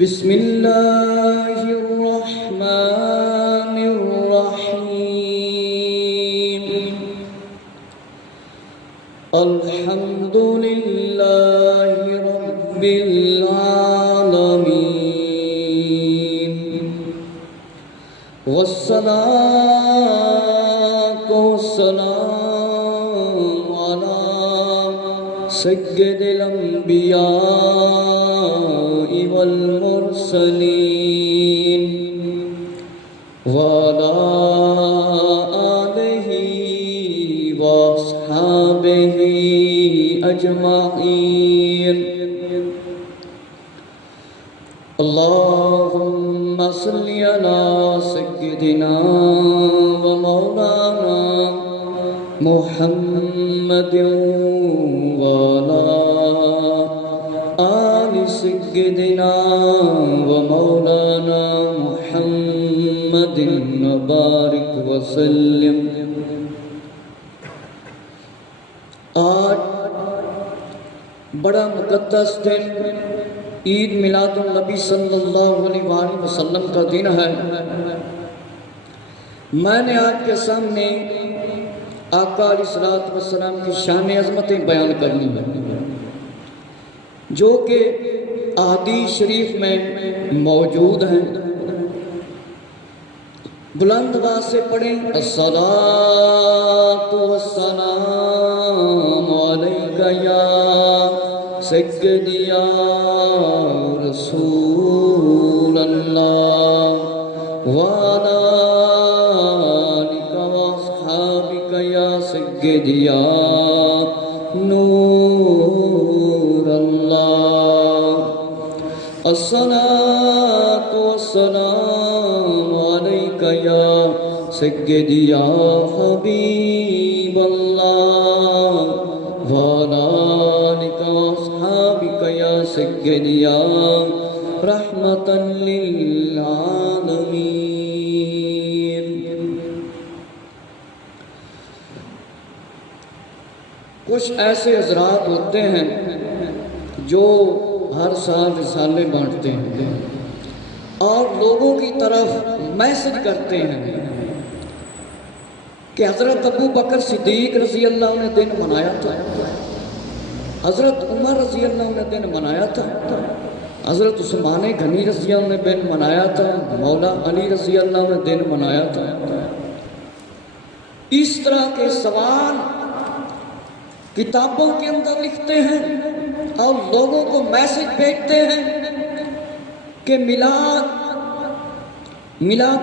بسم اللہ الرحمن الرحیم الحمد للہ رب العالمین والصلاة والسلام علی سید الانبیاء والمرسلین وعلى آلہ واصحابہ اجمعین اللہم صلی علی سیدنا و مولانا محمد وعلى آل سیدنا و مولانا محمد وبارک وسلم۔ آج بڑا مقدس دن عید میلاد النبی صلی اللہ علیہ وآلہ وسلم کا دن ہے۔ میں نے آپ کے سامنے آقا علیہ السلام کی شان عظمتیں بیان کرنی ہے جو کہ احادیث شریف میں موجود ہیں۔ بلند آواز سے پڑھیں الصلاۃ والسلام علیک یا سیدی یا رسول اللہ وعلی آلک واصحابک یا سیدی یا نور اللہ۔ الصلاۃ والسلام علیک یا سیدی یا حبیب اللہ وعلی آلک واصحابک یا سیدی یا رحمتا للعالمین۔ کچھ ایسے حضرات ہوتے ہیں جو ہر سال رسالے بانٹتے ہیں اور لوگوں کی طرف میسج کرتے ہیں کہ حضرت ابو بکر صدیق رضی اللہ عنہ نے دن منایا تھا، حضرت عمر رضی اللہ عنہ نے دن منایا تھا، حضرت عثمان غنی رضی اللہ عنہ نے دن منایا تھا، مولا علی رضی اللہ عنہ نے دن منایا تھا۔ اس طرح کے سوال کتابوں کے اندر لکھتے ہیں اور لوگوں کو میسج بھیجتے ہیں کہ میلاد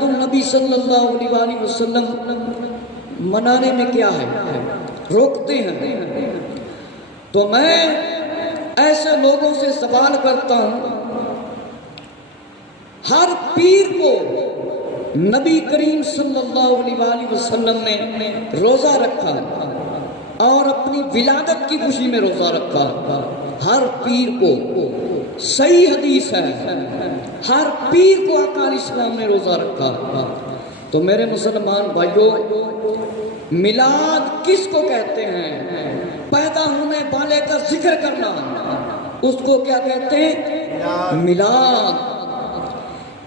النبی صلی اللہ علیہ وآلہ وسلم منانے میں کیا ہے، روکتے ہیں۔ تو میں ایسے لوگوں سے سوال کرتا ہوں، ہر پیر کو نبی کریم صلی اللہ علیہ وآلہ وسلم نے روزہ رکھا اور اپنی ولادت کی خوشی میں روزہ رکھا، ہر پیر کو، صحیح حدیث ہے، ہر پیر کو آقا علیہ السلام نے روزہ رکھا۔ تو میرے مسلمان بھائیوں، میلاد کس کو کہتے ہیں؟ پیدا ہونے والے کا ذکر کرنا، اس کو کیا کہتے ہیں؟ میلاد۔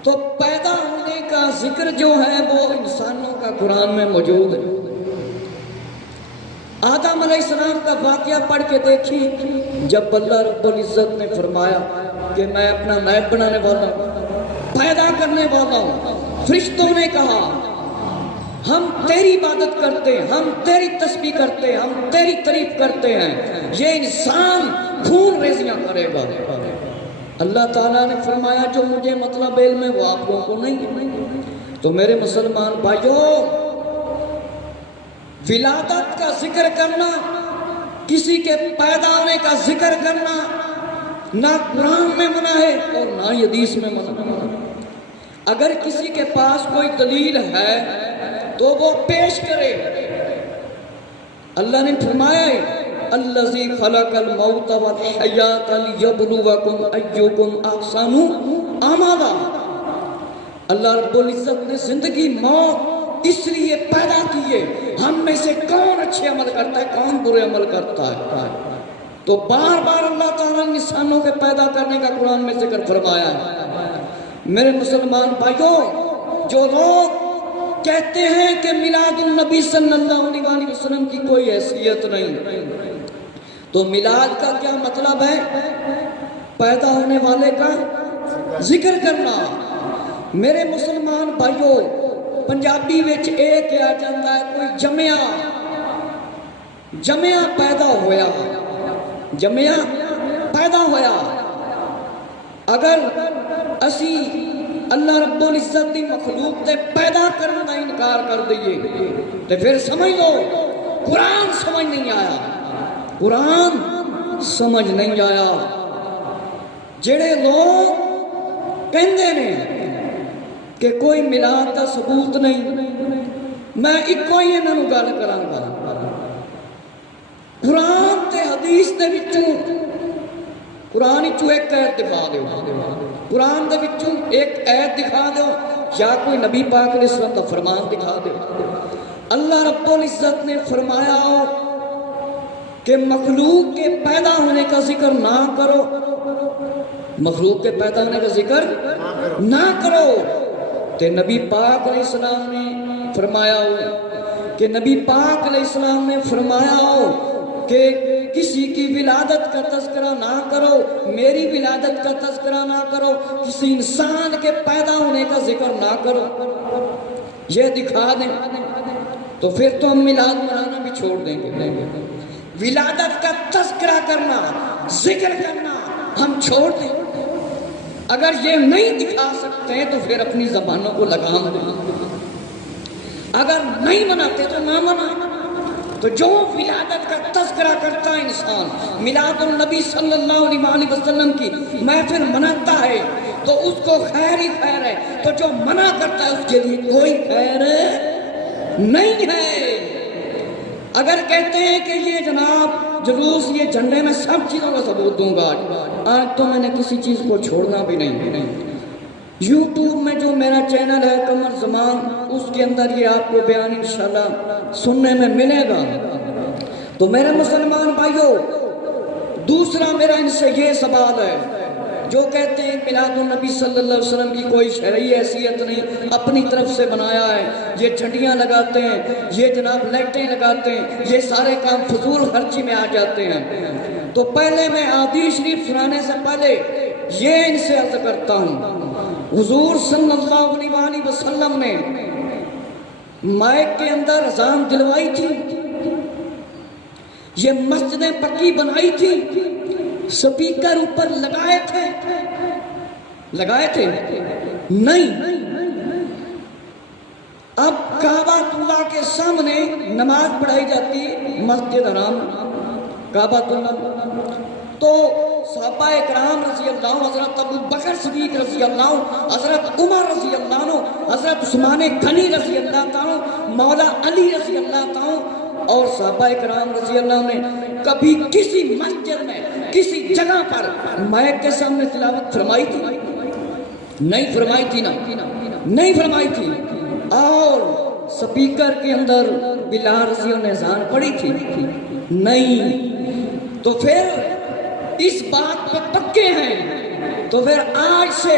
تو پیدا ہونے کا ذکر جو ہے وہ انسانوں کا قرآن میں موجود ہے۔ آدم علیہ السلام کا واقعہ پڑھ کے دیکھی، جب اللہ رب العزت نے فرمایا کہ میں اپنا نائب بنانے والا ہوں، پیدا کرنے والا ہوں، فرشتوں نے کہا ہم تیری عبادت کرتے ہیں، ہم تیری تسبیح کرتے ہیں، ہم تیری تعریف کرتے ہیں، یہ انسان خون ریزیاں کرے گا۔ اللہ تعالیٰ نے فرمایا جو مجھے مطلب علم ہے وہ آپ لوگوں کو نہیں۔ تو میرے مسلمان بھائیوں، ولادت کا ذکر کرنا، کسی کے پیدا ہونے کا ذکر کرنا نہ قرآن میں منع ہے اور نہ حدیث میں منع ہے۔ اگر کسی کے پاس کوئی دلیل ہے تو وہ پیش کرے۔ اللہ نے فرمایا ہے الذی خلق الموت والحیات لیبلوکم ایکم احسن عملا۔ اللہ رب العزت نے زندگی موت اس لیے پیدا کیے، ہم میں سے کون اچھے عمل کرتا ہے، کون برے عمل کرتا ہے۔ تو بار بار اللہ تعالیٰ نے انسانوں کے پیدا کرنے کا قرآن میں ذکر فرمایا ہے۔ میرے مسلمان بھائیوں، جو لوگ کہتے ہیں کہ میلاد النبی صلی اللہ علیہ وسلم کی کوئی حیثیت نہیں، تو میلاد کا کیا مطلب ہے؟ پیدا ہونے والے کا ذکر کرنا۔ میرے مسلمان بھائیوں، پنجابی وچ ایک کیا جاتا ہے، کوئی جمعہ پیدا ہویا، جمعہ پیدا ہویا۔ اگر اسی اللہ رب العزت دی مخلوق تے پیدا کرنے کا انکار کر دئیے تو پھر سمجھ لو قرآن سمجھ نہیں آیا، قرآن سمجھ نہیں آیا۔ جڑے لوگ کہندے نے کہ کوئی میلاد دا ثبوت نہیں، میں ایک ہی انہاں نوں گل کراں گا، قرآن تے حدیث دے وچوں قرآن وچوں ایک ایت دکھا دیو، قرآن دے وچوں ایک ایت دکھا دیو، یا کوئی نبی پاک علیہ السلام کا فرمان دکھا دیو۔ اللہ رب العزت نے فرمایا کہ مخلوق کے پیدا ہونے کا ذکر نہ کرو، مخلوق کے پیدا ہونے کا ذکر نہ کرو۔ تے نبی پاک علیہ السلام نے فرمایا ہو کہ نبی پاک علیہ السلام نے فرمایا ہو کہ کسی کی ولادت کا تذکرہ نہ کرو، میری ولادت کا تذکرہ نہ کرو، کسی انسان کے پیدا ہونے کا ذکر نہ کرو، یہ دکھا دیں تو پھر تو ہم میلاد منانا بھی چھوڑ دیں گے۔ ولادت کا تذکرہ کرنا، ذکر کرنا ہم چھوڑ دیں۔ اگر یہ نہیں دکھا سکتے ہیں تو پھر اپنی زبانوں کو لگام دیں، اگر نہیں مناتے تو نہ منائیں۔ تو جو ولادت کا تذکرہ کرتا ہے انسان، میلاد النبی صلی اللہ علیہ وسلم کی محفل مناتا ہے تو اس کو خیر ہی خیر ہے، تو جو منع کرتا ہے اس کے لیے کوئی خیر نہیں ہے۔ اگر کہتے ہیں کہ یہ جناب جلوس، یہ جھنڈے، میں سب چیزوں کا ثبوت دوں گا، آج تو میں نے کسی چیز کو چھوڑنا بھی نہیں۔ یوٹیوب میں جو میرا چینل ہے قمر زمان، اس کے اندر یہ آپ کو بیان انشاءاللہ سننے میں ملے گا۔ تو میرے مسلمان بھائیوں، دوسرا میرا ان سے یہ سوال ہے، جو کہتے ہیں میلاد النبی صلی اللہ علیہ وسلم کی کوئی شرعی حیثیت نہیں، اپنی طرف سے بنایا ہے، یہ جھنڈیاں لگاتے ہیں، یہ جناب لائٹیں لگاتے ہیں، یہ سارے کام فضول خرچی میں آ جاتے ہیں۔ تو پہلے میں احادیث شریف سنانے سے پہلے یہ ان سے عرض کرتا ہوں، حضور صلی اللہ علیہ وسلم نے مائک کے اندر اذان دلوائی تھی، یہ مسجدیں پکی بنائی تھی، سپیکر اوپر لگائے تھے نہیں۔ اب کعبہ اللہ کے سامنے نماز پڑھائی جاتی ہے، مسجد حرام کعبہ اللہ، تو صحابہ اکرام رضی اللہ، حضرت ابو بکر صدیق رضی اللہ، حضرت عمر رضی اللہ عنہ، حضرت عثمان غنی رضی اللہ عنہ، مولا علی رضی اللہ عنہ اور صحابہ اکرام رضی اللہ نے کبھی کسی مسجد میں کسی جگہ پر مائک کے سامنے تلاوت فرمائی تھی؟ نہیں فرمائی تھی، نہیں فرمائی تھی۔ اور سپیکر کے اندر بلال رضی اللہ نے اذان پڑھی تھی؟ نہیں۔ تو پھر اس بات پہ پکے ہیں، تو پھر آج سے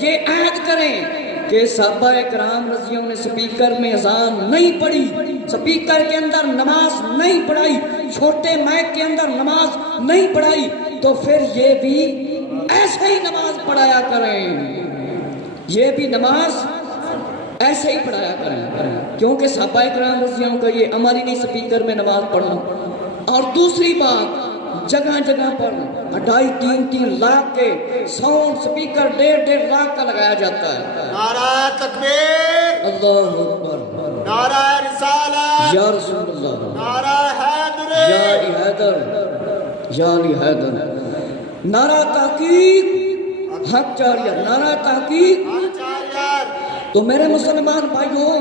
یہ عہد کریں کہ صحابہ اکرام رضی اللہ نے سپیکر میں اذان نہیں پڑھی، سپیکر کے اندر نماز نہیں پڑھائی، چھوٹے مائک کے اندر نماز نہیں پڑھائی، تو پھر یہ بھی ایسے ہی نماز پڑھایا کریں، یہ بھی نماز ایسے ہی پڑھایا کریں، کیونکہ صحابہ اکرام رضی اللہ کا یہ عمل ہی نہیں سپیکر میں نماز پڑھنا۔ اور دوسری بات، جگہ جگہ پر 2.5-3 لاکھ کے ساؤنڈ سپیکر 1.5 لاکھ کا لگایا جاتا ہے۔ نعرہ تکبیر، اللہ اکبر، نعرہ رسالت، یا رسول اللہ، نعرہ حیدری، یا علی حیدر، یا علی حیدر، نعرہ تحقیق حق جاریہ، نعرہ تحقیق۔ تو میرے مسلمان بھائیوں،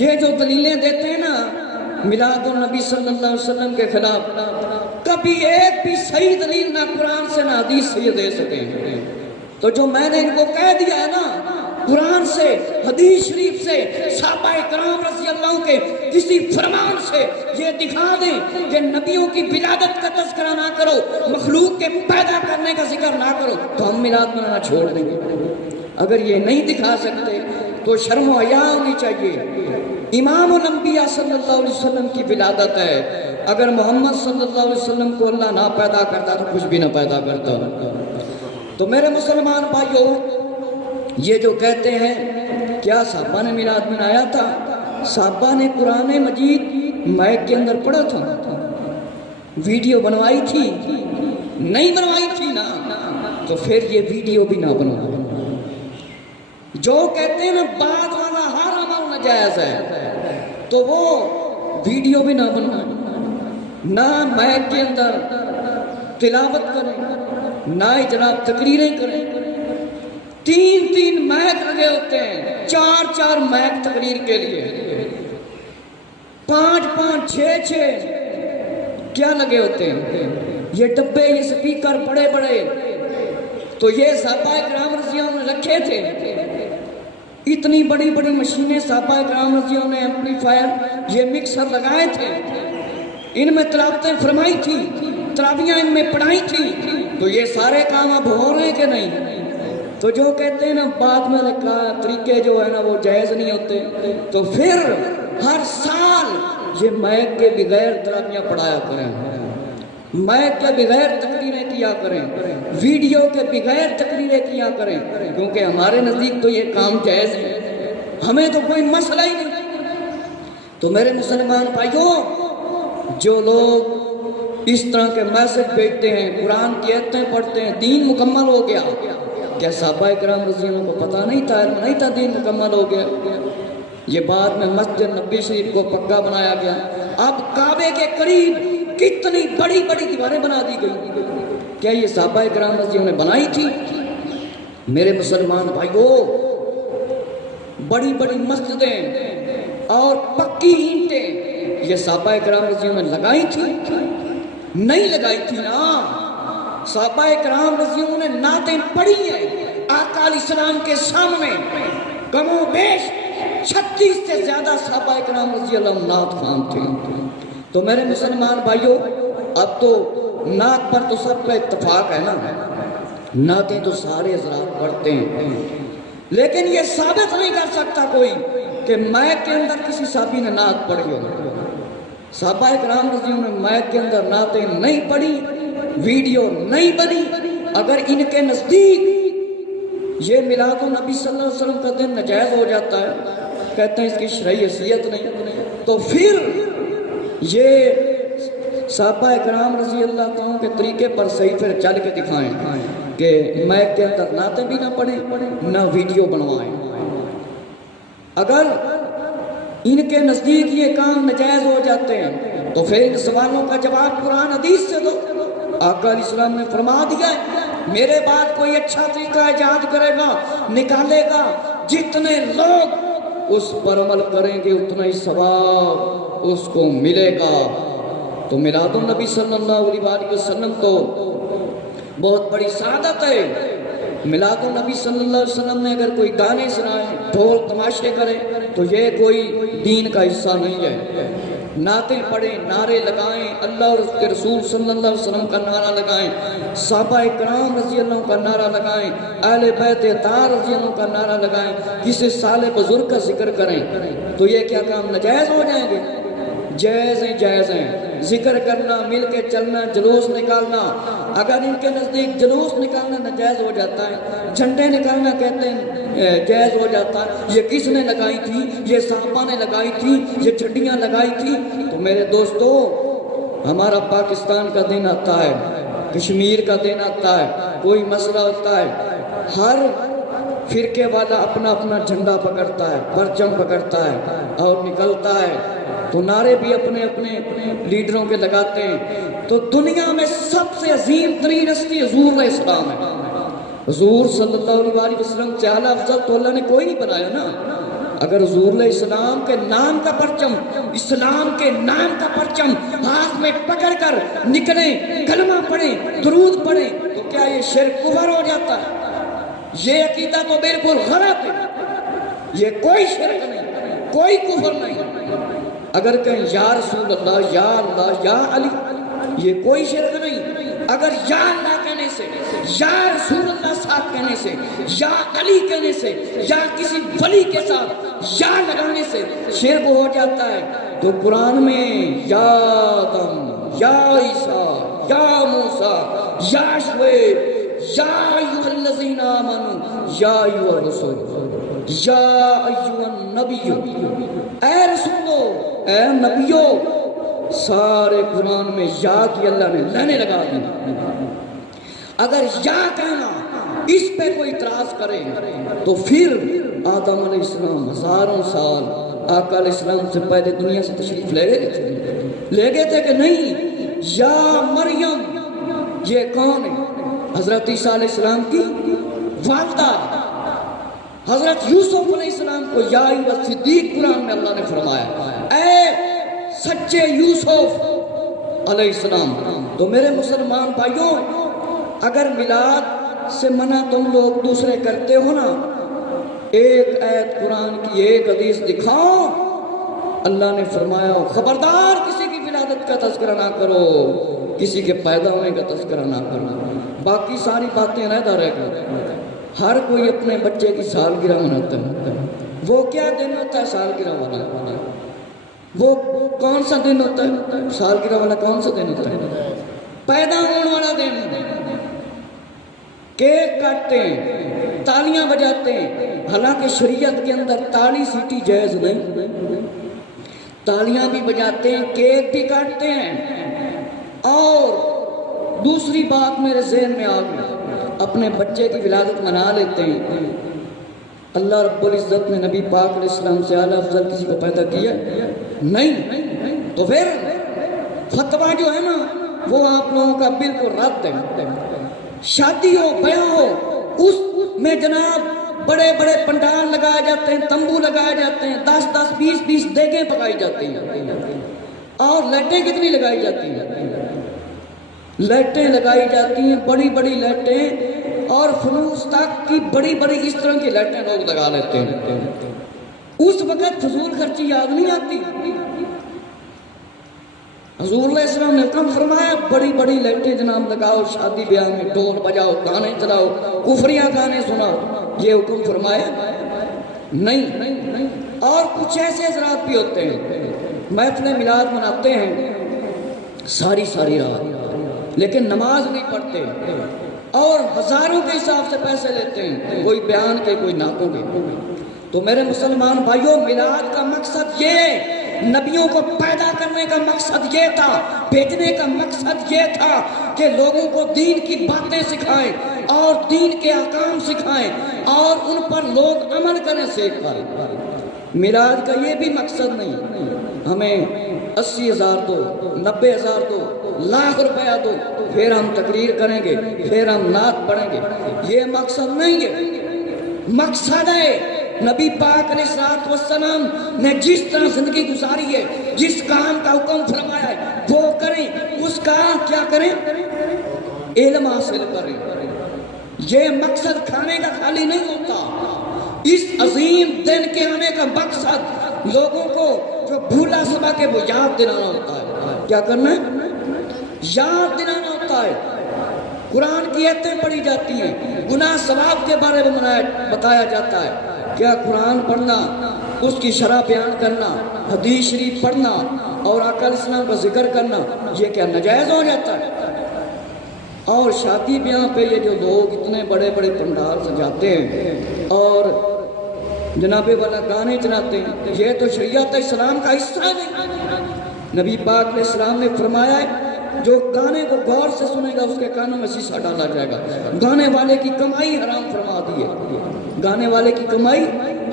یہ جو دلیلیں دیتے ہیں نا میلاد النبی صلی اللہ علیہ وسلم کے خلاف، کبھی ایک بھی صحیح دلیل نہ قرآن سے نہ حدیث سے یہ دے سکیں۔ تو جو میں نے ان کو کہہ دیا ہے نا قرآن سے، حدیث شریف سے، صحابہ کرام رضی اللہ کے کسی فرمان سے یہ دکھا دیں کہ نبیوں کی ولادت کا تذکرہ نہ کرو، مخلوق کے پیدا کرنے کا ذکر نہ کرو، تو ہم میلاد منانا چھوڑ دیں گے۔ اگر یہ نہیں دکھا سکتے تو شرم و حیا ہونی چاہیے۔ امام الانبیاء صلی اللہ علیہ وسلم کی ولادت ہے، اگر محمد صلی اللہ علیہ وسلم کو اللہ نہ پیدا کرتا تو کچھ بھی نہ پیدا کرتا۔ تو میرے مسلمان بھائیوں، یہ جو کہتے ہیں کیا صحابہ نے میلاد منایا تھا؟ صحابہ نے قرآن مجید مائک کے اندر پڑھا تھا، ویڈیو بنوائی تھی؟ نہیں بنوائی تھی نا، تو پھر یہ ویڈیو بھی نہ بنواؤ۔ جو کہتے ہیں نا بعد والا ہر عمل ناجائز ہے، تو وہ ویڈیو بھی نہ بنوائیں، نہ مائک کے اندر تلاوت کریں، نہ ہی جناب تقریریں کریں۔ 3 مائک لگے ہوتے ہیں، 4 مائک تقریر کے لیے، 5 6 کیا لگے ہوتے ہیں، یہ ڈبے، یہ سپیکر بڑے بڑے، تو یہ صحابہ کرام رضی اللہ نے رکھے تھے۔ اتنی بڑی بڑی مشینیں صحابہ کرام رضی اللہ نے، ایمپلیفائر، یہ مکسر لگائے تھے، ان میں تلاوتیں فرمائی تھی، تراویاں ان میں پڑھائی تھی، تو یہ سارے کام اب ہو رہے ہیں کہ نہیں؟ تو جو کہتے ہیں نا بعد میں لکھا طریقے جو ہے نا وہ جائز نہیں ہوتے، تو پھر ہر سال یہ مائک کے بغیر تراویاں پڑھایا کریں، مائک کے بغیر تقریریں کیا کریں، ویڈیو کے بغیر تقریریں کیا کریں، کیونکہ ہمارے نزدیک تو یہ کام جائز ہے، ہمیں تو کوئی مسئلہ ہی نہیں۔ تو میرے مسلمان بھائیوں، جو لوگ اس طرح کے میسج بھیجتے ہیں، قرآن کی آیتیں پڑھتے ہیں، دین مکمل ہو گیا، کیا صحابہ کرام رضی اللہ کو پتہ نہیں تھا دین مکمل ہو گیا؟ یہ بعد میں مسجد نبی شریف کو پکا بنایا گیا، اب کعبے کے قریب کتنی بڑی بڑی دیواریں بنا دی گئی، کیا یہ صحابہ کرام رضی اللہ نے بنائی تھی؟ میرے مسلمان بھائیوں، بڑی بڑی مسجدیں اور پکی اینٹیں یہ صحابہ کرام رضی اللہ نے لگائی تھی؟ نہیں لگائی تھی نا۔ صحابہ کرام رضی اللہ نے نعتیں پڑھی ہیں آقا علیہ السلام کے سامنے، کم و بیش 36 سے زیادہ صحابہ کرام رضی اللہ نعت خوان تھے۔ تو میرے مسلمان بھائیوں، اب تو نعت پر تو سب کا اتفاق ہے نا، نعتیں تو سارے حضرات پڑھتے ہیں، لیکن یہ ثابت نہیں کر سکتا کوئی کہ مائک کے اندر کسی صحابی نے نعت پڑھی ہو۔ صحابہ کرام رضی اللہ نے مائک کے اندر نعتیں نہیں پڑھی، ویڈیو نہیں بنی۔ اگر ان کے نزدیک یہ میلاد النبی صلی اللہ علیہ وسلم کا دن ناجائز ہو جاتا ہے، کہتے ہیں اس کی شرعی حیثیت نہیں، تو پھر یہ صحابہ کرام رضی اللہ تعالیٰ کے طریقے پر صحیح پھر چل کے دکھائیں کہ مائک کے اندر نعتیں بھی نہ پڑھیں نہ ویڈیو بنوائیں۔ اگر ان کے نزدیک یہ کام ناجائز ہو جاتے ہیں تو پھر ان سوالوں کا جواب قرآن حدیث سے دو۔ آقا علیہ السلام نے فرما دیا ہے، میرے بعد کوئی اچھا طریقہ ایجاد کرے گا، نکالے گا، جتنے لوگ اس پر عمل کریں گے اتنا ہی ثواب اس کو ملے گا۔ تو میلاد النبی صلی اللہ علیہ وآلہ وسلم تو بہت بڑی سعادت ہے۔ میلاد النبی صلی اللہ علیہ وسلم نے اگر کوئی گانے سنائے، ڈھول تماشے کرے، تو یہ کوئی دین کا حصہ نہیں ہے۔ نعتیں پڑھیں، نعرے لگائیں، اللہ اور اس کے رسول صلی اللہ علیہ وسلم کا نعرہ لگائیں، صحابہ کرام رضی اللہ کا نعرہ لگائیں، اہل بیت اطہار رضی اللہ کا نعرہ لگائیں، کسی صالح بزرگ کا ذکر کریں، تو یہ کیا کام ناجائز ہو جائیں گے؟ جائز ہیں، جائز ہیں۔ ذکر کرنا، مل کے چلنا، جلوس نکالنا، اگر ان کے نزدیک جلوس نکالنا ناجائز ہو جاتا ہے، جھنڈے نکالنا کہتے ہیں جائز ہو جاتا ہے، یہ کس نے لگائی تھی؟ یہ صحابہ نے لگائی تھی، یہ جھنڈیاں لگائی تھی۔ تو میرے دوستو، ہمارا پاکستان کا دن آتا ہے، کشمیر کا دن آتا ہے، کوئی مسئلہ ہوتا ہے، ہر فرقے والا اپنا اپنا جھنڈا پکڑتا ہے، پرچم پکڑتا ہے اور نکلتا ہے، تو نعرے بھی اپنے اپنے لیڈروں کے لگاتے ہیں۔ تو دنیا میں سب سے عظیم ترین ہستی حضور علیہ السلام ہے۔ حضور صلی اللہ علیہ وآلہ وسلم سے اعلیٰ افضل تو اللہ نے کوئی نہیں بنایا نا۔ اگر حضور علیہ السلام کے نام کا پرچم، اسلام کے نام کا پرچم ہاتھ میں پکڑ کر نکلیں، کلمہ پڑھیں، درود پڑھیں، تو کیا یہ شرک کفر ہو جاتا ہے؟ یہ عقیدہ تو بالکل غلط ہے، یہ کوئی شرک نہیں، کوئی کفر نہیں۔ اگر کہیں یا رسول اللہ، یا اللہ، یا علی، یہ کوئی شرک نہیں۔ اگر یا اللہ کہنے سے، یا رسول اللہ صاحب کہنے سے، یا علی کہنے سے، یا کسی ولی کے ساتھ یا لگانے سے شرک ہو جاتا ہے تو قرآن میں یا آدم، یا عیسیٰ، یا موسیٰ، یا شعیب، یا ایھا الذین آمنوا، یا ایھا الرسول، یا ایھا النبی، اے رسولو، اے نبیو، سارے قرآن میں یا کی اللہ نے لانے لگا دی۔ اگر یا کہنا اس پہ کوئی اعتراض کرے تو پھر آدم علیہ السلام ہزاروں سال آقا علیہ السلام سے پہلے دنیا سے تشریف لے گئے تھے کہ نہیں؟ یا مریم، یہ کون ہے؟ حضرت عیسیٰ علیہ السلام کی والدہ۔ حضرت یوسف علیہ السلام کو یا ایھا الصدیق قرآن میں اللہ نے فرمایا، اے سچے یوسف علیہ السلام۔ تو میرے مسلمان بھائیوں، اگر میلاد سے منع تم لوگ دوسرے کرتے ہو نا، ایک آیت قرآن کی، ایک حدیث دکھاؤ، اللہ نے فرمایا خبردار کسی کی ولادت کا تذکرہ نہ کرو، کسی کے پیدا ہونے کا تذکرہ نہ کرو، باقی ساری باتیں علیحدہ رہ گئی۔ ہر کوئی اپنے بچے کی سالگرہ مناتا ہے۔ وہ کیا دن ہوتا ہے سالگرہ والا؟ وہ کون سا دن ہوتا ہے سالگرہ والا؟ کون سا دن ہوتا ہے؟ پیدا ہونے والا دن۔ کیک کاٹتے ہیں، تالیاں بجاتے ہیں، حالانکہ شریعت کے اندر تالی سیٹی جائز نہیں، تالیاں بھی بجاتے ہیں، کیک بھی کاٹتے ہیں۔ اور دوسری بات میرے ذہن میں آ گئی، اپنے بچے کی ولادت منا لیتے ہیں۔ اللہ رب العزت نے نبی پاک علیہ السلام سے اعلیٰ افضل کسی کو پیدا کیا نہیں، تو پھر فتویٰ جو ہے نا وہ آپ لوگوں کا بالکل رد ہے۔ شادی ہو، بیاہ ہو، اس میں جناب بڑے بڑے پنڈال لگائے جاتے ہیں، تمبو لگائے جاتے ہیں، 10 20 دیگیں پکائی جاتی ہیں، اور لائٹیں کتنی لگائی جاتی ہیں؟ لائٹیں لگائی جاتی ہیں، بڑی بڑی لائٹیں، اور فلوس تک کی بڑی بڑی اس طرح کی لائٹیں لوگ لگا لیتے ہیں۔ اس وقت فضول خرچی یاد نہیں آتی؟ حضور علیہ السلام نے حکم فرمایا بڑی بڑی لائٹیں جناب لگاؤ، شادی بیاہ میں ڈھول بجاؤ، گانے چلاؤ، کفریہ گانے سناؤ، یہ حکم فرمایا نہیں۔ اور کچھ ایسے حضرات بھی ہوتے ہیں محفل میلاد مناتے ہیں ساری رات، لیکن نماز نہیں پڑھتے اور ہزاروں کے حساب سے پیسے لیتے ہیں، کوئی بیان کے، کوئی نعتوں کے۔ تو میرے مسلمان بھائیوں، میلاد کا مقصد یہ، نبیوں کو پیدا کرنے کا مقصد یہ تھا، بھیجنے کا مقصد یہ تھا کہ لوگوں کو دین کی باتیں سکھائیں اور دین کے احکام سکھائیں اور ان پر لوگ عمل کریں، سیکھ پائیں۔ میلاد کا یہ بھی مقصد نہیں ہمیں 80,000 دو، 90,000 دو، لاکھ روپیہ دو، پھر ہم تقریر کریں گے، پھر ہم نعت پڑھیں گے، یہ مقصد نہیں ہے۔ مقصد ہے نبی پاک علیہ السلام نے جس طرح زندگی گزاری ہے، جس کام کا حکم فرمایا ہے وہ کریں، اس کا کیا کریں؟ علم حاصل کریں۔ یہ مقصد کھانے کا خالی نہیں ہوتا، اس عظیم دن کے آنے کا مقصد لوگوں کو جو بھولا سبا کے وہ یاد دلانا ہوتا ہے۔ کیا کرنا ہے؟ یاد دلانا ہوتا ہے۔ قرآن کی آیتیں پڑھی جاتی ہیں، گناہ ثواب کے بارے میں بتایا جاتا ہے۔ کیا قرآن پڑھنا، اس کی شرح بیان کرنا، حدیث شریف پڑھنا اور آقا علیہ السلام کا ذکر کرنا یہ کیا ناجائز ہو جاتا ہے؟ اور شادی بیاہ پہ یہ جو لوگ اتنے بڑے بڑے پنڈال سجاتے ہیں اور جناب والا گانے چلاتے ہیں، یہ تو شریعت اسلام کا حصہ نہیں۔ نبی پاک علیہ السلام نے فرمایا ہے جو گانے کو غور سے سنے گا اس کے کانوں میں شیشہ ڈالا جائے گا۔ گانے والے کی کمائی حرام فرما دی ہے، گانے والے کی کمائی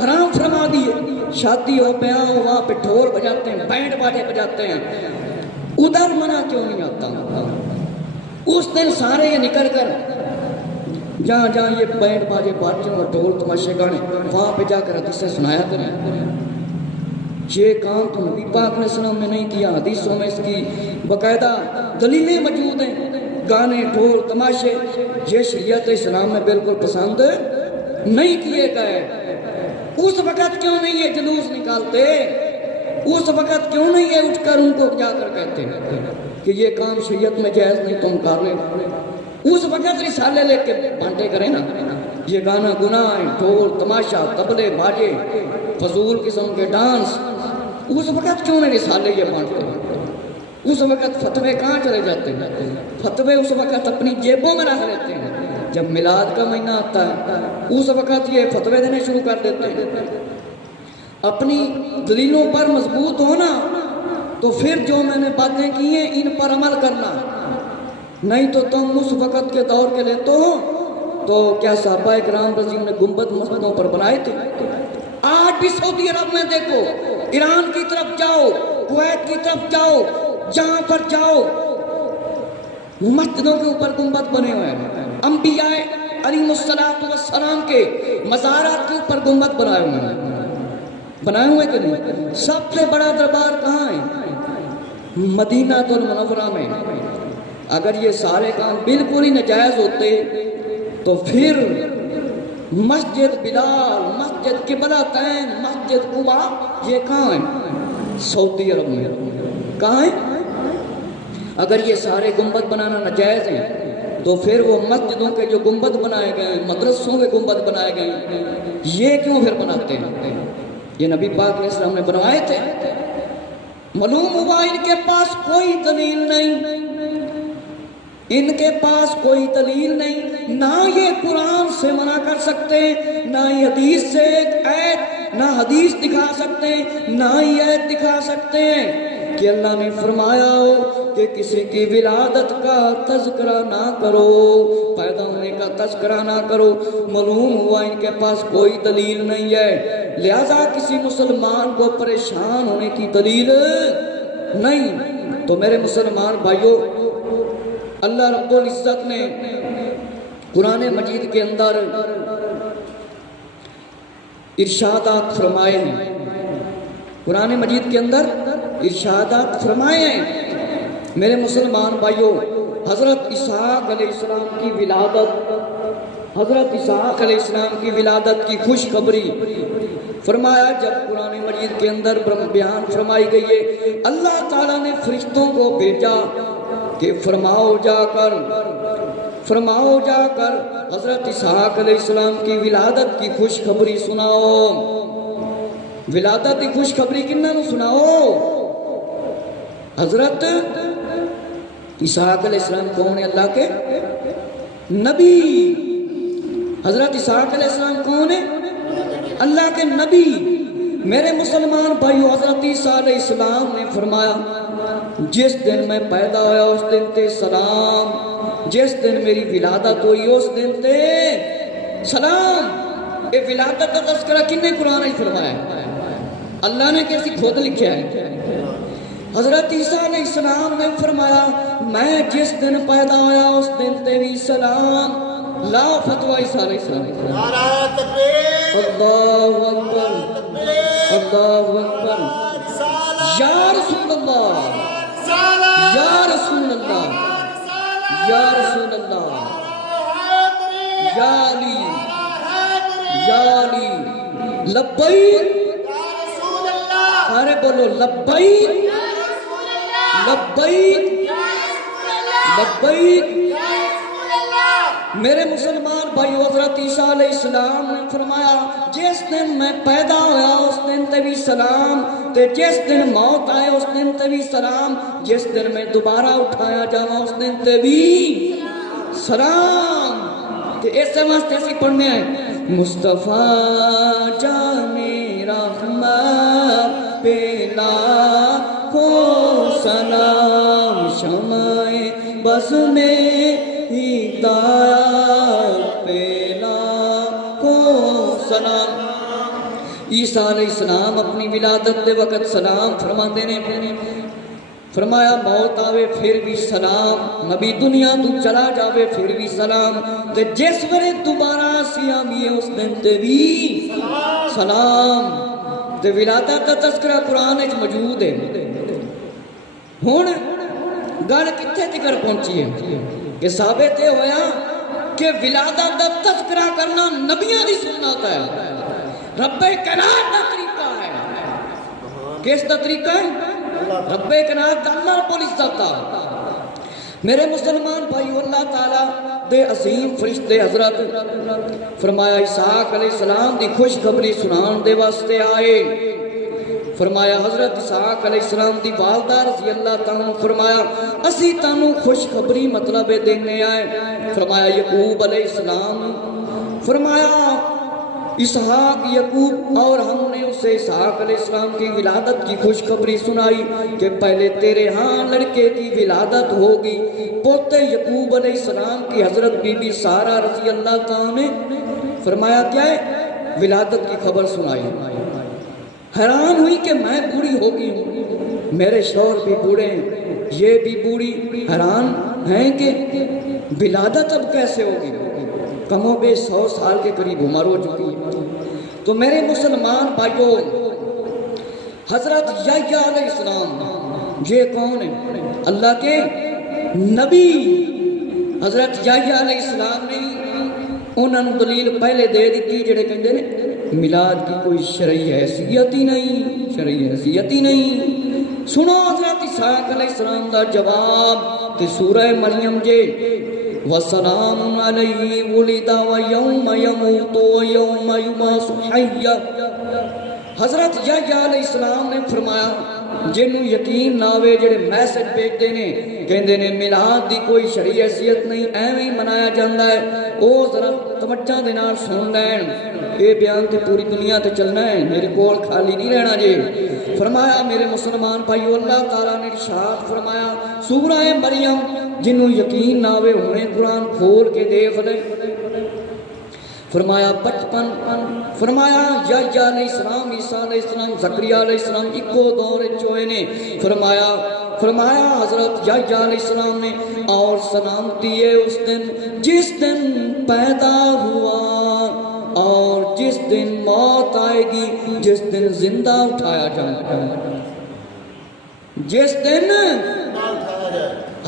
حرام فرما دی ہے۔ شادی ہو، بیاہ ہو، وہاں پہ ڈھول بجاتے ہیں، بینڈ باجے بجاتے ہیں، ادھر منع کیوں نہیں آتا؟ اس دن سارے یہ نکل کر جہاں جہاں یہ بینڈ باجے باجے اور ڈھول تماشے گانے، وہاں پہ جا کر حدیثیں سنایا کریں۔ یہ کام تو نبی پاک علیہ السلام نے نہیں کیا، حدیثوں میں اس کی باقاعدہ دلیلیں موجود ہیں۔ گانے، ڈھول، تماشے یہ شریعت اسلام میں بالکل پسند نہیں کیے گئے، اس وقت کیوں نہیں یہ جلوس نکالتے؟ اس وقت کیوں نہیں یہ اٹھ کر ان کو جا کر کہتے کہ یہ کام شریعت میں جائز نہیں، تم کر لیں؟ اس وقت رسالے لے کے بانٹے کریں نا، یہ گانا گناہ، ڈھول تماشا، طبلے باجے، فضول قسم کے ڈانس، اس وقت کیوں نہیں رسالے یہ بانٹتے؟ اس وقت فتوے کہاں چلے جاتے ہیں؟ فتوے اس وقت اپنی جیبوں میں رکھ لیتے ہیں۔ جب میلاد کا مہینہ آتا ہے اس وقت یہ فتوے دینے شروع کر دیتے ہیں۔ اپنی دلیلوں پر مضبوط ہونا تو پھر جو میں نے باتیں کی ہیں ان پر عمل کرنا، نہیں تو تم اس وقت کے دور کے لیتے ہو تو کیا صحابہ کرام رضی اللہ عنہم نے گنبد مسجدوں پر بنائے تھے؟ آج بھی سعودی عرب میں دیکھو، ایران کی طرف جاؤ، کویت کی طرف جاؤ، جہاں پر جاؤ مسجدوں کے اوپر گنبد بنے ہوئے ہیں۔ انبیاء علیہ السلام کے مزارات کے اوپر گنبد بنائے ہوئے کہ نہیں؟ سب سے بڑا دربار کہاں ہے؟ مدینہ المنورہ میں۔ اگر یہ سارے کام بالکل ہی ناجائز ہوتے تو پھر مسجد بلال، مسجد قبلتین، مسجد قبا یہ کہاں ہیں؟ سعودی عرب میں۔ کہاں ہیں؟ اگر یہ سارے گنبد بنانا ناجائز ہیں تو پھر وہ مسجدوں کے جو گنبد بنائے گئے، مدرسوں کے گنبد بنائے گئے، یہ کیوں پھر بناتے ہیں؟ یہ نبی پاک علیہ السلام نے بنوائے تھے۔ معلوم ہوا ان کے پاس کوئی دلیل نہیں، ان کے پاس کوئی دلیل نہیں، نہ یہ قرآن سے منع کر سکتے، نہ ہی حدیث سے ایک ایت، نہ حدیث دکھا سکتے، نہ ہی ایت دکھا سکتے ہیں کہ اللہ نے فرمایا ہو کہ کسی کی ولادت کا تذکرہ نہ کرو، پیدا ہونے کا تذکرہ نہ کرو۔ معلوم ہوا ان کے پاس کوئی دلیل نہیں ہے، لہذا کسی مسلمان کو پریشان ہونے کی دلیل نہیں۔ تو میرے مسلمان بھائیوں، اللہ رب العزت نے قرآن مجید کے اندر ارشادات فرمائے ہیں، قرآن مجید کے اندر ارشادات فرمائے ہیں۔ میرے مسلمان بھائیوں، حضرت اسحاق علیہ السلام کی ولادت، حضرت اسحاق علیہ السلام کی ولادت کی خوشخبری فرمایا جب قرآن مجید کے اندر بیان فرمائی گئی ہے، اللہ تعالیٰ نے فرشتوں کو بھیجا کہ فرماؤ جا کر حضرت اسحاق علیہ السلام کی ولادت کی خوشخبری سناؤ۔ ولادت کی خوشخبری کنہاں نوں سناؤ؟ حضرت اسحاق علیہ السلام کون ہے؟ اللہ کے نبی۔ حضرت اسحاق علیہ السلام کون ہے؟ اللہ کے نبی۔ میرے مسلمان بھائیو، حضرت عیسیٰ علیہ السلام نے فرمایا جس دن میں پیدا ہوا اس دن تے سلام، جس دن میری ولادت ہوئی اس دن تے سلام۔ یہ ولادت کا تذکرہ کنے قرآن میں فرمایا ہے؟ اللہ نے کیسی خود لکھا ہے؟ حضرت عیسیٰ علیہ السلام نے فرمایا میں جس دن پیدا ہوا اس دن تے بھی سلام۔ لا فتویٰ عیسیٰ علیہ السلام۔ نعرہ تکبیر، اللہ اکبر، اللہ اکبر، یا رسول اللہ، یا رسول اللہ، یا رسول اللہ، یا علی، یا علی، لبیک، سارے بولو لبیک، لبیک، لبیک۔ میرے مسلمان بھائیو، حضرت عیسیٰ علیہ السلام نے فرمایا جس دن میں پیدا ہوا اس دن تے بھی سلام، تے جس دن موت آئے اس دن تے بھی سلام، جس دن میں دوبارہ اٹھایا جانا اس دن تے بھی سلام۔ تے ایسے واسطے اسی پڑھنے ہیں مصطفیٰ جان رحمت پہ لاکھوں سلام، شمع بس میں ہدایت پہ لاکھوں سلام۔ عیسیٰ علیہ السلام اپنی ولادت دے وقت سلام فرماندے نے، فرمایا موت آوے پھر بھی سلام، نبی دنیا تو چلا جاوے پھر بھی سلام، تے جس ویلے دوبارہ اسی آئیے اس دن تے بھی سلام۔ تے ولادت کا تذکرہ قرآن وچ موجود ہے۔ ہن گل کتھے تک پہنچی ہے کہ ثابت یہ ہویا کہ ولادت دا تذکرہ کرنا نبیوں دی سنت ہے، رب کائنات دا طریقہ ہے۔ کس دا طریقہ ہے؟ رب کائنات دا اللہ رب العزت دا۔ میرے مسلمان بھائیو، اللہ تعالیٰ دے عظیم فرشتے حضرت فرمایا اسحاق علیہ السلام دی خوشخبری سنان دے واسطے آئے۔ فرمایا حضرت اسحاق علیہ السلام دی والدہ رضی اللہ تعالیٰ فرمایا اسی تانوں خوشخبری مطلب دینے آئے۔ فرمایا یعقوب علیہ السلام، فرمایا اسحاق یعقوب، اور ہم نے اسے اسحاق علیہ السلام کی ولادت کی خوشخبری سنائی کہ پہلے تیرے ہاں لڑکے کی ولادت ہوگی۔ پوتے یعقوب علیہ السلام کی حضرت بی بی سارہ رضی اللہ تعالیٰ نے فرمایا کیا ہے؟ ولادت کی خبر سنائی۔ حیران ہوئی کہ میں بوڑھی ہو گئی ہوں، میرے شوہر بھی بوڑھے ہیں، یہ بھی بوڑھی، حیران ہیں کہ ولادت اب کیسے ہوگی؟ کم و بیش 100 سال کے قریب عمر ہو چکی ہے۔ تو میرے مسلمان بھائیوں، حضرت یحییٰ علیہ السلام یہ کون ہے؟ اللہ کے نبی۔ حضرت یحییٰ علیہ السلام نے انہوں نے دلیل پہلے دے دیتی جڑے کہندے نے میلاد کی کوئی شرعی حیثیت ہی نہیں، شرعی حیثیت ہی نہیں۔ سنو حضرت اسحاق علیہ السلام دا جواب تے سورہ مریم جے وَسَلَامٌ عَلَيْهِ وُلِدَ وَيَوْمَ يَمُوتُ وَيَوْمَ يُبْعَثُ حَيًّا۔ حضرت یحییٰ علیہ السلام نے فرمایا جنوں یقین نہ ہوئے جڑے میسج بھیجتے نے کہندے نے میلاد دی کوئی شرعی حیثیت نہیں، ایویں ہی منایا جاندا ہے، او ذرا توجہ دے نال سن لین، یہ بیان تے پوری دنیا تے چلنا ہے، میرے کول خالی نہیں رہنا جی۔ فرمایا میرے مسلمان بھائیو، اللہ تعالیٰ نے ارشاد فرمایا سورہ مریم، جنوں یقین نہ ہوئے ہونے قرآن کھول کے دیکھ لے۔ فرمایا 55، فرمایا یحییٰ علیہ السلام، عیسیٰ علیہ السلام، زکریا علیہ السلام اکو دور چوئے نے۔ فرمایا حضرت یحییٰ علیہ السلام نے اور سلامتی ہے اس دن جس دن پیدا ہوا اور جس دن موت آئے گی، جس دن زندہ اٹھایا جائے گا، جس دن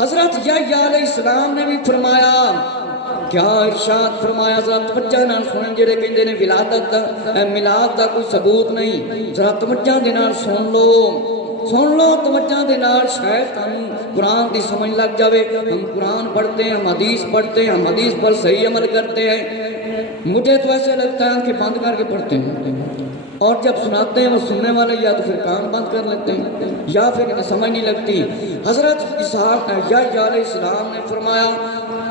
حضرت یحییٰ علیہ السلام نے بھی فرمایا کیا ارشاد فرمایا، ذرا توجہ نال سنن جڑے کہندے نے ولادت دا میلاد دا کوئی ثبوت نہیں، ذرا توجہ دے نال سن لو توجہ دے نال، شاید ہم قرآن دی سمجھ لگ جاوے۔ ہم قرآن پڑھتے ہیں، ہم حدیث پڑھتے ہیں، ہم حدیث پر صحیح عمل کرتے ہیں، مجھے تو ایسے لگتا ہے کہ بند کر کے پڑھتے ہیں، اور جب سناتے ہیں وہ سننے والے یا تو پھر کام بند کر لیتے ہیں یا پھر انہیں سمجھ نہیں لگتی۔ حضرت اسحاق یحییٰ علیہ السلام نے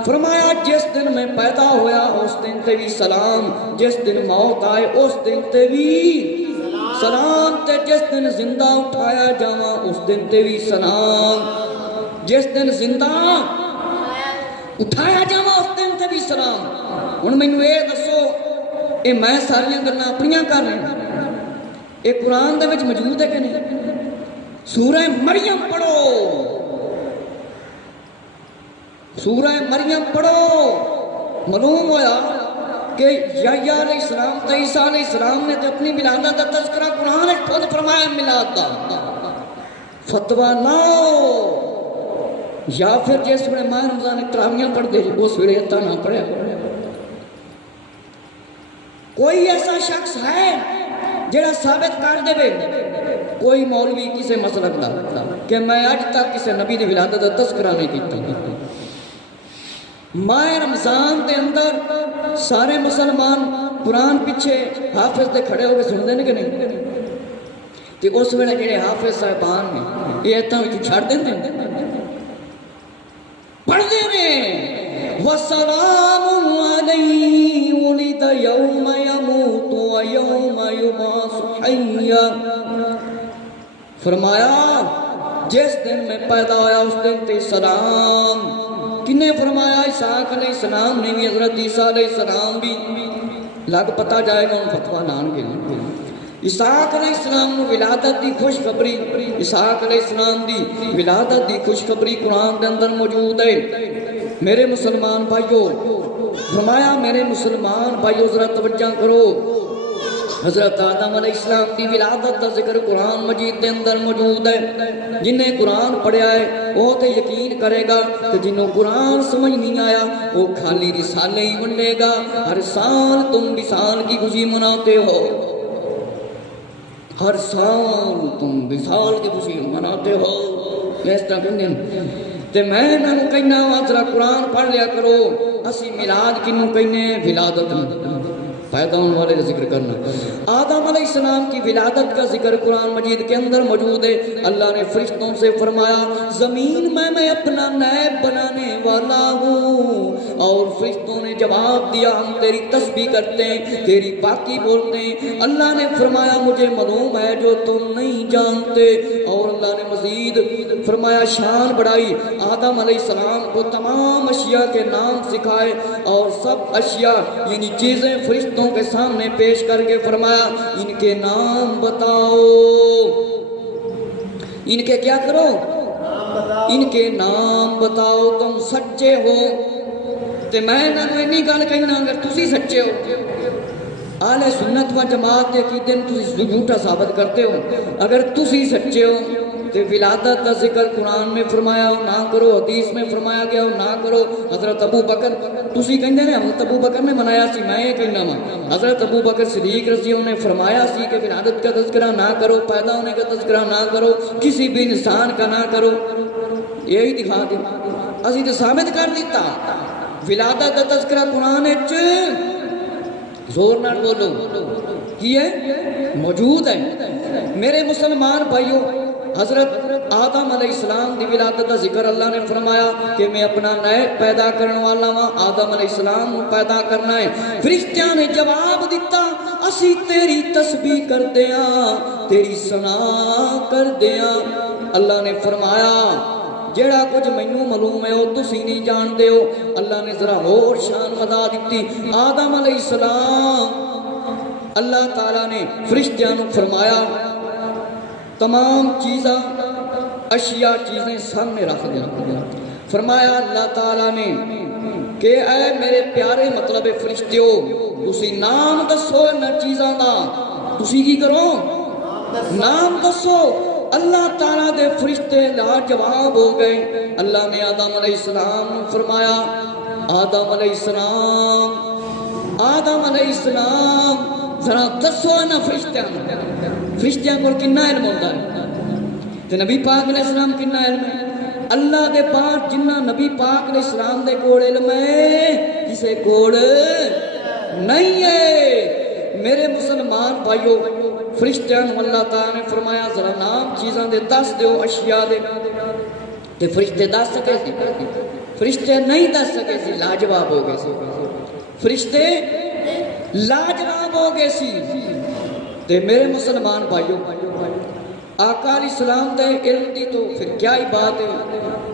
فرمایا جس دن میں پیدا ہویا اس دن تے بھی سلام، جس دن موت آئے اس دن تے بھی سلام، تے جس دن زندہ اٹھایا جاواں اس دن تے بھی سلام، جس دن زندہ اٹھایا جاواں اس دن تے بھی سلام۔ ہن مینوں اے دسو، اے میں ساریاں گلاں اپنیاں کر رہا ہوں، اے قرآن دے وچ موجود ہے کہ نہیں؟ سورہ مریم پڑھو، سورہ مریم پڑھو، معلوم ہویا کہ یحییٰ علیہ السلام تے عیسیٰ علیہ السلام نے تے اپنی ولادت دا تذکرہ قرآن وچ خود فرمایا میلاد دا۔ فتویٰ نہ ہو، یا پھر جس ویلے ماہ رمضان تراویحاں پڑھدے جی اس ویلے اتنا نہ پڑھیا۔ کوئی ایسا شخص ہے جڑا ثابت کر دے کوئی مولوی کسے مسلک دا کہ میں اج تک کسے نبی دی ولادت دا تذکرہ نہیں کیتا؟ ماہ رمضان دے اندر سارے مسلمان قرآن پیچھے حافظ دے کھڑے ہو کے سن دیں کہ نہیں؟ تے اس ویلے جڑے حافظ صاحبان نے یہ اتنا چھڑ دیں پڑھ دے نے وَسَلَامٌ عَلَيْهِ وُلِدَ يَوْمَ يَمُوتُ وَيَوْمَ يُبْعَثُ حَيًّا۔ فرمایا جس دن میں پیدا ہویا اس دن تے سلام۔ کنے فرمایا؟ اسحاق علیہ السلام نے بھی، حضرت عیسیٰ علیہ السلام بھی، لگ پتا جائے گا ان فتویٰ لان کے لیے۔ اسحاق علیہ السلام نے ولادت دی خوشخبری، اسحاق علیہ السلام دی ولادت دی خوشخبری قرآن دے اندر موجود ہے۔ میرے مسلمان بھائیو، فرمایا میرے مسلمان بھائیو ذرا توجہ کرو، حضرت آدم علیہ السلام کی ولادت کا ذکر قرآن مجید کے اندر موجود ہے. جنہیں قرآن پڑھیا ہے وہ تو یقین کرے گا کہ جنہوں قرآن سمجھ نہیں آیا وہ خالی رسالے ہی منڈے گا. ہر سال تم وصال کی خوشی مناتے ہو، ہر سال تم وصال کی خوشی مناتے ہو. اس طرح کہندے تے میں انہاں کہنا وا ذرا قرآن پڑھ لیا کرو. اسی میلاد کنوں کہنے ولادت پیدا ہونے والے کا ذکر کرنا. آدم علیہ السلام کی ولادت کا ذکر قرآن مجید کے اندر موجود ہے. اللہ نے فرشتوں سے فرمایا زمین میں اپنا نائب بنانے والا ہوں، اور فرشتوں نے جواب دیا ہم تیری تسبیح کرتے ہیں، تیری پاکی بولتے ہیں. اللہ نے فرمایا مجھے معلوم ہے جو تم نہیں جانتے. اور اللہ نے مزید فرمایا شان بڑھائی، آدم علیہ السلام کو تمام اشیاء کے نام سکھائے اور سب اشیاء یعنی چیزیں فرشتوں کے سامنے پیش کر کے فرمایا ان کے نام بتاؤ. ان کے کیا کرو؟ ان کے نام بتاؤ. تم سچے ہو تے میں انہوں نے گل کہنا اگر تسی سچے ہو اہل سنت و جماعت کے عقیدے تسی جھوٹا ثابت کرتے ہو. اگر تسی سچے ہو تے ولادت کا ذکر قرآن میں فرمایا ہو نہ کرو، حدیث میں فرمایا گیا ہو نہ کرو. حضرت ابو بکر تسی کہندے نے حضرت ابو بکر نے منایا سی، میں یہ کہنا وا حضرت ابو بکر صدیق رضی اللہ عنہ نے فرمایا سی کہ ولادت کا تذکرہ نہ کرو، پیدا ہونے کا تذکرہ نہ کرو، کسی بھی انسان کا نہ کرو. یہی دکھا دیں اسی تو ثابت کر دیتا ولادت کا تذکرہ قرآن زور نہ بولو کی ہے موجود ہے. میرے مسلمان بھائیوں حضرت آدم علیہ السلام دی ولادت کا ذکر اللہ نے فرمایا کہ میں اپنا نائب پیدا کرنے والا ہوں، آدم علیہ السلام کو پیدا کرنا ہے. فرشتیاں نے جواب دیتا اسی تیری تسبیح کر دیاں، تیری ثنا کر دیاں. اللہ نے فرمایا جیڑا کچھ مینوں معلوم ہے وہ تسی نہیں جانتے ہو. اللہ نے ذرا اور شان بتا دیتی. آدم علیہ السلام اللہ تعالیٰ نے فرشتیاں نے فرمایا تمام چیزاں اشیاء چیزیں سامنے رکھ دیا. فرمایا اللہ تعالیٰ نے کہ اے میرے پیارے مطلب فرشتیو تسی نام دسو نہ چیزاں دا، تسی کی کرو نام دسو. اللہ تعالیٰ دے فرشتے لاجواب ہو گئے. اللہ نے آدم علیہ السلام فرمایا آدم علیہ السلام آدم علیہ السلام ذرا دسو نا فرشتیاں کو کنا علم ہوتا ہے تے نبی پاک علیہ السلام کنا علم ہے؟ اللہ دے پاک جنہ نبی پاک علیہ السلام دے کوڑ علم ہے کسے کوڑ نہیں ہے. میرے مسلمان بھائیو فرشتیاں اللہ تعالیٰ نے فرمایا ذرا نام چیزاں دے دس دیو اشیاء دے تے فرشتے دس سکے سی؟ فرشتے نہیں دس سکے سی، لاجواب ہو گئے سی. فرشتے لاجواب ہو گئے سی. تے میرے مسلمان بھائیو آقا علیہ السلام دے علم دی تو پھر کیا ہی بات ہے.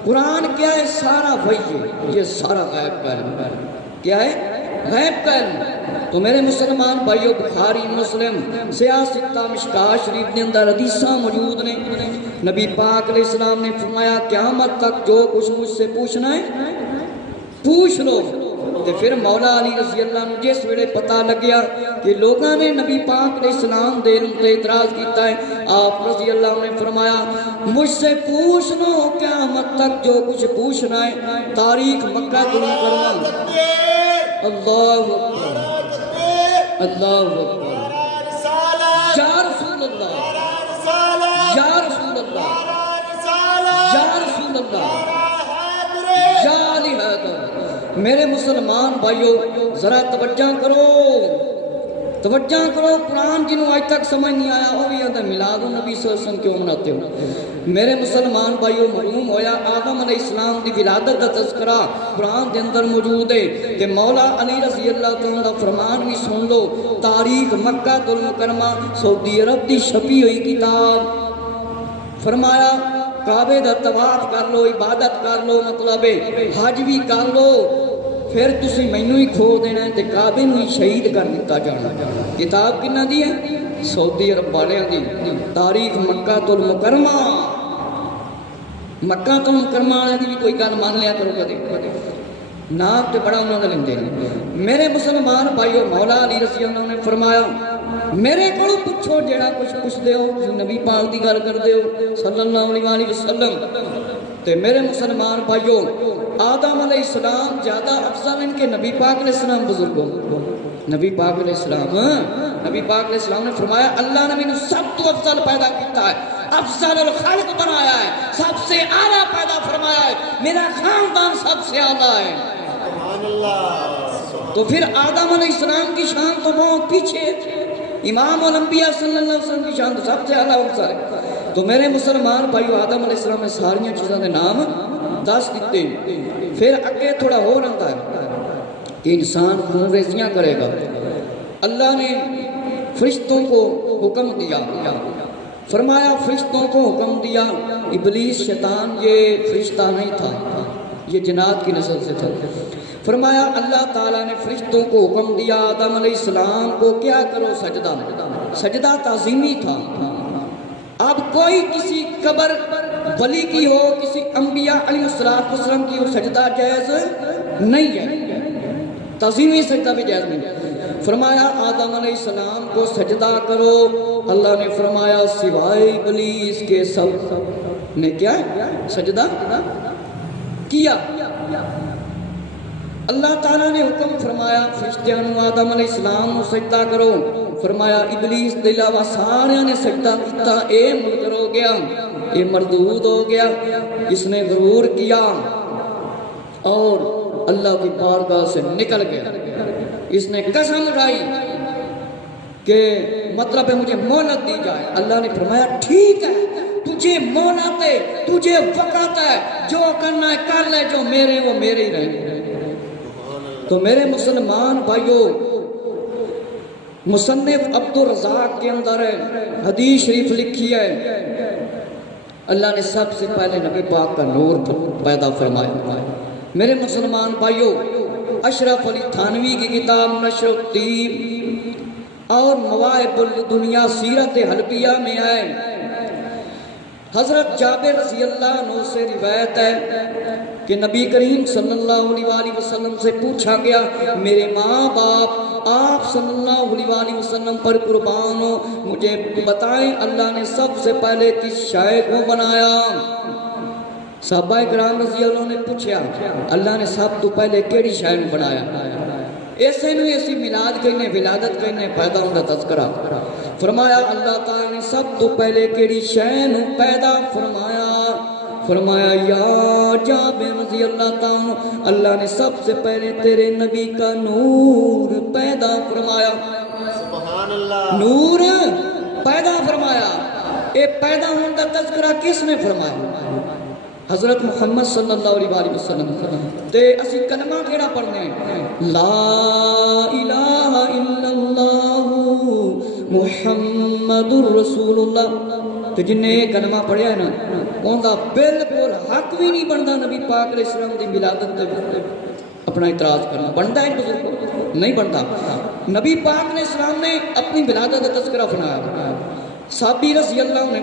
قرآن کیا ہے؟ سارا وحی ہے، یہ سارا غیب کا علم ہے. کیا ہے؟ غیب کا علم. تو میرے مسلمان بھائیو بخاری مسلم سیاستہ مشکاہ شریف کے اندر حدیثاں موجود نے. نبی پاک علیہ السلام نے فرمایا قیامت تک جو کچھ مجھ سے پوچھنا ہے پوچھ لو. تو پھر مولا علی رضی اللہ عنہ جس ویلے پتہ لگیا کہ لوگاں نے نبی پاک علیہ السلام دے علم تے اعتراض کیتا ہے، آپ رضی اللہ عنہ نے فرمایا مجھ سے پوچھ لو قیامت تک جو کچھ پوچھنا ہے. تاریخ مکہ کو کرنا. اللہ اکبر اللہ اکبر یا رسول اللہ یا رسول اللہ یا رسول اللہ یا علی حیدر. میرے مسلمان بھائیو ذرا توجہ کرو توجہ کرو. قرآن جنہوں آج تک سمجھ نہیں آیا وہ بھی آدھا میلاد النبی صلی اللہ علیہ وسلم کیوں مناتے ہو؟ میرے مسلمان بھائیو معلوم ہویا آدم علیہ السلام دی ولادت کا تذکرہ قرآن دے اندر موجود ہے. کہ مولا علی رضی اللہ تعالیٰ دا فرمان بھی سن لو. تاریخ مکہ المکرمہ سعودی عرب دی چھپی ہوئی کتاب. فرمایا کعبے دا طواف کر لو، عبادت کر لو، مطلب حج بھی کر لو، پھر تسی مینوں ہی کھو دینا ہے تے کعبے نوں ہی شہید کر دیتا جانا. کتاب کنہ دی ہے؟ سعودی عرب والیاں دی. تاریخ مکہ المکرمہ. مکہ المکرمہ والے دی بھی کوئی گل مان لیا کرو کدے. نام تے بڑا انہوں نے لیندے ہیں. میرے مسلمان بھائیو مولا علی رضی اللہ عنہ نے فرمایا میرے کو پوچھو جڑا کچھ پوچھتے ہو نبی پاک دی گل کرتے ہو صلی اللہ علیہ وسلم تے میرے مسلمان بھائیو آدم علیہ السلام زیادہ افضل ان کے نبی پاک علیہ السلام بزرگوں نبی پاک علیہ السلام نبی پاک علیہ السلام نے فرمایا اللہ نے مجھے سب تو افضل پیدا کیتا ہے افضل الخلق بنایا ہے سب سے اعلیٰ پیدا فرمایا ہے میرا خاندان سب سے اعلیٰ ہے سبحان اللہ تو پھر آدم علیہ السلام کی شان تو بہت پیچھے امام الانبیاء صلی اللہ علیہ وسلم کی شان تو سب سے اعلیٰ افضل ہے تو میرے مسلمان بھائیو آدم علیہ السلام نے ساریاں چیزوں کے نام دس دیتے پھر اگے تھوڑا ہو رہتا ہے کہ انسان خون ریزیاں کرے گا اللہ نے فرشتوں کو حکم دیا فرمایا فرشتوں کو حکم دیا ابلیس شیطان یہ فرشتہ نہیں تھا یہ جنات کی نسل سے تھا فرمایا اللہ تعالیٰ نے فرشتوں کو حکم دیا آدم علیہ السلام کو کیا کرو سجدہ سجدہ تعظیمی تھا اب کوئی کسی قبر ولی کی ہو کسی انبیاء علیہ السلام کی ہو سجدہ جائز نہیں ہے تعظیمی سجدہ بھی جائز نہیں فرمایا آدم علیہ السلام کو سجدہ کرو اللہ نے فرمایا سوائے ابلیس کے سب نے کیا سجدہ کیا اللہ تعالیٰ نے حکم فرمایا فرشتیاں آدم علیہ السلام کو سجدہ کرو فرمایا ابلیس کے علاوہ سارے نے سجدہ کیتا اے منکر ہو گیا اے مردود ہو گیا اس نے غرور کیا اور اللہ کی بارگاہ سے نکل گیا اس نے قسم اٹھائی کہ مطلب ہے مجھے مہلت دی جائے اللہ نے فرمایا ٹھیک ہے تجھے مہلت ہے تجھے وقت ہے جو کرنا ہے کر لے جو میرے وہ میرے ہی رہیں تو میرے مسلمان بھائیو مصنف عبد الرزاق کے اندر حدیث شریف لکھی ہے اللہ نے سب سے پہلے نبی پاک کا نور پیدا فرمایا میرے مسلمان بھائیو اشرف علی تھانوی کی کتاب نشر الطیب اور مواہب الدنیا سیرت حلبیہ میں آئے حضرت جابر رضی اللہ عنہ سے روایت ہے کہ نبی کریم صلی اللہ علیہ وسلم سے پوچھا گیا میرے ماں باپ آپ صلی اللہ علیہ وسلم پر قربان ہو مجھے بتائیں اللہ نے سب سے پہلے کس شے کو بنایا صحابہ کرام رضی اللہ نے پوچھا اللہ نے سب تو پہلے کیڑی شے کو بنایا ایسے نہیں ایسی میلاد کہنے ولادت کہنے پیدا ہونا تذکرہ فرمایا اللہ تعالیٰ نے سب تو پہلے کیڑی شے کو پیدا فرمایا یا جابر رضی اللہ تعالیٰ اللہ نے سب سے پہلے تیرے نبی کا نور پیدا فرمایا سبحان اللہ نور پیدا فرمایا اے پیدا ہونے کا تذکرہ کس نے فرمایا حضرت محمد صلی اللہ علیہ وسلم تے اسی کلمہ کیڑا پڑھنے ہیں لا الہ الا اللہ محمد الرسول اللہ تے جن نے کلمہ پڑھیا ہے نا ان دا بالکل حق بھی نہیں بنتا نبی پاک علیہ السلام دی ولادت تے اپنا اعتراض کرنا بنتا ہے بزرگ نہیں بنتا نبی پاک علیہ السلام نے اپنی ولادت کا تذکرہ فرمایا صحابی رضی اللہ نے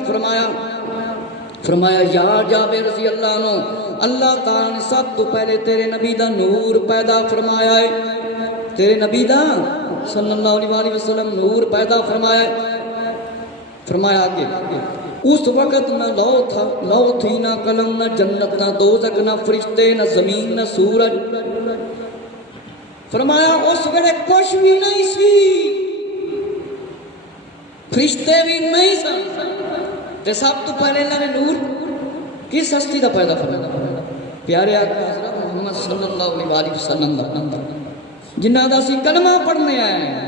فرمایا یا جابر رضی اللہ عنہ اللہ تعالیٰ نے سب تو پہلے تیرے نبی دا نور پیدا فرمایا ہے تیرے نبی دا صلی اللہ علیہ وسلم نور پیدا فرمایا ہے فرمایا آگے اس وقت نہ لو تھی نہ قلم نہ جنت نہ دوزخ نہ فرشتے نہ زمین نہ سورج فرمایا اس وقت کچھ بھی نہیں سی فرشتے بھی نہیں سن تے سب تو پہلے اللہ نے نور کس ہستی دا پیدا فرمایا پیارے آقا حضرت محمد صلی اللہ علیہ وسلم جنہ دا سی کلمہ پڑھنے آئے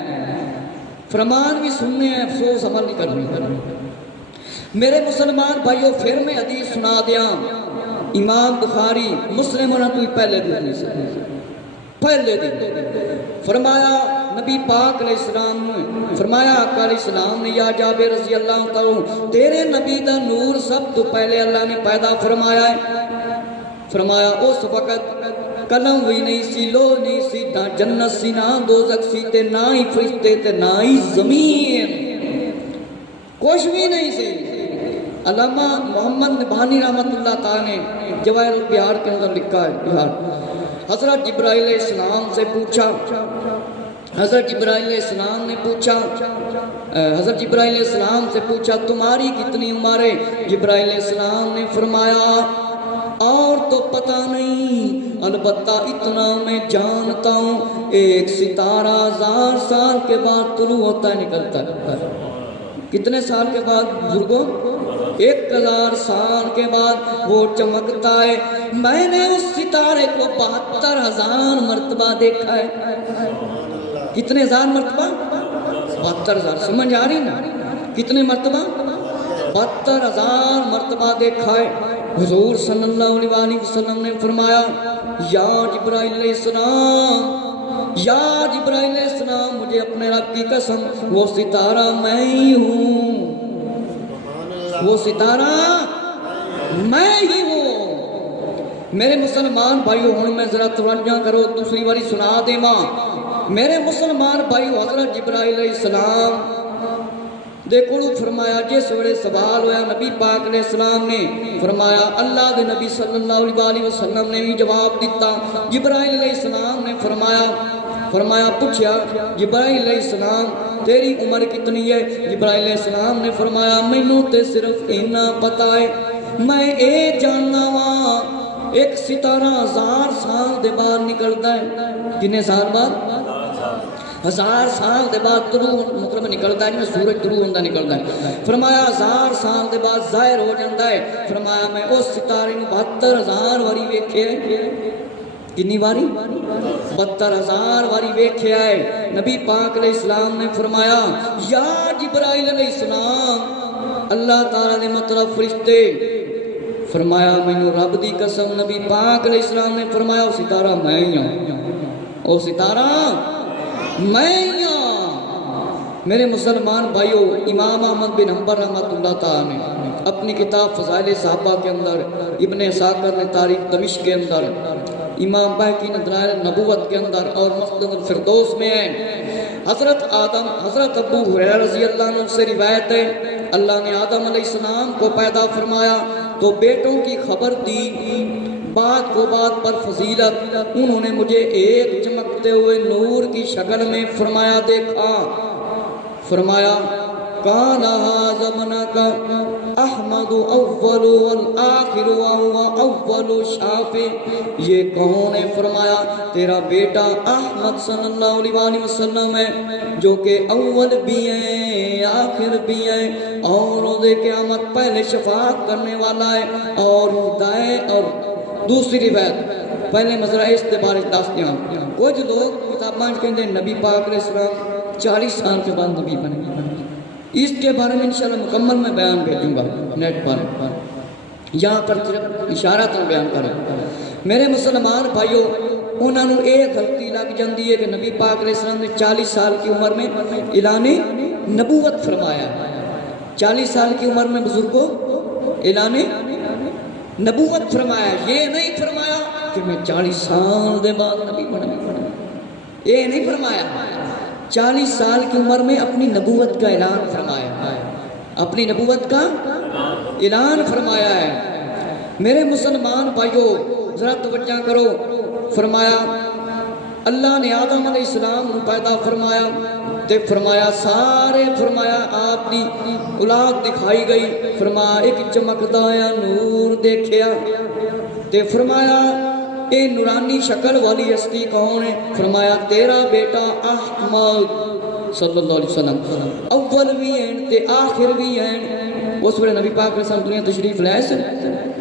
فرمان بھی سننے ہیں افسوس عمل نہیں کرنے میرے مسلمان بھائیو پھر میں حدیث سنا دیا امام بخاری مسلم ہونا تو پہلے دن فرمایا نبی پاک علیہ السلام نے فرمایا آقا علیہ السلام نے یا جابر رضی اللہ تعالیٰ تیرے نبی دا نور سب تو پہلے اللہ نے پیدا فرمایا ہے فرمایا اس وقت قلم بھی نہیں سی لو نہیں سی نہ جنت سی نہ دوزخ سی تے نہ ہی فرشتے تے نہ ہی زمین کچھ بھی نہیں سی علامہ محمد نبھانی رحمت اللہ تعالیٰ نے جواہر البیار کے اندر لکھا ہے بہار حضرت جبرائیل علیہ السلام سے پوچھا حضرت جبرائیل علیہ السلام نے پوچھا، حضرت جبرائیل علیہ السلام سے پوچھا تمہاری کتنی عمر ہے؟ جبرائیل علیہ السلام نے فرمایا اور تو پتہ نہیں، البتہ اتنا میں جانتا ہوں ایک ستارہ 1000 سال کے بعد طلوع ہوتا ہے، نکلتا ہے۔ کتنے سال کے بعد بزرگوں؟ 1000 سال کے بعد وہ چمکتا ہے۔ میں نے اس ستارے کو 72,000 مرتبہ دیکھا ہے۔ کتنے ہزار مرتبہ؟ 72,000۔ سمجھ آ رہی نا؟ کتنے مرتبہ؟ 72,000 مرتبہ دیکھا ہے۔ حضور صلی اللہ علیہ وسلم نے فرمایا یا جبرائیل علیہ السلام، یا جبرائیل علیہ السلام، مجھے اپنے رب کی قسم وہ ستارہ میں ہی ہوں، وہ ستارہ میں ہی ہوں۔ میرے مسلمان بھائیو ہوں میں ذرا توجہ کرو، دوسری باری سنا دے ماں۔ میرے مسلمان بھائیو حضرت جبرائیل علیہ السلام دیکھو فرمایا جس ویلے سوال ہویا نبی پاک علیہ السلام نے فرمایا، اللہ دے نبی صلی اللہ علیہ وسلم نے بھی جواب دیتا۔ جبرائیل علیہ السلام نے فرمایا پوچھا جبرائیل علیہ السلام تیری عمر کتنی ہے؟ جبرائیل علیہ السلام نے فرمایا مینوں تے صرف اتنا پتہ ہے، میں اے جاننا وا ایک ستارہ 1000 سال دے بعد نکلتا ہے۔ کتنے سال بعد؟ 1000 سال دے بعد طلوع مطلب نکلتا ہے، سورج طلوع ہوتا نکلتا ہے۔ فرمایا 1000 سال دے بعد ظاہر ہو جاتا ہے۔ فرمایا میں اس ستارے نوں 72,000 واری ویکھیا ہے۔ کتنی واری؟ 72,000 واری ویکھیا ہے۔ نبی پاک علیہ السلام نے فرمایا یا جبرائیل علیہ السلام، اللہ تعالیٰ نے مطلب فرشتے، فرمایا مینوں رب دی قسم، نبی پاک علیہ السلام نے فرمایا وہ ستارہ میں ہی ہوں، وہ ستارہ میں ہی ہوں۔ میرے مسلمان بھائیو امام احمد بن حنبل رحمۃ اللہ تعالیٰ نے اپنی کتاب فضائل صحابہ کے اندر، ابن اسحاق نے تاریخ دمشق کے اندر، امام بہقی نے دلائل نبوت کے اندر اور مسند الفردوس میں ہے، حضرت ابو ہریرہ رضی اللہ عنہ سے روایت ہے، اللہ نے آدم علیہ السلام کو پیدا فرمایا تو بیٹوں کی خبر دی، بات کو بات پر فضیلت، انہوں نے مجھے ایک چمکتے ہوئے نور کی شکل میں فرمایا دیکھا، فرمایا کان ھذا ابنک احمد اول والآخر وهو اول شافع، یہ کون ہے؟ فرمایا تیرا بیٹا احمد صلی اللہ علیہ وسلم ہے جو کہ اول بھی ہے آخر بھی ہے اور روز قیامت پہلے شفاعت کرنے والا ہے اور ہدایت۔ اور دوسری روایت پہلے مذرا اس کے بارے دس دیا، کچھ لوگ کتاباں کہتے ہیں نبی پاک علیہ السلام 40 سال کے بعد نبی بنے، اس کے بارے میں انشاءاللہ مکمل میں بیان بھیجوں گا نیٹ پر، یہاں پر صرف اشارہ تو بیان کریں۔ میرے مسلمان بھائیو انہوں نے ایک غلطی لگ جاندی ہے کہ نبی پاک علیہ السلام نے 40 سال کی عمر میں اعلان نبوت فرمایا، 40 سال کی عمر میں بزرگوں اعلان نبوت فرمایا، یہ نہیں فرمایا کہ میں 40 سال دے بعد نبی بنا، یہ نہیں فرمایا، 40 سال کی عمر میں اپنی نبوت کا اعلان فرمایا، اپنی نبوت کا اعلان فرمایا ہے۔ میرے مسلمان بھائیو ذرا توجہ کرو، فرمایا اللہ نے آدم علیہ السلام کو پیدا فرمایا تے فرمایا سارے، فرمایا آپ کی اولاد دکھائی گئی، فرمایا ایک چمکدا یا نور دیکھیا تے فرمایا اے نورانی شکل والی ہستی کون ہے؟ فرمایا تیرا بیٹا احمد صلی اللہ علیہ وسلم، اول بھی ہیں تے آخر بھی ہیں۔ اس وقت نبی پاک علیہ السلام دنیا تشریف لائے سے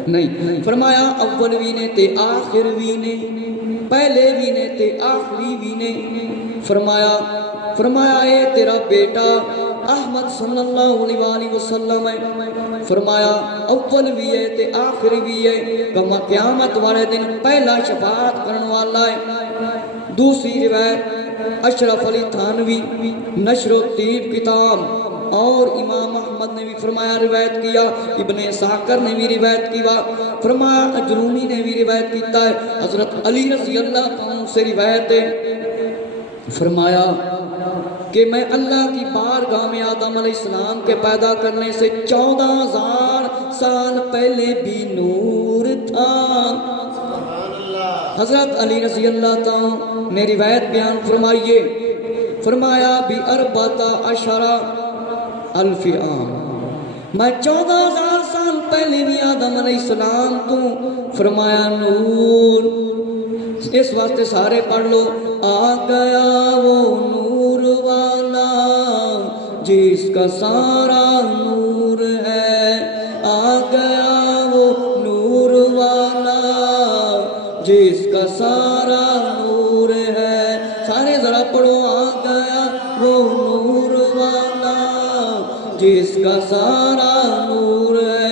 نہیں، فرمایا اول بھی نے تے آخر بھی نے، پہلے بھی نے تے آخری بھی نے، فرمایا اے تیرا بیٹا احمد صلی اللہ علیہ وسلم ہے، فرمایا اول بھی ہے تے آخر بھی ہے، قیامت والے دن پہلا شفاعت کرنے والا ہے۔ دوسری روایت اشرف علی تھانوی نشر الطیب کتاب اور امام احمد نے بھی فرمایا روایت کیا، ابن ساکر نے بھی روایت کیا، فرمایا اجرومی نے بھی روایت کیتا ہے، حضرت علی رضی اللہ عنہ سے روایت ہے، فرمایا کہ میں اللہ کی بارگاہ میں آدم علیہ السلام کے پیدا کرنے سے 14,000 سال پہلے بھی نور تھا۔ حضرت علی رضی اللہ عنہ نے روایت بیان فرمائیے، فرمایا بھی اربعۃ عشر الف عام، میں 14,000 سال پہلے بھی آدم علیہ السلام تو فرمایا نور، اس واسطے سارے پڑھ لو، آ گیا وہ نور والا جس کا سارا نور ہے، آ گیا وہ نور والا جس کا سارا نور ہے، سارے ذرا پڑھو، آ گیا وہ نور والا جس کا سارا نور ہے۔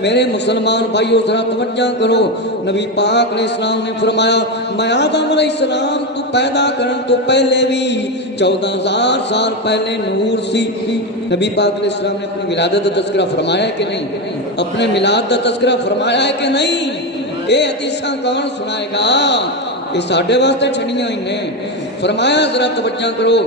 میرے مسلمان بھائیو ذرا توجہ کرو، نبی پاک علیہ السلام نے فرمایا میں آدم علیہ السلام تو پیدا کرن تو پہلے بھی 14,000 سال پہلے نور سی۔ نبی پاک علیہ السلام نے اپنی ولادت کا تذکرہ فرمایا ہے کہ نہیں؟ اپنے میلاد کا تذکرہ فرمایا ہے کہ نہیں؟ اے حدیثاں کون سنائے گا؟ یہ ساڈے واسطے چھڑیاں ہی نے۔ فرمایا ذرا توجہ کرو،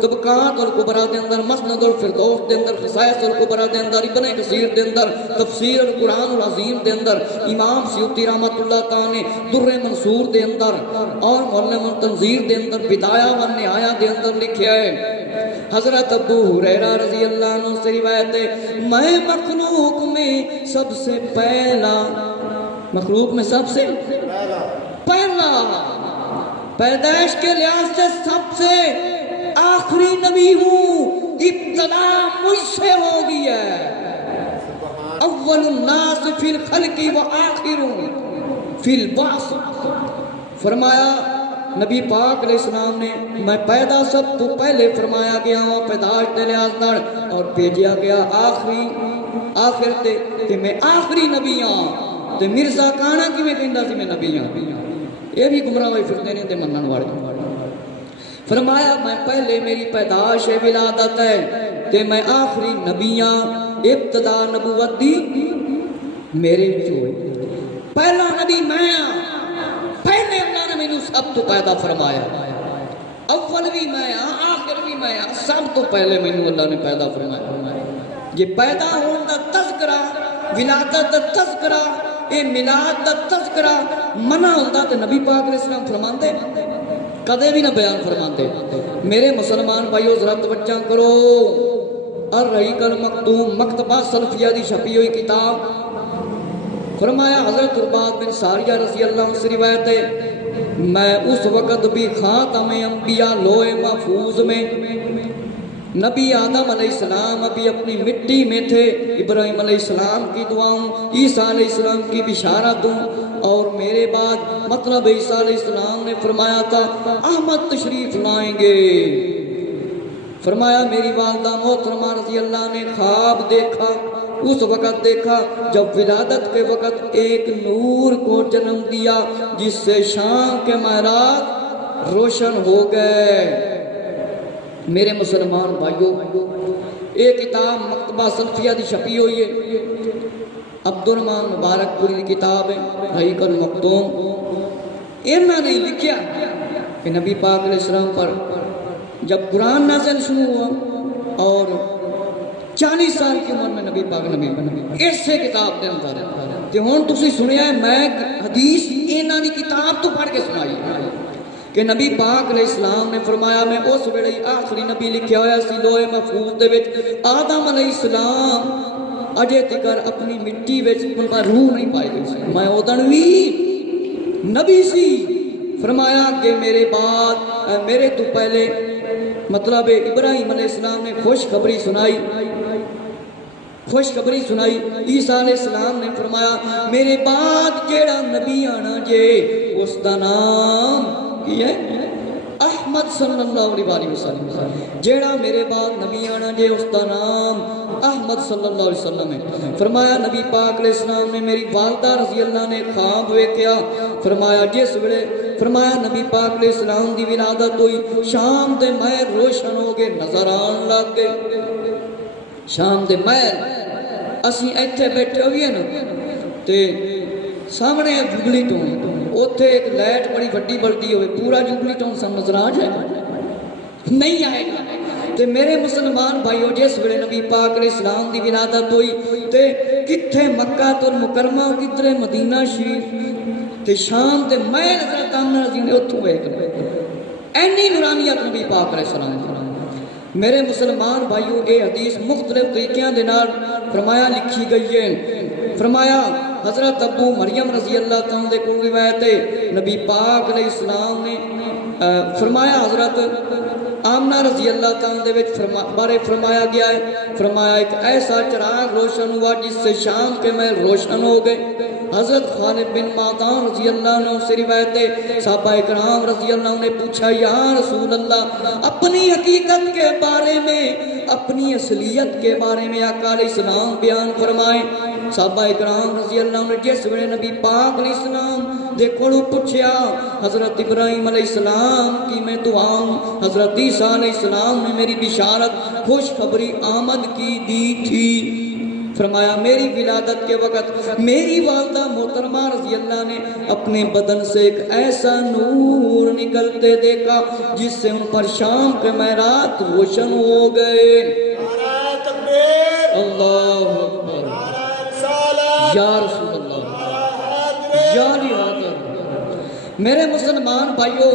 طبقات الکبریٰ دے اندر، مسند الفردوس دے اندر، خصائص الکبریٰ دے اندر، ابن کثیر دے اندر، تفسیر القرآن العظیم دے اندر، امام سیوطی رحمۃ اللہ تعالی نے در منصور دے اندر اور معلم التنظیر دے اندر بدایہ و نہایہ دے اندر لکھیا ہے، حضرت ابو ہریرہ رضی اللہ عنہ سے روایت ہے، میں مخلوق میں سب سے پہلا، مخلوق میں سب سے پہلا، پیدائش کے لحاظ سے سب سے آخری نبی ہوں، ابتدا مجھ سے ہوگی ہے، اول الناس فی الخلق و آخر فی البعث۔ فرمایا نبی پاک علیہ السلام نے میں پیدا سب تو پہلے فرمایا گیا ہوں پیدائش کے لحاظ نال، اور بھیجیا گیا آخر تے کہ میں آخری نبی ہاں، تے مرزا کانا کی میں کہندا سی میں نبی ہاں، یہ بھی گمراہ ہوئے پھرتے نے تے منن والے۔ فرمایا میں پہلے میری پیدائش ولادت ہے تے میں آخری نبیاں، ابتدا نبوت دی میرے جو پہلا نبی میں ہاں، پہلے اللہ نے مینوں سب تو پیدا فرمایا، اول بھی میں ہاں، آخر بھی میں ہاں، سب تو پہلے مینوں اللہ نے پیدا فرمایا۔ یہ پیدا ہون دا تذکرہ، ولادت دا تذکرہ، اے میلاد دا تذکرہ منع ہوندا تے نبی پاک علیہ السلام فرماندے کدے بھی نہ بیان فرماندے۔ میرے مسلمان بھائیو ذرا توجہ کرو، الرحیق المختوم مکتبہ سلفیہ دی چھپی ہوئی کتاب، فرمایا حضرت عرباد بن ساریہ رضی اللہ عنہ سے روایت ہے، میں اس وقت بھی خاتم انبیاء لوح محفوظ میں، نبی آدم علیہ السلام ابھی اپنی مٹی میں تھے، ابراہیم علیہ السلام کی دعاؤں، عیسیٰ علیہ السلام کی بشارتوں، اور میرے بعد مطلب عیسیٰ علیہ السلام نے فرمایا تھا احمد تشریف لائیں گے۔ فرمایا میری والدہ محترمہ رضی اللہ نے خواب دیکھا، اس وقت دیکھا جب ولادت کے وقت ایک نور کو جنم دیا جس سے شام کے معراج روشن ہو گئے۔ میرے مسلمان بھائیو، ایک کتاب مکتبہ سلفیہ دی چھپی ہوئی ہے، عبد الرحمن مبارک پوری کتاب ہے رحیق المختوم، انہوں نے لکھیا کہ نبی پاک علیہ السلام پر جب قرآن نازل شروع ہوا اور 40 سال کی عمر میں نبی پاک نبی بنے، اسے کتاب دے اندر کہ ہون تسی سنیا ہے میں حدیث انہوں نے کتاب تو پڑھ کے سنائی کہ نبی پاک علیہ السلام نے فرمایا میں اس ویلے آخری نبی لکھیا ہویا سی لوح محفوظ دے وچ، آدم علیہ السلام اجے تکر اپنی مٹی وچ ان کا روح نہیں پائی گئی سی، میں ادن بھی نبی سی۔ فرمایا کہ میرے بعد میرے تو پہلے مطلب ابراہیم علیہ السلام نے خوشخبری سنائی، عیسیٰ علیہ السلام نے فرمایا میرے بعد جیڑا نبی آنا جے اس دا نام کی ہے احمد صلی اللہ علیہ وسلم، جیڑا میرے بعد نبی آنا جے اس دا نام احمد صلی اللہ علیہ وسلم ہے۔ فرمایا نبی پاک علیہ السلام نے میری والدہ رضی اللہ نے خواب ویکھیا، فرمایا جس ویلے فرمایا نبی پاک علیہ السلام دی ولادت ہوئی، شام دے مہر روشن ہو گئے، نظر آن لگ گئے، شام دے مہر اسی ایتھے بیٹھے ہوئے نا تے سامنے جبلی ٹون، اوتھے ایک لائٹ بڑی وڈی بلدی ہوئے، پورا جبلی ٹون سب نظر آ جائے گا نہیں آئے گا۔ تے میرے مسلمان بھائیو جس ویلے نبی پاک علیہ السلام دی ولادت ہوئی تے کتھے مکہ تو مکرمہ کدھرے مدینہ شریف تے شام تے میں حضرت آمنہ رضی نے اتھوں ویکھ لے اینی نورانیت نبی پاک علیہ السلام دی۔ میرے مسلمان بھائیو اے حدیث مختلف طریقیاں دے نال فرمایا لکھی گئی ہے۔ فرمایا حضرت ابو مریم رضی اللہ تعالیٰ دے کو روایت ہے، نبی پاک علیہ السلام نے فرمایا حضرت آمنہ رضی اللہ تعالیٰ دے وچ بارے فرمایا گیا ہے، فرمایا ایک ایسا چراغ روشن ہوا جس سے شام کے محل روشن ہو گئے۔ حضرت خالد بن معدان رضی اللہ عنہ سے روایت ہے، صحابہ کرام رضی اللہ عنہ نے پوچھا یا رسول اللہ اپنی حقیقت کے بارے میں، اپنی اصلیت کے بارے میں آقا علیہ السلام بیان فرمائیں۔ صحابہ کرام رضی اللہ عنہ نے جس ویلے نبی پاک علیہ السلام دیکھو پوچھیا حضرت ابراہیم علیہ السلام کی میں دعاؤں، حضرت عیسیٰ علیہ السلام نے میری بشارت خوشخبری آمد کی دی تھی۔ فرمایا میری ولادت کے وقت میری والدہ محترمہ رضی اللہ نے اپنے بدن سے ایک ایسا نور نکلتے دیکھا جس سے ان پر شام کے مہرات روشن ہو گئے۔ نعرہ تکبیر، اللہ اکبر، نعرہ رسالت، یا رسول اللہ، نعرہ حیدر۔ یا حاضر۔ میرے مسلمان بھائیو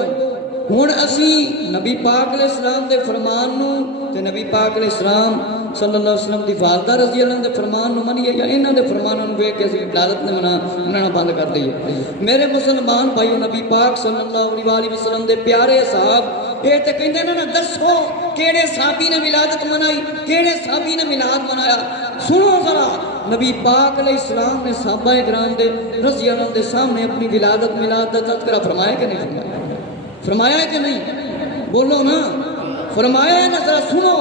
ہن اسی نبی پاک علیہ السلام دے فرمان نو تے نبی پاک علیہ السلام صلی اللہ علیہ وسلم دی والدہ رضی اللہ عنہ دے فرمان نو منیے یا انہاں دے فرماناں نو ویکھ کے اسی عبادت نے منانا بند کر دئیے۔ میرے مسلمان بھائیو نبی پاک صلی اللہ علیہ وسلم دے پیارے صاحب اے تے کہندے نا دسو کیڑے صحابی نے ولادت منائی، کیڑے صحابی نے میلاد منایا؟ سنو ذرا، نبی پاک علیہ السلام نے صحابہ کرام دے رضی اللہ عنہ دے سامنے اپنی ولادت میلاد دا تذکرہ فرمایا کہ نہیں فرمایا؟ فرمایا ہے کہ نہیں؟ بولو نا، فرمایا ہے نا؟ ذرا سنو،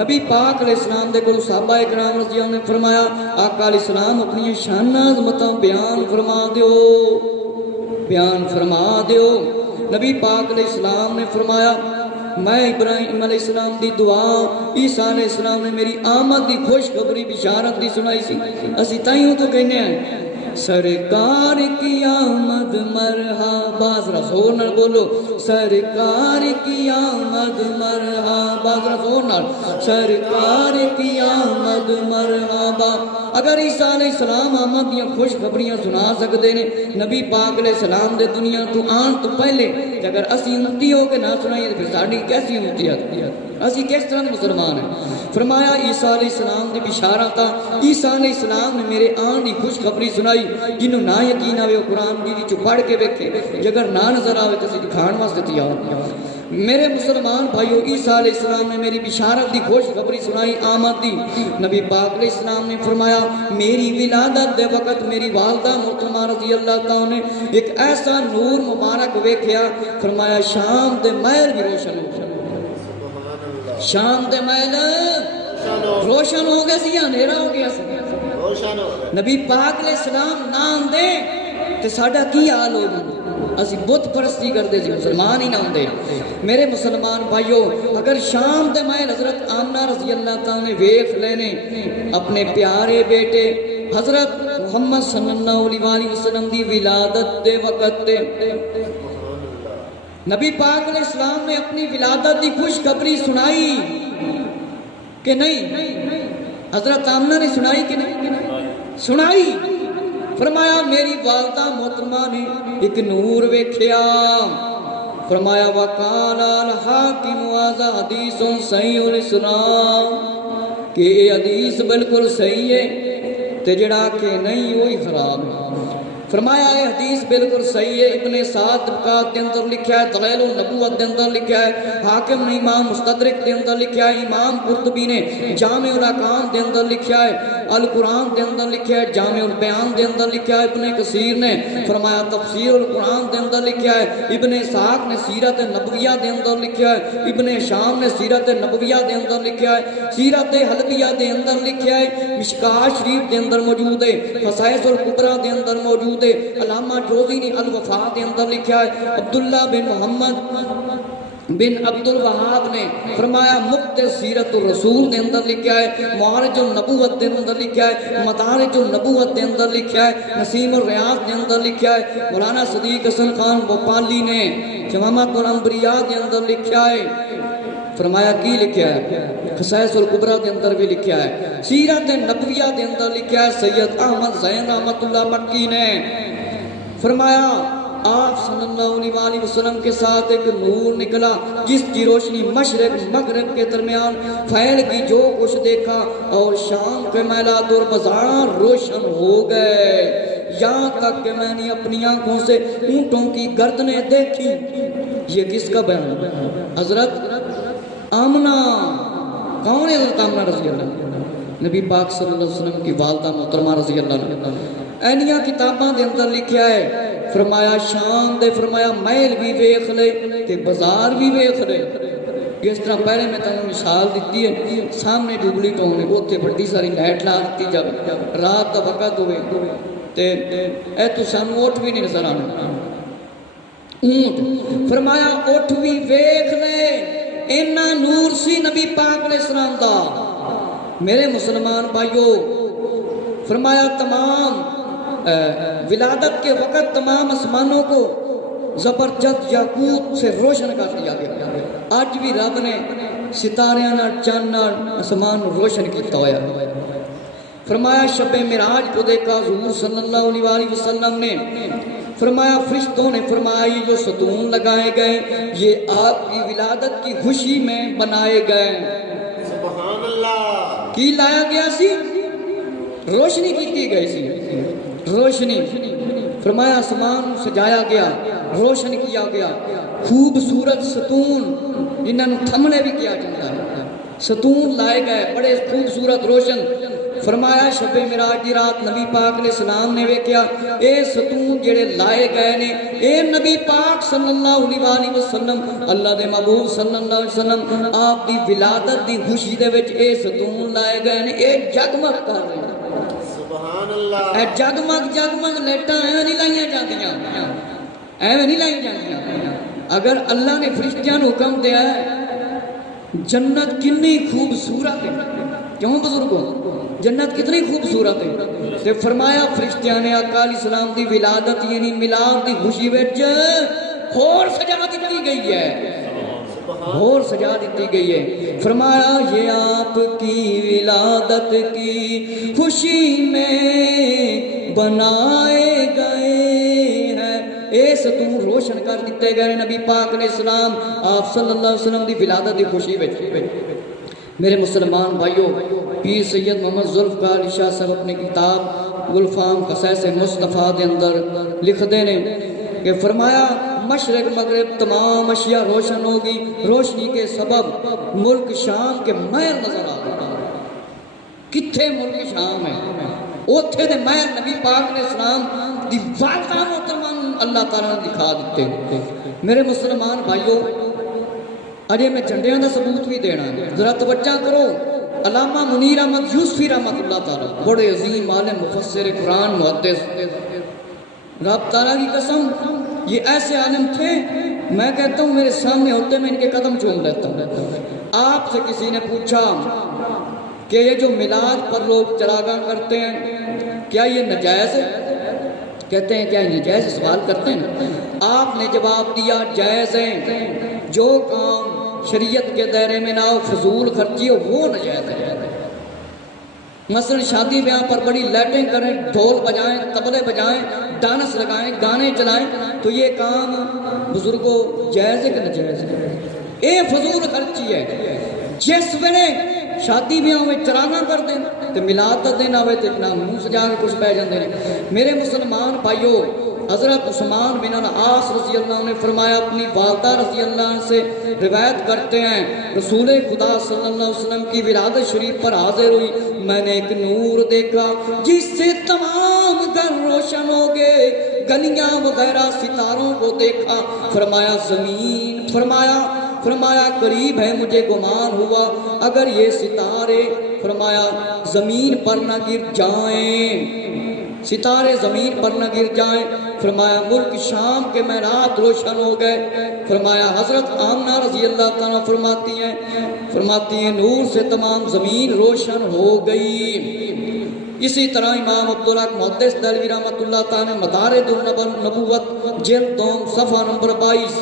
نبی پاک علیہ السلام دے کول صحابہ کرام رضی اللہ عنہ نے فرمایا آقا علیہ السلام اپنی شان عظمتاں بیان فرما دیو، بیان فرما دیو۔ نبی پاک علیہ السلام نے فرمایا میں ابراہیم علیہ السلام دی دعا، عیسیٰ علیہ السلام نے میری آمد دی خوشخبری بشارت دی سنائی سی۔ اسی تائیوں تو کہنے ہیں سرکار کی آمد مرحبا، ذرا زور نال بولو، سرکار کی آمد مرحبا، ذرا زور نال، سرکار کی آمد مرحبا۔ اگر عیسیٰ علیہ السلام آمد دیاں خوشخبریاں سنا سکتے ہیں نبی پاک علیہ السلام دے دنیا تو آن تو پہلے، اگر اسی امتی ہو کے نہ سنائیے تو پھر ساڑی کیسی امتی ہے؟ اسی کس طرح مسلمان ہیں؟ فرمایا عیسیٰ علیہ السلام دی بشارت، عیسیٰ علیہ السلام نے میرے آن دی خوشخبری سنائی۔ جنہوں نہ یقین آوے وہ قرآن دی چو پڑھ کے بیکھے، اگر نہ نظر آوے تو اسی دکھان واسطے تیار۔ میرے مسلمان بھائیو عیسیٰ علیہ السلام نے میری بشارت دی خوشخبری سنائی آمد دی۔ نبی پاک علیہ السلام نے فرمایا میری ولادت دے وقت میری والدہ محترمہ رضی اللہ تعالیٰ نے ایک ایسا نور مبارک ویکھیا، فرمایا شام دے محل بھی روشن ہو گئے، شام دے محل روشن ہو گئے سی، اندھیرا ہو گیا سی۔ نبی پاک علیہ السلام نہ آندے تے ساڈا کی حال ہو گیا؟ اسی بت پرستی کرتے سی، مسلمان ہی نہ ہوندے۔ میرے مسلمان بھائیو اگر شام دے محل حضرت آمنہ رضی اللہ تعالیٰ نے ویکھ لینے اپنے پیارے بیٹے حضرت محمد صلی اللہ علیہ وسلم دی ولادت دے وقت تے نبی پاک علیہ السلام نے اپنی ولادت دی خوشخبری سنائی کہ نہیں؟ حضرت آمنہ نے سنائی کہ نہیں؟ سنائی۔ فرمایا میری والدہ محترمہ نے ایک نور ویکھیا، فرمایا وقال الحاکم ھذا حدیث صحیح الاسلام، کہ یہ حدیث بالکل صحیح ہے تے جڑا کہ نہیں وہی خراب ہے۔ فرمایا یہ حدیث بالکل صحیح ہے، ابن سعد طبقات دے اندر لکھا ہے، دلائل النبوت دے اندر لکھا ہے، حاکم نے امام مستدرک دے اندر لکھا ہے، امام قرطبی نے جامع الاحکام دے اندر لکھا ہے، القرآن دے اندر لکھا ہے، جامع البیان دے اندر لکھا ہے، ابن کثیر نے فرمایا تفسیر القرآن دے اندر لکھا ہے، ابن اسحاق نے سیرت نبویہ دے اندر لکھا ہے، ابن شام نے سیرت نبویہ دے اندر لکھا ہے، سیرت حلبیہ دے اندر لکھا ہے، مشکاۃ شریف دے اندر موجود ہے، خصائص الکبریٰ دے اندر موجود ہے، علامہ جوزی نے الوفا دے اندر لکھا ہے، عبداللہ بن محمد بن عبد الوہاب نے فرمایا مقتض سیرت الرسول دے اندر لکھا ہے، معارج النبوت دے اندر لکھا ہے، مدارج النبوت دے اندر لکھا ہے، نسیم الریاض دے اندر لکھا ہے، مولانا صدیق حسن خان بھوپالی نے شمامۃ الانبیاء دے اندر لکھا ہے۔ فرمایا کی لکھا ہے؟ خصائص الکبریٰ دے اندر بھی لکھا ہے، سیرت نبویہ دے اندر لکھا ہے، سید احمد زین رحمت اللہ مکی نے فرمایا آپ صلی اللہ علیہ وآلہ وسلم کے ساتھ ایک نور نکلا جس کی روشنی مشرق مغرب کے درمیان پھیل گئی، جو کچھ دیکھا اور شام کے میلاد اور بازار روشن ہو گئے، یہاں تک کہ میں نے اپنی آنکھوں سے اونٹوں کی گردنیں دیکھی۔ یہ کس کا بیان ہے؟ حضرت آمنہ۔ کون ہے حضرت آمنہ رضی اللہ عنہ؟ نبی پاک صلی اللہ علیہ وسلم کی والدہ محترمہ رضی اللہ عنہ۔ اینیاں کتاباں دے اندر لکھیا ہے، فرمایا شام دے فرمایا محل بھی ویکھ لے تے بازار بھی ویکھ لے۔ اس طرح پہلے میں تمہیں مثال دیتی ہے، سامنے ڈوبلی ٹاؤن ہے، اوتھے بڑی ساری لائٹ لا دیتی جاوے، رات دا وقت ہوئے تے اے تو سانوں اٹھ بھی نہیں نظر آنا، اونٹ فرمایا اٹھ بھی ویکھ لے، اینا نور سی نبی پاک علیہ السلام دا۔ میرے مسلمان بھائیو، فرمایا تمام ولادت کے وقت تمام آسمانوں کو زبرجد یاقوت سے روشن کر دیا گیا۔ آج بھی رب نے ستاریاں نال چاند نال آسمان روشن کیتا ہویا۔ فرمایا شب معراج کو دیکھا حضور صلی اللہ علیہ وآلہ وسلم نے، فرمایا فرشتوں نے فرمایا یہ جو ستون لگائے گئے یہ آپ کی ولادت کی خوشی میں بنائے گئے۔ سبحان اللہ۔ کی لایا گیا سی؟ روشنی کی گئی سی، روشنی۔ فرمایا آسمان سجایا گیا، روشن کیا گیا، خوبصورت ستون جنہاں نوں تھمنے بھی کیا جاتا ہے، ستون لائے گئے بڑے خوبصورت روشن۔ فرمایا شب معراج دی رات نبی پاک علیہ السلام نے ویکھیا اے ستون جڑے لائے گئے نے، اے نبی پاک صلی اللہ علیہ وآلہ وسلم، اللہ دے محبوب صلی اللہ علیہ وسلم آپ دی ولادت دی خوشی دے وچ اے ستون لائے گئے نے، اے جگمگ کر رہے ہیں۔ سبحان اللہ۔ اے جگمگ جگمگ لیٹاں ایویں نہیں لائیاں جاندیاں، ایویں نہیں لائی جاندیاں۔ اگر اللہ نے فرشتیاں نوں حکم دیا ہے جنت کنی خوبصورت ہے، کیوں بزرگوں جنت کتنی خوبصورت ہے، تے فرمایا فرشتیاں نے آقا علیہ السلام دی ولادت یعنی میلاد دی خوشی وچ اور سجا دیتی گئی ہے، اور سجا دیتی گئی ہے۔ فرمایا یہ آپ کی ولادت کی خوشی میں بنائے گئے ہیں، اے ستون روشن کر دیتے گئے نبی پاک علیہ السلام آپ صلی اللہ علیہ وسلم دی ولادت دی خوشی وچ۔ میرے مسلمان بھائیو، پیر سید محمد ذوالفقار علی شاہ صاحب اپنی کتاب گلفام قصائص مصطفیٰ دے اندر لکھ دینے کہ فرمایا مشرق مغرب تمام اشیاء روشن ہوگی، روشنی کے سبب ملک شام کے محل نظر آ رہا۔ کتھے ملک شام ہے؟ اوتھے دے محل نبی پاک علیہ السلام دی والدہ محترمہ اللہ تعالیٰ نے دکھا دیتے۔ میرے مسلمان بھائیو، اجے میں جھنڈیاں دا ثبوت بھی دینا ہے، ذرا توجہ کرو۔ علامہ منیر احمد یوسفی رحمۃ اللہ تعالیٰ بڑے عظیم عالم مفسر قرآن محدث، رب تعالیٰ کی قسم یہ ایسے عالم تھے، میں کہتا ہوں میرے سامنے ہوتے میں ان کے قدم چوم لیتا ہوں۔ آپ سے کسی نے پوچھا کہ یہ جو میلاد پر لوگ چراغاں کرتے ہیں کیا یہ نجائز ہے؟ کہتے ہیں کیا یہ نجائز؟ سوال کرتے ہیں۔ آپ نے جواب دیا جائز ہے، جو کام شریعت کے دائرے میں نہ ہو، فضول خرچی ہو، وہ نجائز ہے۔ مثلا شادی بیاہ پر بڑی لائٹیں کریں، ڈھول بجائیں، طبلے بجائیں، ڈانس لگائیں، گانے چلائیں، تو یہ کام بزرگوں جائز ہے کہ نجائز ہے؟ اے فضول خرچی ہے۔ جس ویلے شادی بیاہ میں چراغاں کر دیں تو میلاد دا دن آوے تے اپنا منہ سجا کے کچھ پہ جاندے ہیں۔ میرے مسلمان بھائیو، حضرت عثمان بن العاص رضی اللہ عنہ نے فرمایا، اپنی والدہ رضی اللہ عنہ سے روایت کرتے ہیں، رسول خدا صلی اللہ علیہ وسلم کی ولادت شریف پر حاضر ہوئی، میں نے ایک نور دیکھا جس سے تمام گھر روشن ہو گئے، گلیاں وغیرہ ستاروں کو دیکھا۔ فرمایا زمین، فرمایا قریب ہے، مجھے گمان ہوا اگر یہ ستارے فرمایا زمین پر نہ گر جائیں، ستارے زمین پر نہ گر جائیں۔ فرمایا ملک شام کے محراب روشن ہو گئے۔ فرمایا حضرت آمنہ رضی اللہ تعالیٰ فرماتی ہیں نور سے تمام زمین روشن ہو گئی۔ اسی طرح امام عبدالحق محدث دہلوی رحمۃ اللہ تعالیٰ نے مدارج النبوت جلد دوم صفحہ نمبر 22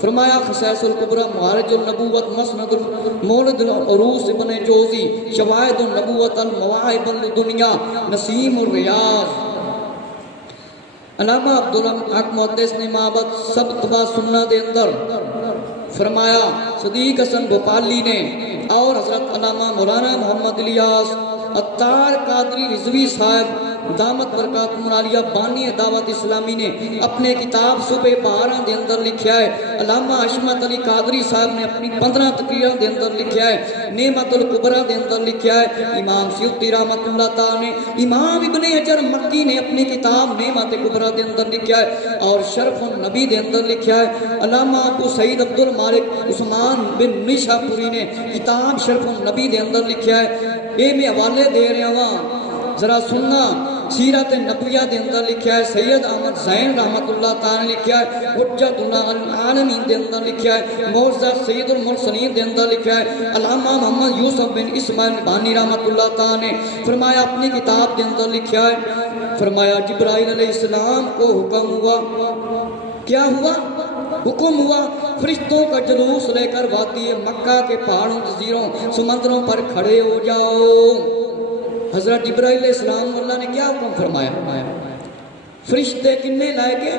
فرمایا خصائص الکبریٰ معارج النبوت مسند مولد العروس ابن جوزی شواہد النبوت المواہب الدنیا نسیم الریاض۔ علامہ عبدالحق محدث نے معبد سبت و سنہ دے اندر فرمایا، صدیق حسن بھوپالی نے اور حضرت علامہ مولانا محمد الیاس عطار قادری رضوی صاحب دامت برکاتہم العالیہ بانی دعوت اسلامی نے اپنے کتاب صبح بہاراں دے اندر لکھیا ہے، علامہ حشمت علی قادری صاحب نے اپنی 15 تقریراں دے اندر لکھیا ہے، نعمت الکبریٰ دے اندر لکھیا ہے، امام سیوطی رحمۃ اللہ تعالی نے، امام ابن حجر مکی نے اپنی کتاب نعمت الکبریٰ دے اندر لکھیا ہے، اور شرف النبی دے اندر لکھیا ہے، علامہ ابو سعید عبد المالک عثمان بن نیشا پوری نے کتاب شرف النبی دے اندر لکھیا ہے۔ یہ میں حوالے دے رہا ہوں، ذرا سننا۔ سیرت نبویہ دے اندر لکھیا ہے، سید احمد زین رحمت اللہ تعالی نے لکھیا ہے، حجت العالمین دے اندر لکھیا ہے، معجزہ سید المرسلین دے اندر لکھیا ہے، علامہ محمد یوسف بن اسماعیل بانی رحمت اللہ تعالی نے فرمایا اپنی کتاب دے اندر لکھیا ہے، فرمایا جبرائیل علیہ السلام کو حکم ہوا، کیا ہوا؟ حکم ہوا فرشتوں کا جلوس لے کر وادی مکہ کے پہاڑوں جزیروں سمندروں پر کھڑے ہو جاؤ۔ حضرت جبرائیل علیہ السلام اللہ نے کیا حکم فرمایا؟ فرشتے کنے لائے کے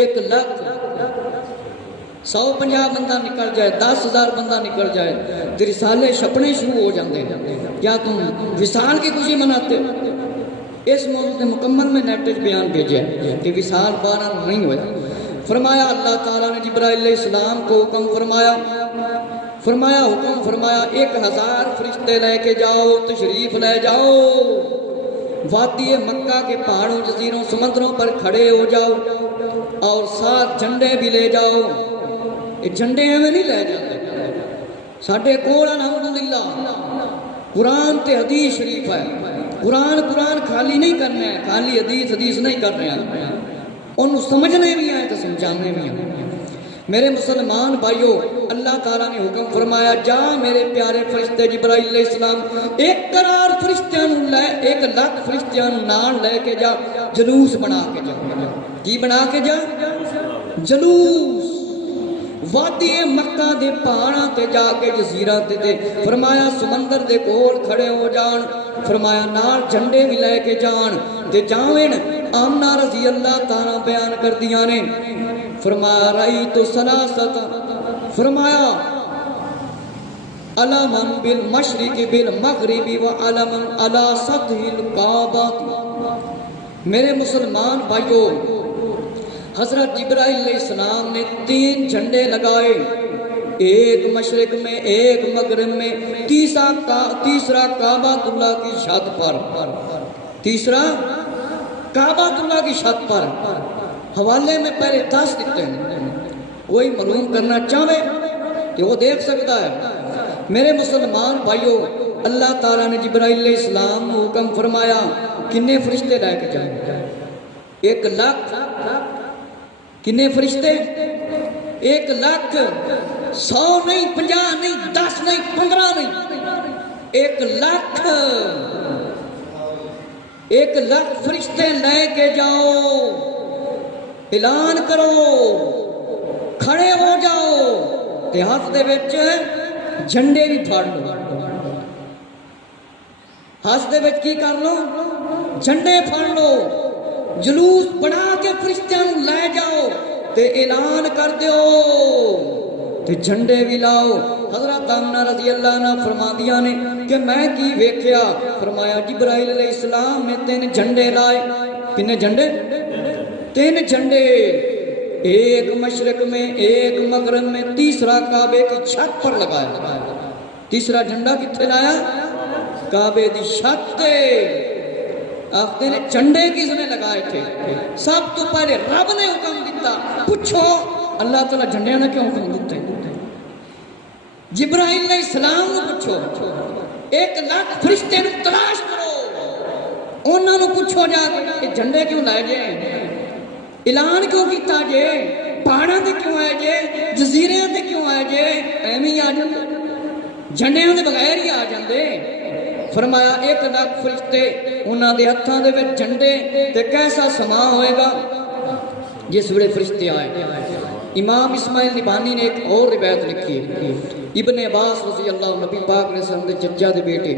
1,00,150 بندہ نکل جائے، 10,000 بندہ نکل جائے تو رسالے چھپنے شروع ہو جاندے ہیں۔ کیا تم وصال کی خوشی مناتے؟ اس موضوع نے مکمل میں نیٹ بیان بھیجا ہے کہ وصال 12 نہیں ہوئے۔ فرمایا اللہ تعالیٰ نے جبرائیل علیہ السلام کو حکم فرمایا، حکم فرمایا 1,000 فرشتے لے کے جاؤ، تشریف لے جاؤ، وادی مکہ کے پہاڑوں جزیروں سمندروں پر کھڑے ہو جاؤ، اور 7 جھنڈے بھی لے جاؤ۔ یہ جھنڈے ہمیں نہیں لے جاتے، ساڈے کول الحمدللہ قرآن تے حدیث شریف ہے۔ قرآن خالی نہیں کرنا ہے، خالی حدیث نہیں کر رہے ہیں، انہوں سمجھنے بھی ہیں تو سمجھانے بھی ہیں۔ میرے مسلمان بھائیو، اللہ تعالیٰ نے حکم فرمایا جا میرے پیارے فرشتے جبرائیل علیہ السلام 1,000 فرشتیاں لے، 1,00,000 فرشتیاں نال لے کے جا، جلوس بنا کے جا۔ کی بنا کے جا؟ جلوس وادی مکہ دے پہاڑاں تے جا کے جزیرہ تے فرمایا سمندر دے کول کھڑے ہو جان، فرمایا نال جھنڈے بھی لے کے جان تے جاویں۔ آمنہ رضی اللہ تعالیٰ بیان کر دیا نے، فرمایا رأیت ثلاثۃ، فرمایا علمن بالمشرق بالمغرب وعلمن علی سطح الکعبہ۔ میرے مسلمان بھائیو، حضرت جبرائیل علیہ السلام نے 3 جھنڈے لگائے، ایک مشرق میں، ایک مغرب میں، تیسرا کعبۃ اللہ کی چھت پر، تیسرا کعبۃ اللہ کی چھت پر۔ حوالے میں پہلے 10 دیتے ہیں، کوئی معلوم کرنا چاہے کہ وہ دیکھ سکتا ہے۔ میرے مسلمان بھائیو، اللہ تعالیٰ نے جبرائیل علیہ السلام کو حکم فرمایا کنے فرشتے لے کے جائیں؟ 1,00,000 کنے فرشتے؟ 1,00,000 100 نہیں، 50 نہیں، 10 نہیں، 15 نہیں، 1,00,000 فرشتے لے کے جاؤ، اعلان کرو، کھڑے ہو جاؤ، تے ہاتھ دے وچ جھنڈے بھی پھاڑ لو، ہاتھ دے وچ کی کر لو؟ جھنڈے پھاڑ لو، جلوس بنا کے فرشتیاں لے جاؤ تے اعلان کر دیو تے جھنڈے بھی لاؤ۔ حضرت آمنہ رضی اللہ عنہ فرما دیا نے کہ میں کی ویکھیا، فرمایا جبرائیل علیہ السلام نے 3 جھنڈے لائے۔ کنے جھنڈے؟ 3 جھنڈے، ایک مشرق میں، ایک مغرب میں، تیسرا کعبے کی چھت پر لگایا۔ تیسرا جھنڈا کتنے لایا؟ کعبے دی چھت تے۔ آختے نے جھنڈے کس نے لگائے تھے؟ سب تو پہلے رب نے حکم دیتا۔ پوچھو اللہ تعالیٰ جھنڈیاں نے کیوں حکم دیتے؟ جبرائیل علیہ السلام نے پوچھو، 1,00,000 فرشتے نے تلاش کرو، انہوں نے پوچھو جا کے جھنڈے کیوں لائے جائیں، اعلان کیوں کیتا جے، پہاڑاں تے کیوں آئے جے، جزیرے تے کیوں آئے جے؟ ایویں ہی آ جاندے، جھنڈیاں دے بغیر ہی آ جاندے۔ فرمایا 1,00,000 فرشتے، انہاں دے ہتھاں دے وچ جھنڈے، تے کیسا سما ہوئے گا جس ویلے فرشتے آئے۔ امام اسماعیل نبانی نے ایک اور روایت لکھی ہے، ابن عباس رضی اللہ عنہ نبی پاک علیہ السلام دے چچا دے بیٹے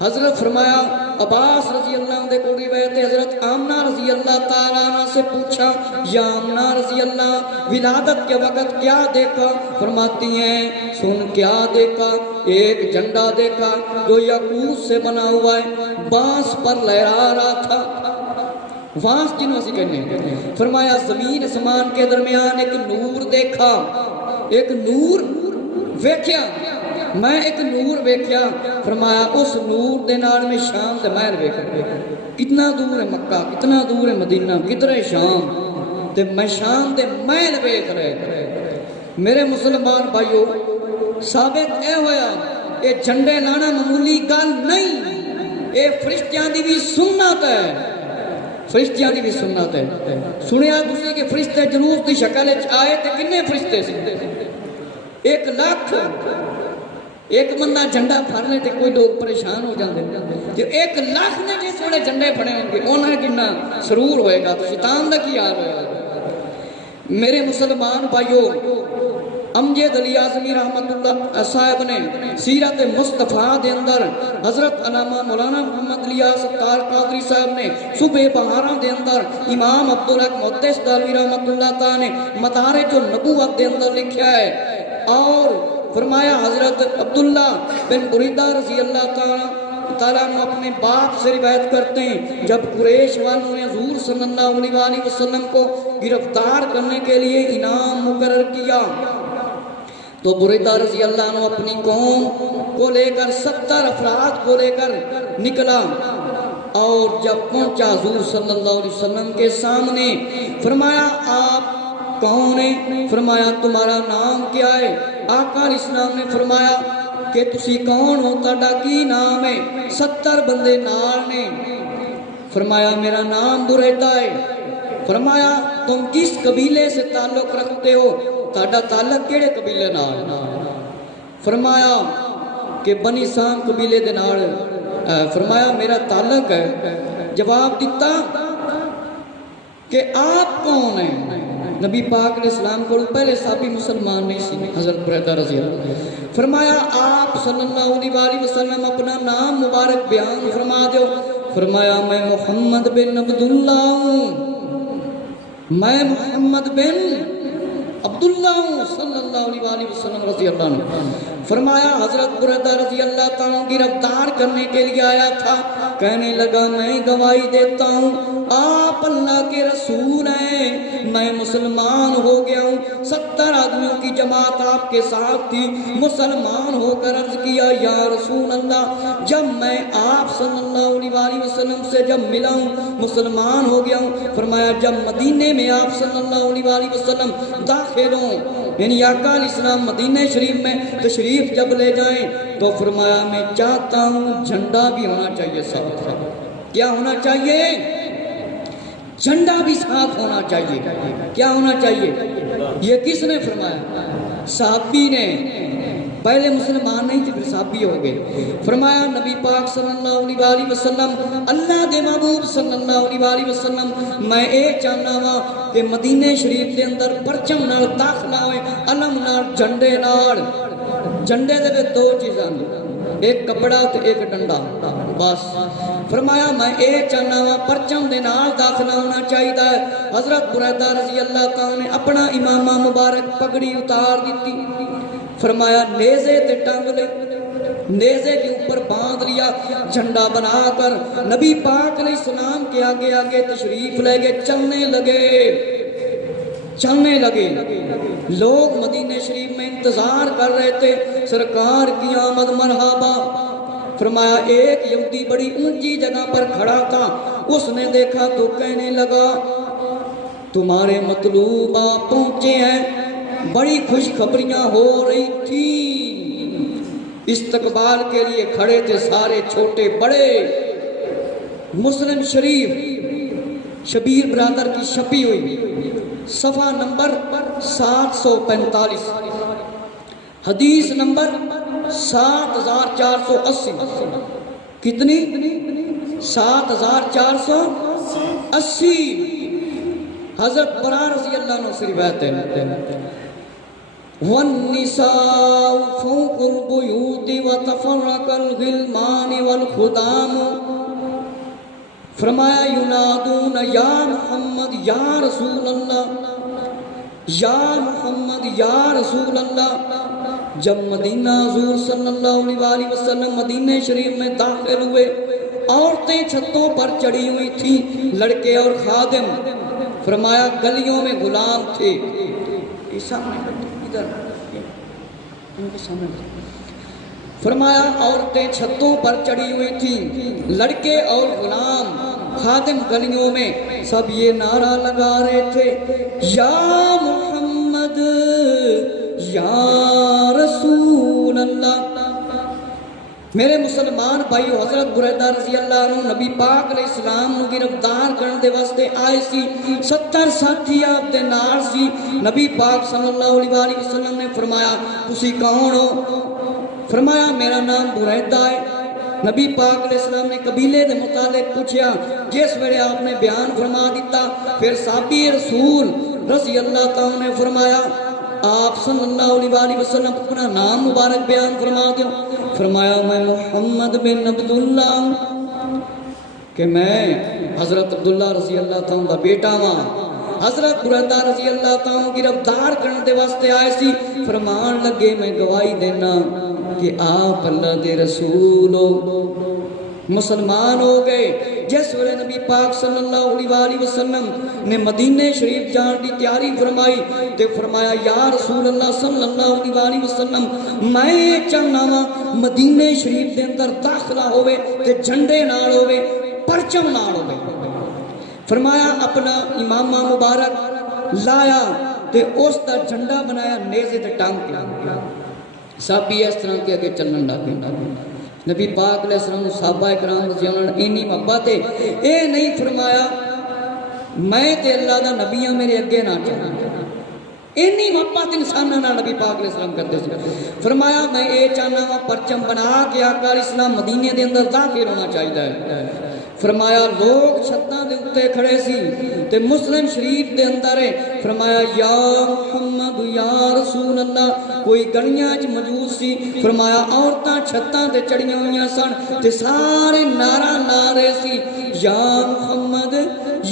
حضرت فرمایا عباس رضی اللہ عنہ دے کو روایت ہے حضرت آمنہ رضی اللہ تعالیٰ عنہ سے پوچھا یا آمنہ رضی اللہ ولادت کے وقت کیا دیکھا؟ فرماتی ہیں سن کیا دیکھا؟ ایک جھنڈا دیکھا جو یاقوت سے بنا ہوا ہے، بانس پر لہرا رہا تھا، وانس جنہوں سے کہنے ہیں۔ فرمایا زمین اسمان کے درمیان ایک نور دیکھا، ایک نور ویکھیا، میں ایک نور ویکھیا۔ فرمایا اس نور دے نال میں شام دے محل ویکھیا، کتنا دور ہے مکہ، کتنا دور ہے مدینہ، کتنے شام تے میں شام دے محل ویکھ رہے۔ میرے مسلمان بھائیو ثابت اے ہویا اے جھنڈے لانا معمولی گل نہیں، اے فرشتیاں دی بھی سنت ہے، فرشتیاں دی بھی سنت ہے۔ سنیا تسی کہ فرشتے جلوس دی شکل وچ آئے تے کنے فرشتے سی؟ 1 لاکھ۔ ایک بندہ جھنڈا پھڑنے تے کوئی لوگ پریشان ہو جاندے، جو 1 لاکھ نے جس ویلے جھنڈے پھڑے ہوں گے انہیں کتنا سرور ہوئے گا، تو شیطان دا کی حال ہوئے گا۔ میرے مسلمان بھائیو امجد علی اعظمی رحمت اللہ صاحب نے سیرت مصطفیٰ دے اندر حضرت علامہ مولانا محمد الیاس ستار قادری صاحب نے صبح بہاراں دے اندر امام عبدالحق محدث دہلوی رحمت اللہ تعالیٰ نے مدارج النبوت دے اندر لکھا ہے، اور فرمایا حضرت عبداللہ بن بریدہ رضی اللہ تعالیٰ عنہ اپنے باپ سے روایت کرتے ہیں جب قریش والوں نے حضور صلی اللہ علیہ وسلم کو گرفتار کرنے کے لیے انعام مقرر کیا تو بریدہ رضی اللہ عنہ اپنی قوم کو لے کر 70 افراد کو لے کر نکلا، اور جب پہنچا حضور صلی اللہ علیہ وسلم کے سامنے فرمایا آپ کون ہیں؟ فرمایا تمہارا نام کیا ہے؟ آقا علیہ السلام نے فرمایا کہ تسی کون ہو، تہاڈا کی نام ہے؟ 70 بندے نال نے۔ فرمایا میرا نام بریدہ ہے۔ فرمایا تم کس قبیلے سے تعلق رکھتے ہو؟ تہاڈا تعلق کیڑے قبیلے نال؟ فرمایا کہ بنی سام قبیلے دے نال۔ فرمایا میرا تعلق ہے۔ جواب دیتا کہ آپ کون ہیں؟ نبی پاک علیہ السلام کو پہلے صحابی مسلمان نہیں سی، حضرت بریدہ رضی اللہ۔ فرمایا آپ صلی اللہ علیہ وسلم اپنا نام مبارک بیان فرما دو۔ فرمایا میں محمد بن عبداللہ ہوں، میں محمد بن عبداللہ ہوں صلی اللہ علیہ وسلم رضی اللہ عنہ۔ فرمایا حضرت بریدہ رضی اللہ تعالیٰ گرفتار کرنے کے لیے آیا تھا، کہنے لگا میں گواہی دیتا ہوں آپ اللہ کے رسول ہیں، میں مسلمان ہو گیا ہوں۔ 70 آدمیوں کی جماعت آپ کے ساتھ تھی، مسلمان ہو کر عرض کیا یا رسول اللہ جب میں آپ صلی اللہ علیہ وسلم سے جب ملا ہوں مسلمان ہو گیا ہوں۔ فرمایا جب مدینے میں آپ صلی اللہ علیہ وسلم داخل ہوں، یعنی آقا علیہ السلام مدینہ شریف میں تشریف جب لے جائیں تو فرمایا میں چاہتا ہوں جھنڈا بھی ہونا چاہیے ساتھ۔ کیا ہونا چاہیے؟ جھنڈا بھی ساتھ ہونا چاہیے۔ کیا ہونا چاہیے؟ یہ کس نے فرمایا؟ صحابی نے۔ پہلے مسلمان نہیں تھے پھر صحابی ہو گئے۔ فرمایا نبی پاک صلی اللہ علیہ وسلم اللہ دے محبوب صلی اللہ علیہ وسلم میں اے چاہنا وا کہ مدینہ شریف دے اندر پرچم نال داخلہ ہوئے، علم نال جھنڈے نال۔ جھنڈے دے 2 چیزاں، ایک کپڑا تے ایک ڈنڈا، بس۔ فرمایا میں اے چاہنا وا پرچم دے نال داخلہ ہونا چاہیے۔ حضرت بریدہ رضی اللہ تعالیٰ نے اپنا امامہ مبارک پگڑی اتار دیتی، فرمایا نیزے تے ٹنگ لے، نیزے کے اوپر باندھ لیا، جھنڈا بنا کر نبی پاک علیہ السلام کے آگے آگے تشریف لے گئے، چلنے لگے۔ لوگ مدینہ شریف میں انتظار کر رہے تھے سرکار کی آمد مرحبا۔ فرمایا ایک یہودی بڑی اونچی جگہ پر کھڑا تھا، اس نے دیکھا تو کہنے لگا تمہارے مطلوب آپ پہنچے ہیں۔ بڑی خوشخبریاں ہو رہی تھی، استقبال کے لیے کھڑے تھے سارے چھوٹے بڑے۔ مسلم شریف شبیر برادر کی چھپی ہوئی صفحہ نمبر 745، حدیث نمبر 7480۔ کتنی؟ 7480۔ حضرت برا رضی اللہ عنہ سے روایت ہے، والنساء فوق البيوت وتفرق الغلمان والخدام. فرمایا ینادون یا محمد یا رسول اللہ، یا محمد یا رسول اللہ. جب مدینہ حضور صلی اللہ علیہ وآلہ وسلم مدینہ شریف میں داخل ہوئے، عورتیں چھتوں پر چڑھی ہوئی تھیں، لڑکے اور خادم. فرمایا گلیوں میں غلام تھے. ادھر ان کے سامنے. فرمایا عورتیں چھتوں پر چڑھی ہوئی تھیں، لڑکے اور غلام خادم گلیوں میں سب یہ نعرہ لگا رہے تھے، یا محمد یا رسول اللہ. میرے مسلمان بھائیو، حضرت بریدہ رضی اللہ عنہ نبی پاک علیہ السلام نو گرفتار کرنے دے واسطے آئے سی. 70 ساتھی آپ دے نال سی. نبی پاک صلی اللہ علیہ وآلہ وسلم نے فرمایا تسی کون ہو؟ فرمایا میرا نام بریدہ ہے. نبی پاک علیہ السلام نے قبیلے دے متعلق پوچھیا، جس ویلے آپ نے بیان فرما دیتا. پھر صحابی رسول رضی اللہ تعالیٰ نے فرمایا آپ صلی اللہ علیہ وآلہ وسلم اپنا نام مبارک بیان فرما دو. فرمایا میں محمد بن عبداللہ ہوں، کہ میں حضرت عبداللہ رضی اللہ تعالیٰ کا بیٹا ہوں. حضرت بریدہ رضی اللہ تعالیٰ گرفتار کرنے دے واسطے آئے سی. فرمان لگے میں گواہی دینا کہ آپ اللہ دے رسول ہو. مسلمان ہو گئے. جس ویلے نبی پاک صلی اللہ علیہ وآلہ وسلم نے مدینہ شریف جان کی تیاری فرمائی تے فرمایا یا رسول اللہ صلی اللہ علیہ وآلہ وسلم میں چاہنا وا مدینہ شریف دے اندر داخلہ ہوئے تے جھنڈے نال ہوئے، پرچم نال ہوئے. فرمایا اپنا امامہ مبارک لایا تے اس دا جھنڈا بنایا، نیزے تے ٹانگ کے. صحابی اس طرح کے اگے چلن لگے. نبی پاک علیہ السلام صحابہ کرام رضی اللہ عنہ اینی محبت ہے، اے نہیں فرمایا میں تے اللہ دا نبی ہوں میرے اگے نہ چلنا. اینی محبت انسانوں نہ نبی پاک علیہ السلام کرتے تھے. فرمایا میں اے چاہنا وا پرچم بنا کے آقا علیہ السلام مدینے دے اندر داخل ہونا چاہیے. فرمایا لوگ چھتاں دے اوتے کھڑے سی تے مسلم شریف دے اندر ہے. فرمایا یا محمد یا رسول اللہ. کوئی گلیاں وچ موجود سی. فرمایا عورتاں چھتاں تے چڑھیاں ہوئیاں سن تے سارے نعرہ لا رہے سی یا محمد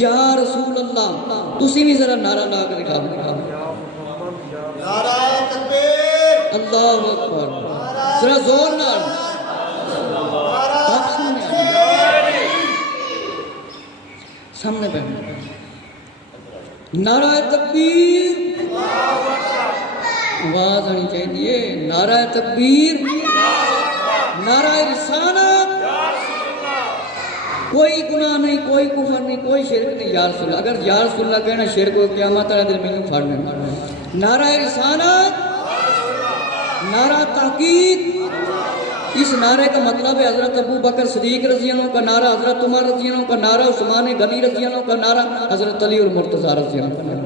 یا رسول اللہ. تسی بھی ذرا نعرہ لا کے دکھاؤ. نعرہ تکبیر، اللہ اکبر. ذرا زور نال سامنے بیٹھے. نعرہ تکبیر، آواز آنی چاہیے. نعرہ تکبیر، نعرہ رسالت. کوئی گناہ نہیں، کوئی کفر نہیں، کوئی شرک نہیں. یا رسول اللہ، اگر یا رسول اللہ کہنا شرک ہو قیامت والے دن میں پھاڑ دینا. نعرہ رسالت، نعرہ تحقیق. اس نعرے کا مطلب ہے حضرت ابو بکر صدیق رضی اللہ عنہ کا نعرہ، حضرت عمر رضی اللہ عنہ کا نعرہ، عثمان غنی رضی اللہ عنہ کا نعرہ، حضرت علی اور مرتضیٰ رضی اللہ عنہ کا نعرہ.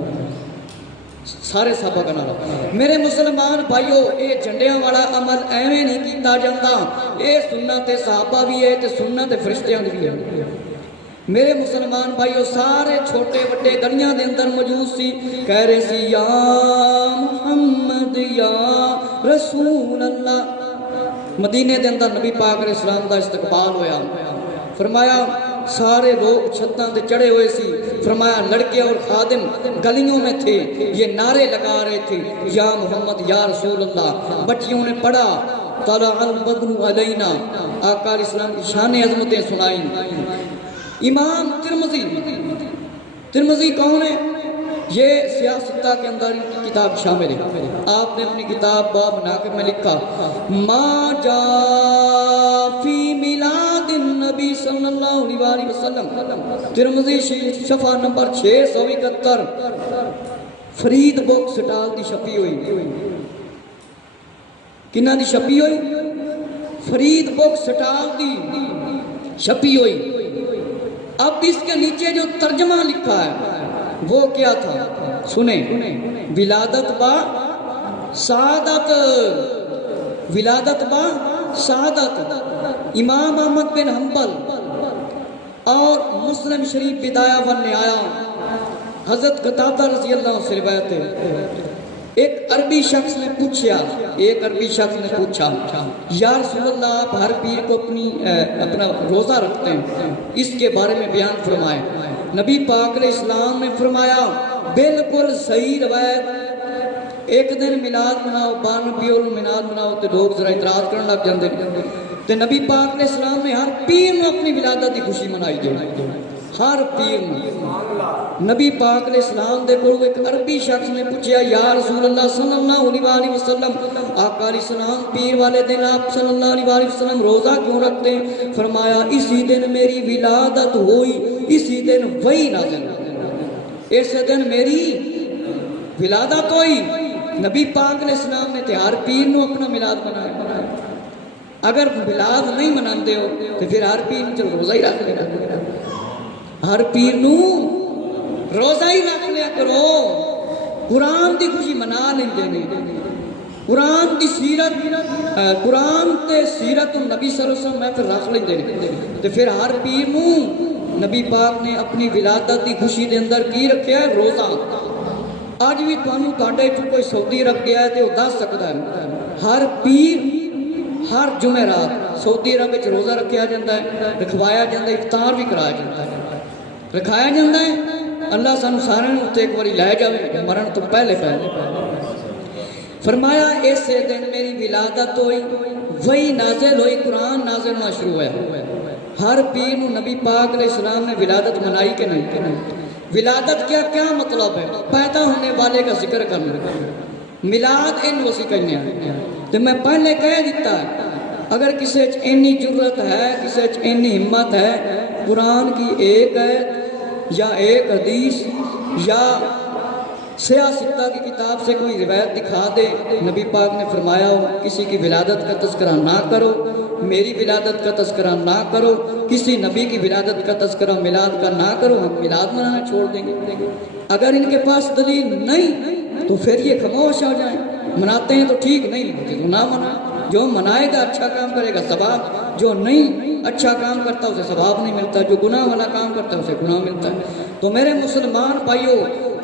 سارے صحابہ کا نعرہ. میرے مسلمان بھائیو، اے جھنڈیاں والا عمل ایویں نہیں کیتا جاتا. اے سنت صحابہ بھی ہے تے سنت فرشتیاں بھی ہے. میرے مسلمان بھائیو، سارے چھوٹے بڑے گلیاں دے اندر موجود سی. کہہ رہے سی یا محمد یا رسول اللہ. مدینے دے اندر نبی پاک علیہ السلام دا استقبال ہویا. فرمایا سارے لوگ چھتاں تے چڑھے ہوئے سی. فرمایا لڑکے اور خادم گلیوں میں تھے، یہ نعرے لگا رہے تھے یا محمد یا رسول اللہ. بچیوں نے پڑھا طلع البدر علینا. آقا علیہ السلام کی شان عظمتیں سنائیں. امام ترمذی کون ہے؟ یہ سیاستہ کے اندر کتاب شامل ہے. آپ نے اپنی کتاب باب مناقب میں لکھا ما جا فی میلاد النبی صلی اللہ علیہ وسلم. ترمذی صفحہ نمبر 671. فرید بک سٹال دی چھپی ہوئی. کنہ دی چھپی ہوئی؟ فرید بک سٹال دی چھپی ہوئی. اب اس کے نیچے جو ترجمہ لکھا ہے وہ کیا تھا سنیں. ولادت با سعادت، ولادت با سعادت. امام احمد بن حنبل اور مسلم شریف بدایہ و نہایہ حضرت قتادہ رضی اللہ عنہ سے روایت ہے. ایک عربی شخص نے پوچھا یا رسول اللہ آپ ہر پیر کو اپنا روزہ رکھتے ہیں، اس کے بارے میں بیان فرمائے۔ نبی پاک علیہ السلام نے فرمایا بالکل صحیح روایت، ایک دن میلاد مناؤ، 92 میلاد مناؤ تو لوگ ذرا اعتراض کرنے لگ جاندے تے نبی پاک علیہ السلام نے ہر پیر نے اپنی ولادت کی خوشی منائی جو ہر پیر نے۔ نبی پاک علیہ السلام دے کول ایک عربی شخص نے پوچھا یا رسول اللہ صلی اللہ علیہ وآلہ وسلم آقا علیہ السلام پیر والے دن آپ صلی اللہ علیہ وآلہ وسلم روزہ کیوں رکھتے ہیں؟ فرمایا اسی دن میری ولادت ہوئی، اسی دن وحی نازل ہوئی، اس دن میری ولادت ہوئی۔ نبی پاک علیہ السلام نے ہر پیر نو اپنا میلاد منایا۔ اگر میلاد نہیں مناندے ہو تو پھر ہر پیر چل روزہ ہی رکھ لیا، ہر پیر نو روزہ ہی رکھ لیا کرو، قرآن دی خوشی منا لیندے نے، قرآن دی سیرت، قرآن تے سیرت نبی صلی اللہ علیہ وسلم محفل رکھ لیندے نے، تو پھر ہر پیر نو نبی پاک نے اپنی ولادت دی خوشی دے اندر کی رکھیا ہے؟ روزہ۔ آج بھی تانوں تاڈے چ کوئی سعودی عرب گیا ہے تے وہ دس سکدا ہے ہر پیر ہر جمعرات سعودی عرب وچ روزہ رکھیا جاتا ہے، رکھوایا جاتا ہے، افطار بھی کرایا جاتا ہے، رکھایا جاتا ہے۔ اللہ سانو سارے نوں تے ایک واری لے جاوے مرن تو پہلے فرمایا اس دن میری ولادت ہوئی، وہی نازل ہوئی، قرآن نازل ہونا شروع ہوا۔ ہر پیر نو نبی پاک علیہ السلام نے ولادت منائی کہ نہیں؟ ولادت کیا مطلب ہے؟ پیدا ہونے والے کا ذکر کرنا، میلاد ان وسی کہنے ہیں۔ تو میں پہلے کہہ دیتا ہے اگر کسی اینی جرت ہے، کسی اینی ہمت ہے، قرآن کی ایک آیت یا ایک حدیث یا سیاہ ستہ کی کتاب سے کوئی روایت دکھا دے، نبی پاک نے فرمایا ہو کسی کی ولادت کا تذکرہ نہ کرو، میری ولادت کا تذکرہ نہ کرو، کسی نبی کی ولادت کا تذکرہ میلاد کا نہ کرو، ہم میلاد منانا چھوڑ دیں گے۔ اگر ان کے پاس دلیل نہیں تو پھر یہ خاموش ہو جائیں، مناتے ہیں تو ٹھیک، نہیں تو نہ منائیں۔ جو منائے گا اچھا کام کرے گا ثواب، جو نہیں اچھا کام کرتا اسے ثواب نہیں ملتا، جو گناہ والا کام کرتا ہے اسے گناہ ملتا ہے۔ تو میرے مسلمان بھائیو،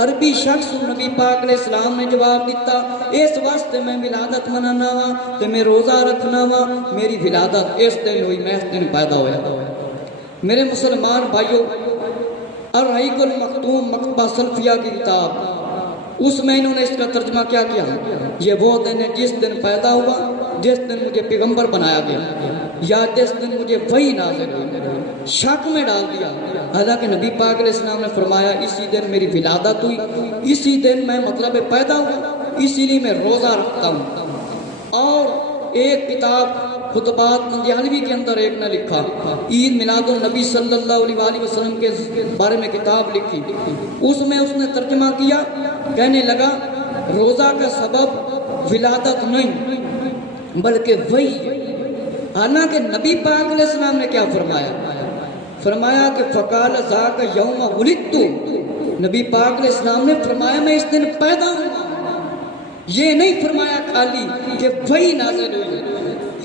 عربی شخص نبی پاک علیہ السلام نے جواب دیتا اس واسطے میں ولادت منانا وا تے میں روزہ رکھنا وا، میری ولادت اس دن ہوئی، میں اس دن پیدا ہوا۔ میرے مسلمان بھائیو، الرحیق المختوم مکتبہ سلفیہ کی کتاب، اس میں انہوں نے اس کا ترجمہ کیا کیا؟ یہ وہ دن ہے جس دن پیدا ہوا، جس دن مجھے پیغمبر بنایا گیا، یا جس دن مجھے وحی نازل ہوئی۔ شک میں ڈال دیا، حالانکہ نبی پاک علیہ السلام نے فرمایا اسی دن میری ولادت ہوئی، اسی دن میں مطلب پیدا ہوا، اسی لیے میں روزہ رکھتا ہوں۔ اور ایک کتاب خطبات نندیالوی کے اندر ایک نے لکھا، عید میلاد النبی صلی اللہ علیہ وآلہ وسلم کے بارے میں کتاب لکھی، اس میں اس نے ترجمہ کیا، کہنے لگا روزہ کا سبب ولادت نہیں بلکہ وحی۔ حالانکہ نبی پاک علیہ السلام نے کیا فرمایا کہ فقال ذاک یوم ولدت، نبی پاک علیہ السلام نے فرمایا میں اس دن پیدا ہوں، یہ نہیں فرمایا خالی کہ وحی نازل ہوئی۔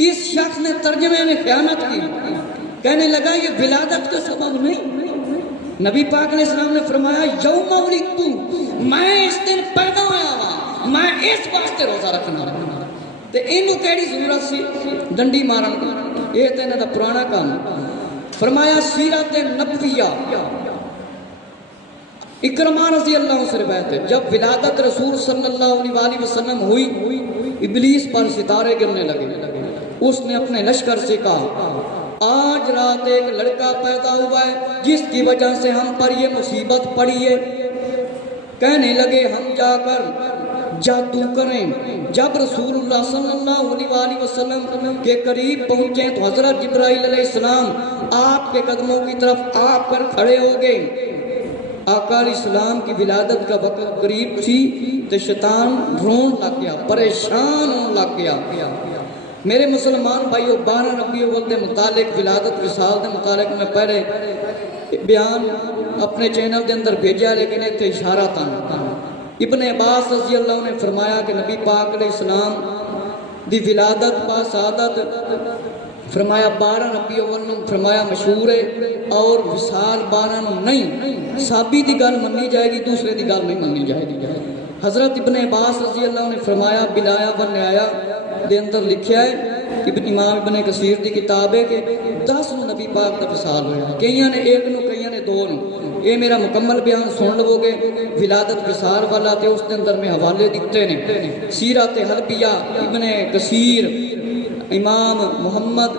اس شخص نے ترجمے میں خیانت کی، کہنے لگا یہ ولادت کا سبب نہیں، نبی پاک علیہ السلام نے فرمایا یوم ولدت، میں اس دن پیدا ہوا ہوں، میں اس واسطے روزہ رکھنا۔ تے اینو کیڑی ضرورت سی ڈنڈی مارن دی؟ یہ تے انہاں دا پرانا کام۔ فرمایا سیرت نبویہ، اکرمہ رضی اللہ عنہ سے روایت ہے، جب ولادت رسول صلی اللہ علیہ وآلہ وسلم ہوئی، ابلیس پر ستارے گرنے لگے، اس نے اپنے لشکر سے کہا آج رات ایک لڑکا پیدا ہوا ہے جس کی وجہ سے ہم پر یہ مصیبت پڑی ہے۔ کہنے لگے ہم جا کر جادو کریں۔ جب رسول اللہ صلی اللہ علیہ وآلہ وسلم کے قریب پہنچے تو حضرت جبرائیل علیہ السلام آپ کے قدموں کی طرف آ کر کھڑے ہو گئے۔ آقا علیہ السلام کی ولادت کا وقت قریب تھی تو شیطان رون لگ گیا، پریشان ہون لگ گیا۔ میرے مسلمان بھائیو، 12 ربیع الاول دے متعلق ولادت وصال دے متعلق میں پہلے بیان اپنے چینل دے اندر بھیجا، لیکن ایک اشارہ تھا۔ ابن عباس رضی اللہ عنہ نے فرمایا کہ نبی پاک علیہ السلام دی ولادت با سعادت فرمایا 12 ربیع الاول، فرمایا مشہور ہے، اور وصال 12 نہیں، صحابی دی گل مننی جائے گی، دوسرے دی گل نہیں مننی جائے گی۔ حضرت ابن عباس رضی اللہ عنہ نے فرمایا بلایا و نیایا دے اندر لکھیا ہے امام ابن کثیر دی کتاب ہے کہ 10 نبی پاک دا وصال ہویا، کئیاں نے ایک نو کئیاں نے دو نو۔ یہ میرا مکمل بیان سن لو گے ولادت وصال والا تے اس دے اندر میں حوالے دیتے نے، سیرت حلبیہ ابن کثیر، امام محمد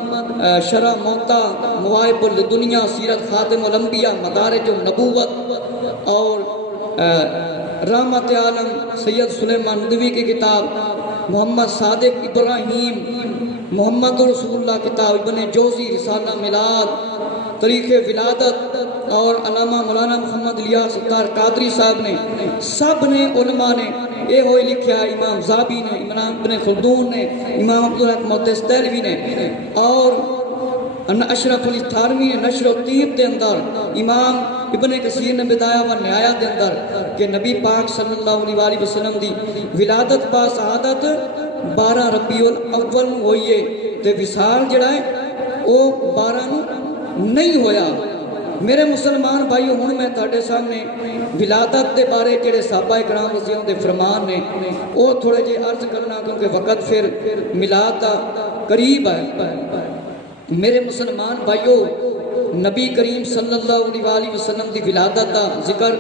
شرح موتا مواہب الدنیا، سیرت خاتم الانبیاء، مدارج النبوت، اور رحمت عالم سید سلیمان ندوی کی کتاب، محمد صادق ابراہیم محمد رسول اللہ کتاب، ابن جوزی رسالہ میلاد، طریق ولادت، اور علامہ مولانا محمد الیاس ستار قادری صاحب نے، سب نے علماء نے یہ ہوئی لکھیا، امام زابی نے، امام ابن خلدون نے، امام عبدالحق محدث دہلوی نے، اور اشرف علی تھانوی نے نشر و طیب دے اندر، امام ابن کثیر نے بدایہ و نہایہ دے اندر کہ نبی پاک صلی اللہ علیہ وسلم دی ولادت با سعادت 12 ربیع الاول ہوئی ہے تے وصال جڑا ہے وہ 12 نو نہیں ہویا۔ میرے مسلمان بھائیو، ہن میں تہاڈے سامنے ولادت دے بارے جڑے صحابہ کرام رضی اللہ دے فرمان نے وہ تھوڑے جے عرض کرنا، کیونکہ وقت پھر میلاد دا قریب ہے۔ میرے مسلمان بھائیو، نبی کریم صلی اللہ علیہ وسلم دی ولادت دا ذکر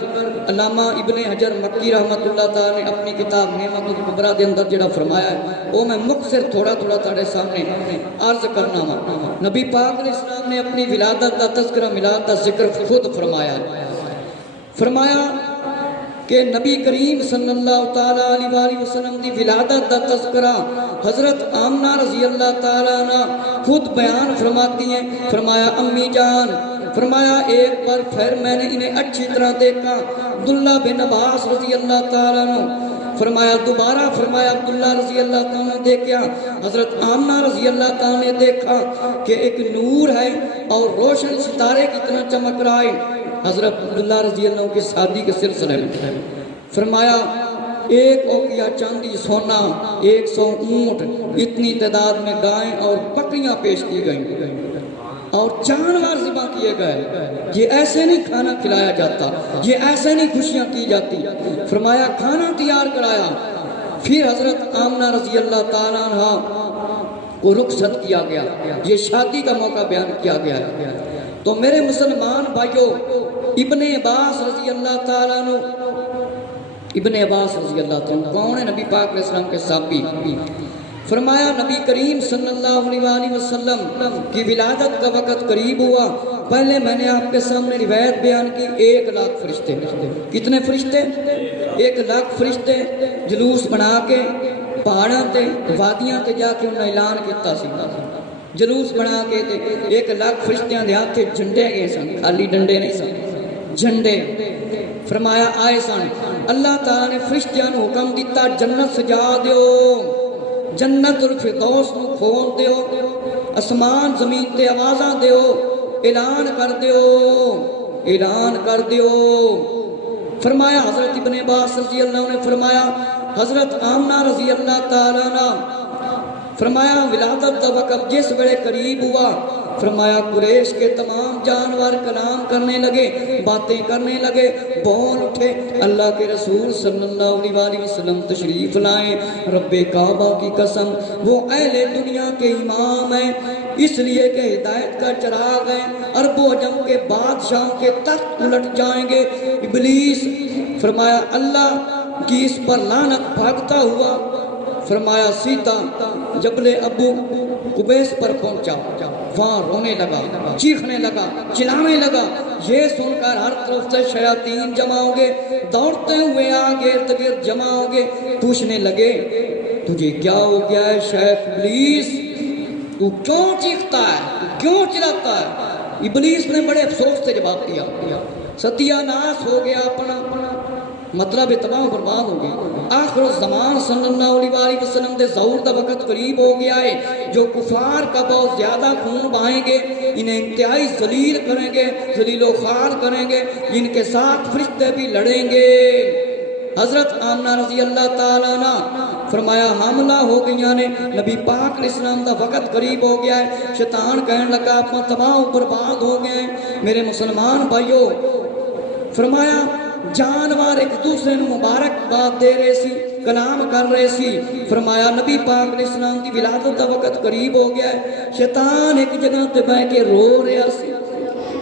علامہ ابن حجر مکی رحمت اللہ تعالی نے اپنی کتاب نعمت الکبریٰ دے اندر جڑا فرمایا ہے وہ میں مختصر تھوڑا تھوڑا سامنے عرض کرنا ہوں۔ نبی پاک علیہ السلام نے اپنی ولادت دا تذکرہ میلاد دا ذکر خود فرمایا کہ نبی کریم صلی اللہ تعالیٰ علیہ وسلم دی ولادت دا تذکرہ حضرت آمنہ رضی اللہ تعالیٰ عنہ خود بیان فرماتی ہیں۔ فرمایا امی جان، فرمایا ایک بار پھر میں نے انہیں اچھی طرح دیکھا، عبداللہ بن عباس رضی اللہ تعالیٰ عنہ۔ فرمایا دوبارہ، فرمایا عبداللہ رضی اللہ تعالیٰ عنہ دیکھا، حضرت آمنہ رضی اللہ تعالیٰ نے دیکھا کہ ایک نور ہے اور روشن ستارے کی طرح چمک رہا ہے۔ حضرت عبداللہ رضی اللہ عنہ کی شادی کے سلسلے میں فرمایا 1 اوقیہ چاندی سونا، 100 اونٹ، اتنی تعداد میں گائیں اور بکریاں پیش کی گئیں اور جانور ذبح کیے گئے۔ یہ ایسے نہیں کھانا کھلایا جاتا، یہ ایسے نہیں خوشیاں کی جاتی۔ فرمایا کھانا تیار کرایا، پھر حضرت آمنہ رضی اللہ تعالیٰ عنہ کو رخصت کیا گیا، یہ شادی کا موقع بیان کیا گیا ہے۔ تو میرے مسلمان بھائیو، ابن عباس رضی اللہ تعالیٰ عنہ، ابن عباس رضی اللہ تعالیٰ عنہ کون ہے؟ نبی پاک علیہ السلام کے صحابی۔ فرمایا نبی کریم صلی اللہ علیہ وسلم کی ولادت کا وقت قریب ہوا، پہلے میں نے آپ کے سامنے روایت بیان کی 1 لاکھ فرشتے۔ کتنے فرشتے؟ 1 لاکھ فرشتے جلوس بنا کے پہاڑاں تے وادیاں تے جا کے انہوں نے اعلان کیتا سی، جلوس بنا کے 1 لاکھ فرشتیاں دے ہاتھ جھنڈے گئے سن، خالی ڈنڈے نہیں سن، جھنڈے۔ فرمایا آئے سن، اللہ تعالیٰ نے فرشتیاں نو حکم دیتا جنت سجا دیو، جنت الفردوس نو کھول دیو، اسمان زمین تے آوازاں دیو، اعلان کر دیو، اعلان کر دیو۔ فرمایا حضرت ابن عباس رضی اللہ عنہ نے فرمایا حضرت آمنہ رضی اللہ تعالیٰ عنہ، فرمایا ولادت دا وقت جس بڑے قریب ہوا، فرمایا قریش کے تمام جانور کلام کرنے لگے، باتیں کرنے لگے، بول اٹھے اللہ کے رسول صلی اللہ علیہ وسلم تشریف لائیں، رب کعبہ کی قسم وہ اہل دنیا کے امام ہیں، اس لیے کہ ہدایت کا چراغ ہے، عرب و عجم کے بادشاہوں کے تخت الٹ جائیں گے۔ ابلیس فرمایا اللہ کی اس پر لعنت بھاگتا ہوا، فرمایا سیدھا جبل ابو قبیس پر پہنچا، وہاں رونے لگا، چیخنے لگا، چلانے لگا۔ یہ سن کر ہر طرف سے شیاطین جمع ہو گے، دوڑتے ہوئے آگے ارد گرد جمع ہو گے، پوچھنے لگے تجھے کیا ہو گیا ہے شیخ ابلیس، تو کیوں چیختا ہے، تو کیوں چلاتا ہے؟ ابلیس نے بڑے افسوس سے جواب دیا، ستیہ ناس ہو گیا اپنا، مطلب تباہ و برباد ہو گئی۔ آخر الزمان صلی اللہ علیہ وسلم دے ظہور دا وقت قریب ہو گیا ہے، جو کفار کا بہت زیادہ خون بہائیں گے، انہیں انتہائی ذلیل کریں گے، ذلیل و خوار کریں گے، جن کے ساتھ فرشتے بھی لڑیں گے۔ حضرت آمنہ رضی اللہ تعالیٰ عنہ فرمایا حاملہ ہو گئی نے، نبی پاک علیہ السلام دا وقت قریب ہو گیا ہے، شیطان کہنے لگا اپنا تباہ و برباد ہو گئے۔ میرے مسلمان بھائیو، فرمایا جانور ایک دوسرے نو مبارکباد دے رہے سی، کلام کر رہے سی۔ فرمایا نبی پاک علیہ السلام دی ولادت دا وقت قریب ہو گیا ہے، شیطان ایک جگہ تے بیٹھ کے رو رہا سی،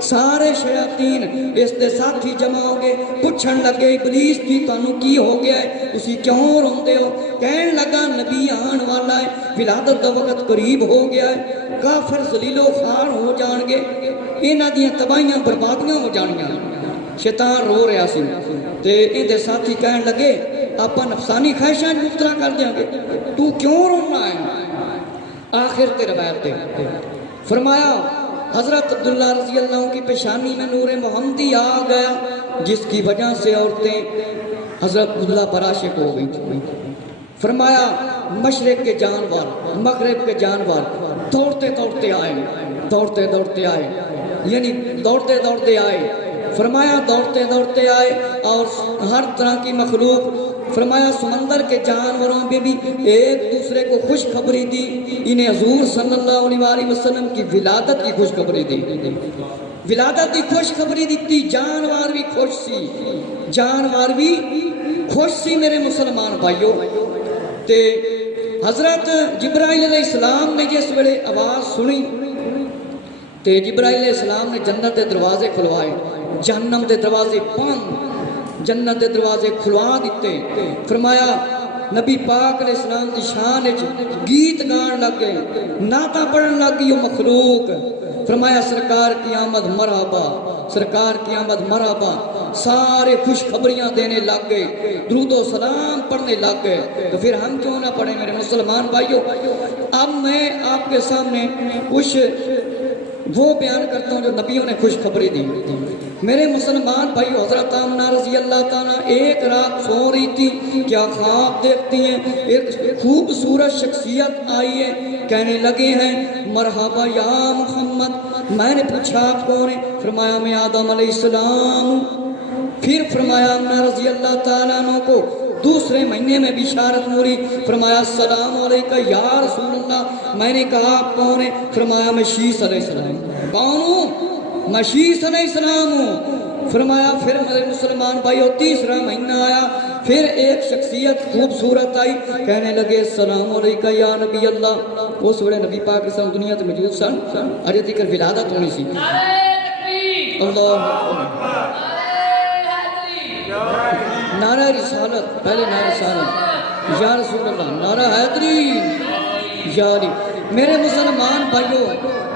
سارے شیاطین اس دے ساتھی جمع ہو گئے، پوچھن لگے ابلیس کی تانوں کی ہو گیا ہے، تسی کیوں روندے ہو؟ کہن لگا نبی آن والا ہے، ولادت دا وقت قریب ہو گیا ہے، کافر ذلیل و خوار ہو جان گے، انہاں دیاں تباہیاں بربادیاں ہو جانیاں۔ شیطان رو رہا سی تے ان دے ساتھی کہن لگے آپا نفسانی خواہشاں مبتلا کر دیاں گے، تو کیوں رونا ہے؟ آخر تے روایت تے فرمایا حضرت عبداللہ رضی اللہ عنہ کی پیشانی میں نور محمدی آ گیا، جس کی وجہ سے عورتیں حضرت عبداللہ پر عاشق ہو گئی تھیں۔ فرمایا مشرق کے جانور مغرب کے جانور دوڑتے دوڑتے آئے، یعنی دوڑتے دوڑتے آئے، فرمایا دوڑتے دوڑتے آئے، اور ہر طرح کی مخلوق، فرمایا سمندر کے جانوروں میں بھی ایک دوسرے کو خوشخبری دی، انہیں حضور صلی اللہ علیہ وسلم کی ولادت کی خوشخبری دی، ولادت کی خوشخبری دیتی، جانور بھی خوش سی، جانور بھی خوش سی میرے مسلمان بھائیو۔ تے حضرت جبرائیل علیہ السلام نے جس ویلے آواز سنی تے جبرائیل علیہ السلام نے جنت دے دروازے کھلوائے، جہنم دے دروازے بند، جنت دے دروازے کھلوا دیتے۔ فرمایا نبی پاک علیہ السلام کی شان گیت گان لگ گئے، نعتاں پڑھن لگ گئی وہ مخلوق۔ فرمایا سرکار کی آمد مرحبا، سرکار کی آمد مرحبا، سارے خوشخبریاں دینے لگ گئے، درود و سلام پڑھنے لگ گئے۔ تو پھر ہم کیوں نہ پڑھیں میرے مسلمان بھائیوں؟ اب میں آپ کے سامنے کچھ وہ بیان کرتا ہوں جو نبیوں نے خوشخبری دی۔ میرے مسلمان بھائیو، حضرت آمنہ رضی اللہ تعالیٰ ایک رات سو رہی تھی، کیا خواب دیکھتی ہیں، ایک خوبصورت شخصیت آئی ہے، کہنے لگے ہیں مرحبا یا محمد۔ میں نے پوچھا آپ کون ہیں؟ فرمایا میں آدم علیہ السلام ہوں۔ پھر فرمایا آمنہ رضی اللہ تعالیٰ عنہ کو دوسرے مہینے میں بشارت موری، فرمایا السلام علیکہ یا رسول اللہ۔ میں نے کہا آپ کون ہیں؟ فرمایا میں شیس علیہ السلام۔ کون ہوں؟ میں شیس علیہ السلام ہوں۔ فرمایا پھر میرے مسلمان بھائیو تیسرا مہینہ آیا، پھر ایک شخصیت خوبصورت آئی، کہنے لگے السلام علیکہ یا نبی اللہ۔ اس وقت نبی پاک کے ساتھ دنیا تے موجود سن، اجے تک ولادت ہونی سی۔ اللہ نعرہ رسالت، پہلے نعرہ رسالت یا رسول اللہ، نعرہ حیدری یا علی۔ میرے مسلمان بھائیو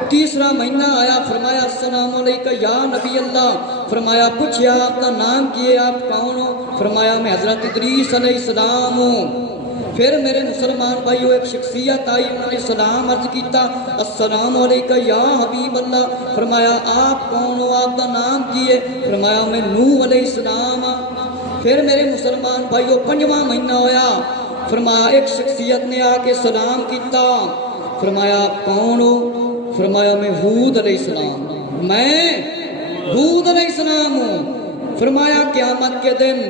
تیسرا مہینہ آیا، فرمایا السلام علیکہ یا نبی اللہ۔ فرمایا پوچھیا آپ کا نام کیے، آپ کون ہو؟ فرمایا میں حضرت ادریس علیہ السلام ہوں۔ پھر میرے مسلمان بھائیو ایک شخصیت آئی، انہوں نے سلام عرض کیتا السلام علیکہ یا حبیب اللہ۔ فرمایا آپ کون ہو، آپ کا نام کیے؟ فرمایا میں نوح علیہ السلام ہوں۔ پھر میرے مسلمان بھائیو پنجواں مہینہ ہویا، فرمایا ایک شخصیت نے آ کے سلام کیتا، فرمایا آپ کون ہو؟ فرمایا میں ہود علیہ السلام، میں ہود علیہ السلام ہوں۔ فرمایا قیامت کے دن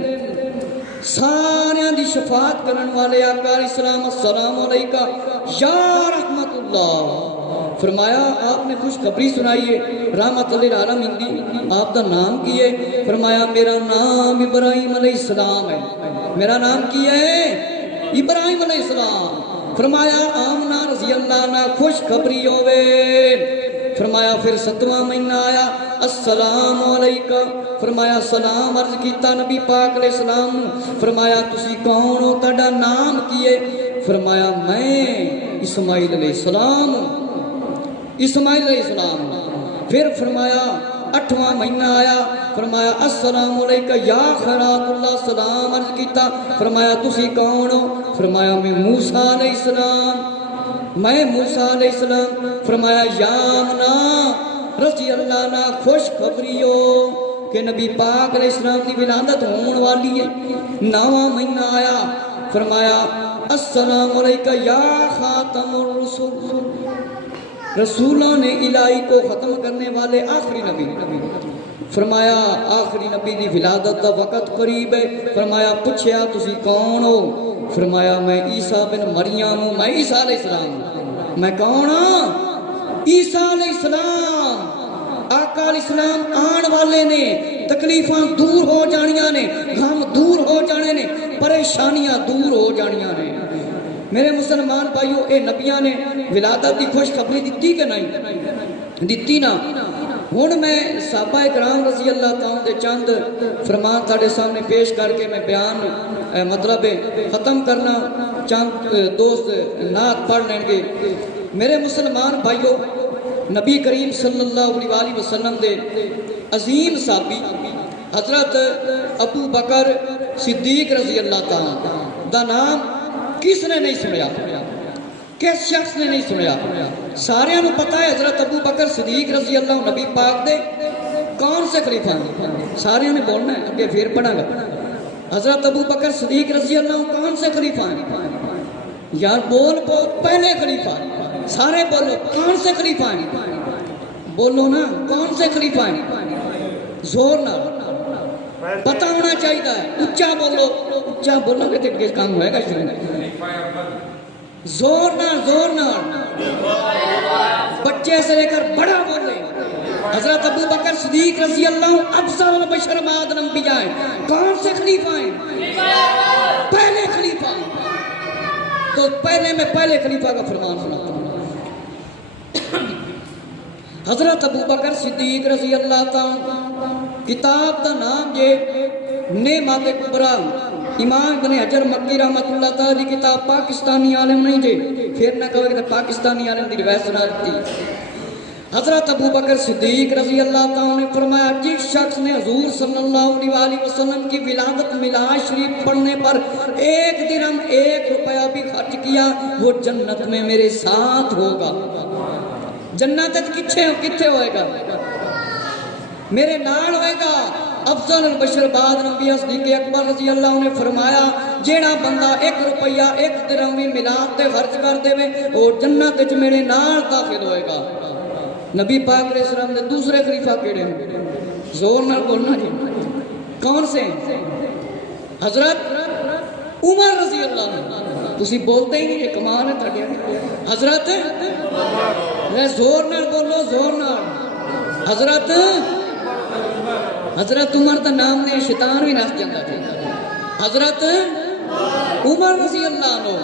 سارے دی شفاعت کرن والے آقا علیہ السلام السلام علیکہ یا رحمت اللہ۔ فرمایا آپ نے خوشخبری سنائی ہے رحمت للعالمین دی، آپ کا نام کی ہے؟ فرمایا میرا نام ابراہیم علیہ السلام ہے۔ میرا نام کی ہے؟ ابراہیم علیہ السلام۔ فرمایا آمنہ رضی اللہ عنہ خوشخبری ہوئے۔ فرمایا پھر ستواں مہینہ آیا، السلام علیکہ۔ فرمایا سلام عرض کیتا نبی پاک علیہ السلام۔ فرمایا تسی کون ہو، تہاڈا نام کیے؟ فرمایا میں اسماعیل علیہ السلام، اسماعیل علیہ السلام۔ پھر فرمایا اٹھواں مہینہ آیا، فرمایا السلام علیکہ یا خیرات اللہ، سلام عرض کیتا۔ فرمایا تسی کون ہو؟ فرمایا میں موسیٰ علیہ السلام، میں موسیٰ علیہ السلام۔ فرمایا یا آمنہ رضی اللہ عنہ خوشخبری ہو کہ نبی پاک علیہ السلام کی ولادت ہون والی ہے۔ نواں مہینہ آیا، فرمایا السلام علیکہ یا خاتم الرسول، رسولوں نے الہی کو ختم کرنے والے آخری نبی۔ فرمایا آخری نبی دی ولادت دا وقت قریب ہے۔ فرمایا پوچھیا تسی کون ہو؟ فرمایا میں عیسیٰ بن مریم ہوں، میں عیسیٰ علیہ السلام۔ میں کون ہوں؟ عیسیٰ علیہ السلام۔ آقا علیہ السلام آن والے نے تکلیفاں دور ہو جانیاں نے، غم دور ہو جانے نے، پریشانیاں دور ہو جانیاں نے۔ میرے مسلمان بھائیو، اے نبیاں نے ولادت دی خوشخبری دتی کہ نہیں؟ دتی نا۔ ہن میں صحابہ کرام رضی اللہ تعالیٰ دے چند فرمان تھوڑے سامنے پیش کر کے میں بیان مطلب ختم کرنا، چند دوست نعت پڑھ لیں گے۔ میرے مسلمان بھائیو، نبی کریم صلی اللہ علیہ وسلم دے عظیم صحابی حضرت ابو بکر صدیق رضی اللہ تعالیٰ دا نام کس نے نہیں سنیا؟ کس شخص نے نہیں سنیا؟ سارے انہوں پتہ ہے حضرت ابو بکر صدیق رضی اللہ نبی پاک دے کون سے خلیفہ ہیں؟ سارے انہیں بولنا ہے، اگے پھر پڑھا گا۔ حضرت ابو بکر صدیق رضی اللہ کون سے خلیفہ ہیں؟ یار بول پہلے خلیفہ، سارے بولو کون سے خلیفہ ہیں؟ بولو نا کون سے خلیفہ ہیں؟ زور نہ پتہ ہونا چاہیے، اچھا بولو، اچھا بولو گے تو کام ہوئے گا شروع۔ زور نہ زور نہ، بچے سے لے کر بڑا بولے۔ حضرت ابو بکر صدیق رضی اللہ افضل البشر بعد الانبیاء ہیں۔ کون سے خلیفہ ہیں؟ پہلے خلیفہ۔ تو پہلے میں پہلے خلیفہ کا فرمان سناتا ہوں۔ حضرت ابو بکر صدیق رضی اللہ تعالیٰ، کتاب دا نام یہ نعمت کبریٰ، امام ابن حجر مکی رحمت اللہ تعالی کتاب، پاکستانی عالم نہیں جے، پھر نہ کہو کہ پاکستانی عالم دی روایت سنا دی۔ حضرت ابو بکر صدیق رضی اللہ تعالیٰ نے فرمایا، جس شخص نے حضور صلی اللہ علیہ وسلم کی ولادت میلاد شریف پڑھنے پر 1 درہم 1 روپیہ بھی خرچ کیا، وہ جنت میں میرے ساتھ ہوگا۔ جنت کتھے ہوئے گا؟ میرے نال ہوئے گا۔ افضل البشر بعد نبی صدیق اکبر رضی اللہ نے فرمایا، جیڑا بندہ 1 روپیہ 1 درہم بھی میلاد تے خرچ کر دے وہ جنت وچ میرے نال داخل ہوئے گا۔ نبی پاک علیہ السلام دے دوسرے خلیفہ کیڑے ہیں؟ زور نال بولنا جی، کون سے ہیں؟ حضرت عمر رضی اللہ عنہ۔ تسی بولتے ہی نہیں، یہ کمال ہے تھا۔ حضرت زور نال بولو، زور نال۔ حضرت عمر دا نام نے شیطان بھی نس جاتا تھا۔ حضرت عمر رضی اللہ عنہ،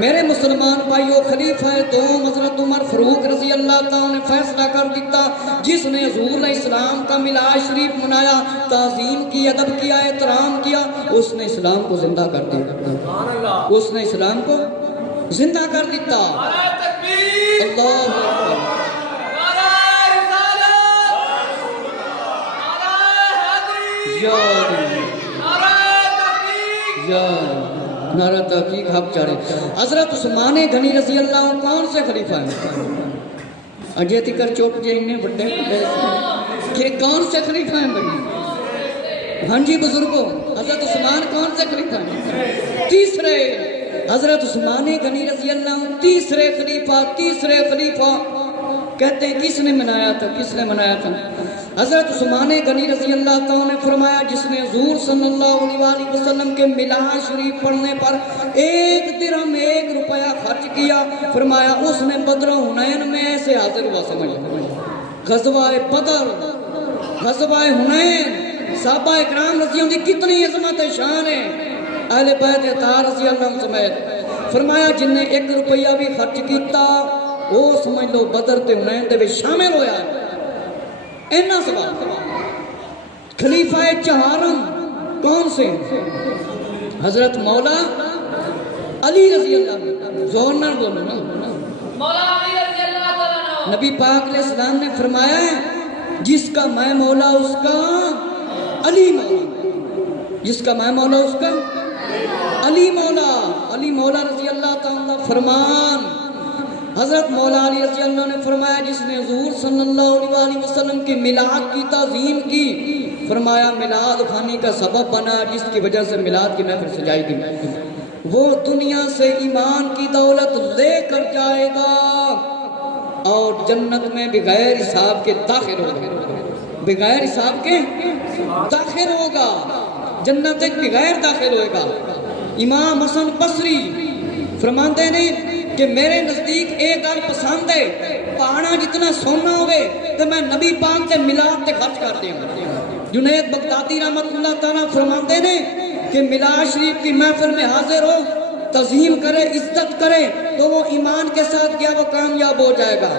میرے مسلمان بھائیو، خلیفہ دوم حضرت عمر فاروق رضی اللہ تعالیٰ نے فیصلہ کر دیتا، جس نے حضور علیہ السلام کا میلاد شریف منایا، تعظیم کی، ادب کیا، احترام کیا، اس نے اسلام کو زندہ کر دیا۔ اس نے اسلام کو زندہ کر دیتا۔ اللہ اکبر۔ نعرہ تحقیق حق چاڑے۔ حضرت عثمان غنی رضی اللہ عنہ کون سے خلیفہ ہیں؟ اجے تکر چوٹ جے انہیں بڑے کہ کون سے خلیفہ ہیں بھائی؟ ہاں جی بزرگوں، حضرت عثمان کون سے خلیفہ ہیں؟ تیسرے۔ حضرت عثمان غنی رضی اللہ عنہ تیسرے خلیفہ کہتے ہیں کس نے منایا تھا؟ کس نے منایا تھا؟ حضرت عثمان غنی رضی اللہ تعالیٰ نے فرمایا، جس نے حضور صلی اللہ علیہ وسلم کے میلاد شریف پڑھنے پر 1 درہم 1 روپیہ خرچ کیا، فرمایا اس نے بدر و حنین میں ایسے حاضر ہوا۔ سمجھ غزوہ بدر، غزوہ حنین، صحابہ اکرام رضی اللہ کی کتنی عظمت شان ہے، اہل بیت اطہار رضی اللہ عنہ سمیت۔ فرمایا جن نے 1 روپیہ بھی خرچ کیتا وہ سمجھ لو بدر تے حنین دے وچ شامل ہویا ہے۔ اینا سوال۔ خلیفہ چہارم کون سے؟ حضرت مولا علی رضی اللہ عنہ۔ زور نہ بولو نا۔ مولا علی رضی اللہ عنہ۔ نبی پاک علیہ السلام نے فرمایا ہے، جس کا میں مولا اس کا علی مولا، جس کا میں مولا اس کا علی مولا۔ علی مولا رضی اللہ تعالیٰ فرمان۔ حضرت مولا علی رضی اللہ نے فرمایا، جس نے حضور صلی اللہ علیہ وسلم کی میلاد کی تعظیم کی، فرمایا میلاد خوانی کا سبب بنا، جس کی وجہ سے میلاد کی محفل سجائی گئی، وہ دنیا سے ایمان کی دولت لے کر جائے گا اور جنت میں بغیر حساب کے داخل ہوگا۔ بغیر حساب کے داخل ہوگا، جنت تک بغیر داخل ہوئے گا۔ امام حسن بصری فرماتے ہیں کہ میرے نزدیک ایک گل پسند ہے، پہاڑا جتنا سونا ہوئے تو میں نبی پاک تے میلاد تے خرچ کر دیں گا۔ جنید بغدادی رحمت اللہ تعالیٰ فرماتے نے کہ میلاد شریف کی محفل میں حاضر ہو، تعظیم کرے، عزت کرے تو وہ ایمان کے ساتھ کیا وہ کامیاب ہو جائے گا۔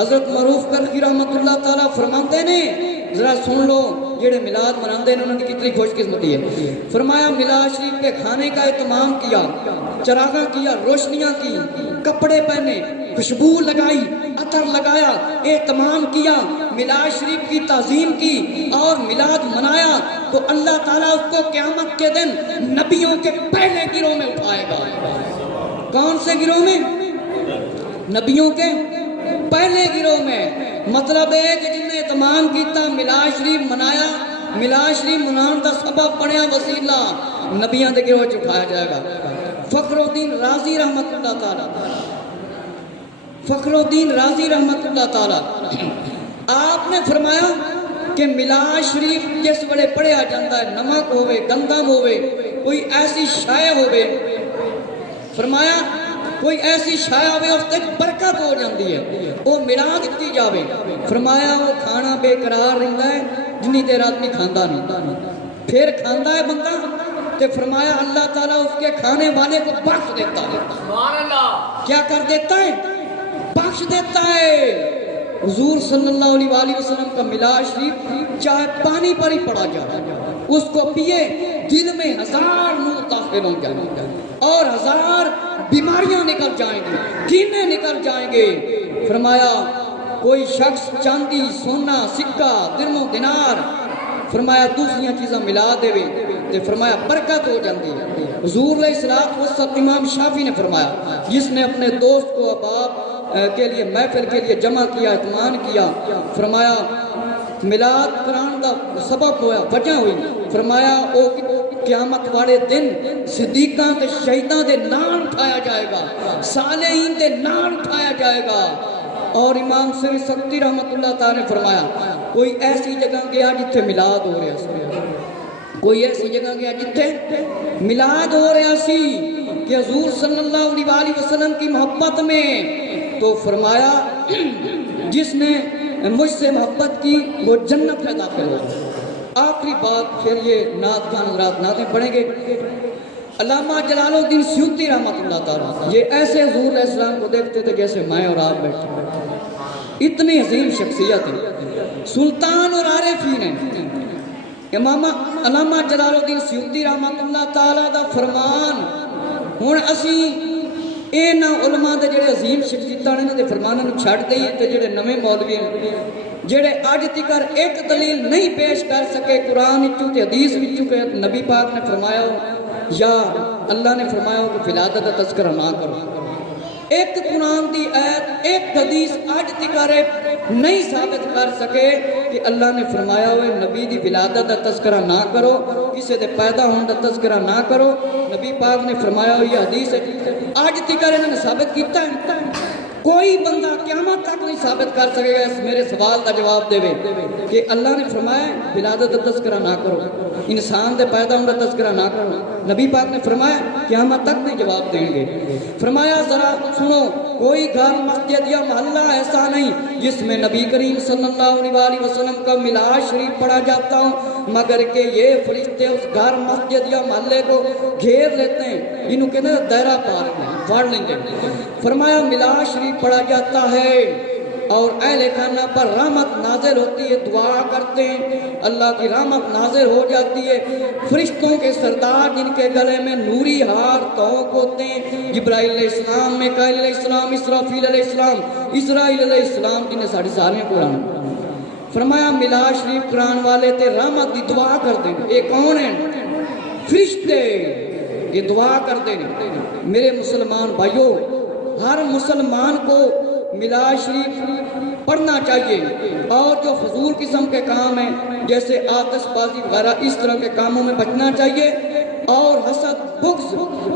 حضرت معروف کرخی رحمت اللہ تعالیٰ فرماتے نے، ذرا سن لو جڑے میلاد مناندے نے انہوں نے کتنی خوش قسمتی ہے۔ فرمایا میلاد شریف کے کھانے کا اہتمام کیا، چراغاں کیا، روشنیاں کی، کپڑے پہنے، خوشبو لگائی، عطر لگایا، اہتمام کیا، میلاد شریف کی تعظیم کی اور میلاد منایا تو اللہ تعالیٰ اس کو قیامت کے دن نبیوں کے پہلے گروہ میں اٹھائے گا۔ کون سے گروہ میں؟ نبیوں کے پہلے گروہ میں۔ مطلب ہے کہ جن نے اہتمام کیتا، میلاد شریف منایا، میلاد شریف منان دا سبب بنیا وسیلہ، نبیوں کے گروہ چ اٹھایا جائے گا۔ فخر الدین رازی رحمت اللہ تعالیٰ، فخر الدین رازی رحمت اللہ تعالیٰ، آپ نے فرمایا کہ میلاد شریف جس ویلے پڑھیا جاتا ہے، نمک ہوئے، گندم ہوئے، کوئی ایسی شے ہوئے، فرمایا کوئی ایسی شے ہوئے اس تک برکت ہو جاتی ہے، وہ میلاد کی جاوے۔ فرمایا وہ کھانا بے قرار رہتا ہے جنی دیر آدمی کھاندہ نہیں، پھر کھاندہ ہے بندہ تو فرمایا اللہ تعالیٰ اس کے کھانے والے کو بخش دیتا ہے۔ کیا کر دیتا ہے؟ بخش دیتا ہے۔ حضور صلی اللہ علیہ وآلہ وسلم کا میلاد شریف چاہے پانی پر ہی پڑا جائے، اس کو پیے، دل میں 1000 نور داخل ہوں گے اور 1000 بیماریاں نکل جائیں گی، کینے نکل جائیں گے۔ فرمایا کوئی شخص چاندی، سونا، سکہ، درم و دینار، فرمایا دوسری چیزاں ملا دے تو فرمایا برکت ہو جاتی ہے۔ حضور علیہ الصلوۃ والسلام، امام شافعی نے فرمایا جس نے اپنے دوست کو احباب کے لیے محفل کے لیے جمع کیا، اہتمام کیا، فرمایا میلاد قرآن دا سبب ہوا، وجہ ہوئی، فرمایا او قیامت والے دن صدیقاں تے شہیداں دے نام اٹھایا جائے گا، صالحین دے نام اٹھایا جائے گا۔ اور امام سری سکتی رحمت اللہ تعالی نے فرمایا کوئی ایسی جگہ گیا جتھے میلاد ہو رہا سی، کوئی ایسی جگہ گیا جتھے میلاد ہو رہا سی کہ حضور صلی اللہ علیہ وآلہ وسلم کی محبت میں، تو فرمایا جس نے مجھ سے محبت کی وہ جنت میں داخل ہو۔ آخری بات، پھر یہ نعت خان حضرات نعتیں پڑھیں گے۔ علامہ جلال الدین سیوطی رحمت اللہ تعالیٰ یہ ایسے حضور علیہ السلام کو دیکھتے تھے جیسے میں اور آپ بیٹھے، اتنی عظیم شخصیت ہے، سلطان اور عارفین ہیں۔ امام علامہ جلال الدین سیوطی رحمت اللہ تعالیٰ دا فرمان ہن اسی اینا علماء دے جڑے عظیم شخصیتاں نے دے فرماناں نوں چھڈ دئیے تے جڑے نویں مولوی ہیں جڑے اج تکر ایک دلیل نہیں پیش کر سکے قرآن وچوں تے حدیث وچوں کہ نبی پاک نے فرمایا ہو یا اللہ نے فرمایا ہو کہ ولادت کا تذکرہ نہ کرو، ایک قرآن دی آیت، ایک حدیث اج تکر نہیں ثابت کر سکے کہ اللہ نے فرمایا ہوئے نبی دی ولادت کا تذکرہ نہ کرو، کسی دے پیدا ہونے کا تذکرہ نہ کرو، نبی پاک نے فرمایا ہوئی حدیث ہے، آج تکر انہوں نے ثابت کیتا ہے۔ کوئی بندہ قیامت تک نہیں ثابت کر سکے گا اس میرے سوال کا جواب دے کہ اللہ نے فرمایا ولادت کا تذکرہ نہ کرو، انسان دے پیدا ہونے کا تذکرہ نہ کرو، نبی پاک نے فرمایا قیامت تک نہیں جواب دیں گے۔ فرمایا ذرا سنو، کوئی گھر، مسجد یا محلہ ایسا نہیں جس میں نبی کریم صلی اللہ علیہ وآلہ وسلم کا میلاد شریف پڑھا جاتا ہوں مگر کہ یہ فرشتے اس گھر، مسجد یا محلے کو گھیر لیتے ہیں، انہوں کہتے ہیں دائرہ پار لیں گے۔ فرمایا میلاد شریف پڑھا جاتا ہے اور اہل خانہ پر رحمت نازل ہوتی ہے، دعا کرتے ہیں، اللہ کی رحمت نازل ہو جاتی ہے۔ فرشتوں کے سردار جن کے گلے میں نوری ہار توق ہوتے ہیں، جبرائیل علیہ السلام، میکائیل علیہ السلام، اسرافیل علیہ السلام، اسرائیل علیہ السلام، جنہیں ساڑھی ساریاں قرآن۔ فرمایا میلاد شریف قرآن والے تے رحمت دی دعا کر دیں، یہ کون ہیں؟ فرشتے، یہ دعا کر دیں۔ میرے مسلمان بھائیوں، ہر مسلمان کو میلاد شریف پڑھنا چاہیے اور جو فضول قسم کے کام ہیں جیسے آتش بازی وغیرہ اس طرح کے کاموں میں بچنا چاہیے اور حسد بغض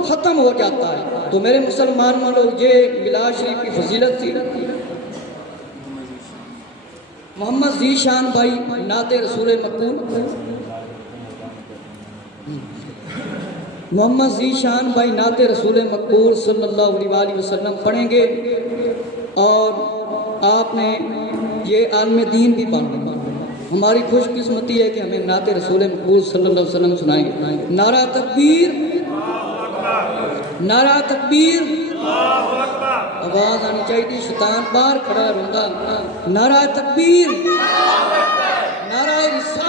ختم ہو جاتا ہے۔ تو میرے مسلمان لوگ یہ میلاد شریف کی فضیلت تھی۔ محمد ذیشان بھائی نعت رسول مقبول، محمد ذیشان بھائی نعت رسول مقبول صلی اللہ علیہ وآلہ وسلم پڑھیں گے اور آپ نے یہ عالم دین بھی پڑھا. ہماری خوش قسمتی ہے کہ ہمیں نعت رسول مقبول صلی اللہ علیہ وسلم سنائیں. نعرہ تکبیر، نعرہ تکبیر. آواز آنی چاہیے، شیطان باہر کھڑا رہندا. نعرہ تکبیر، نعرہ رسالت.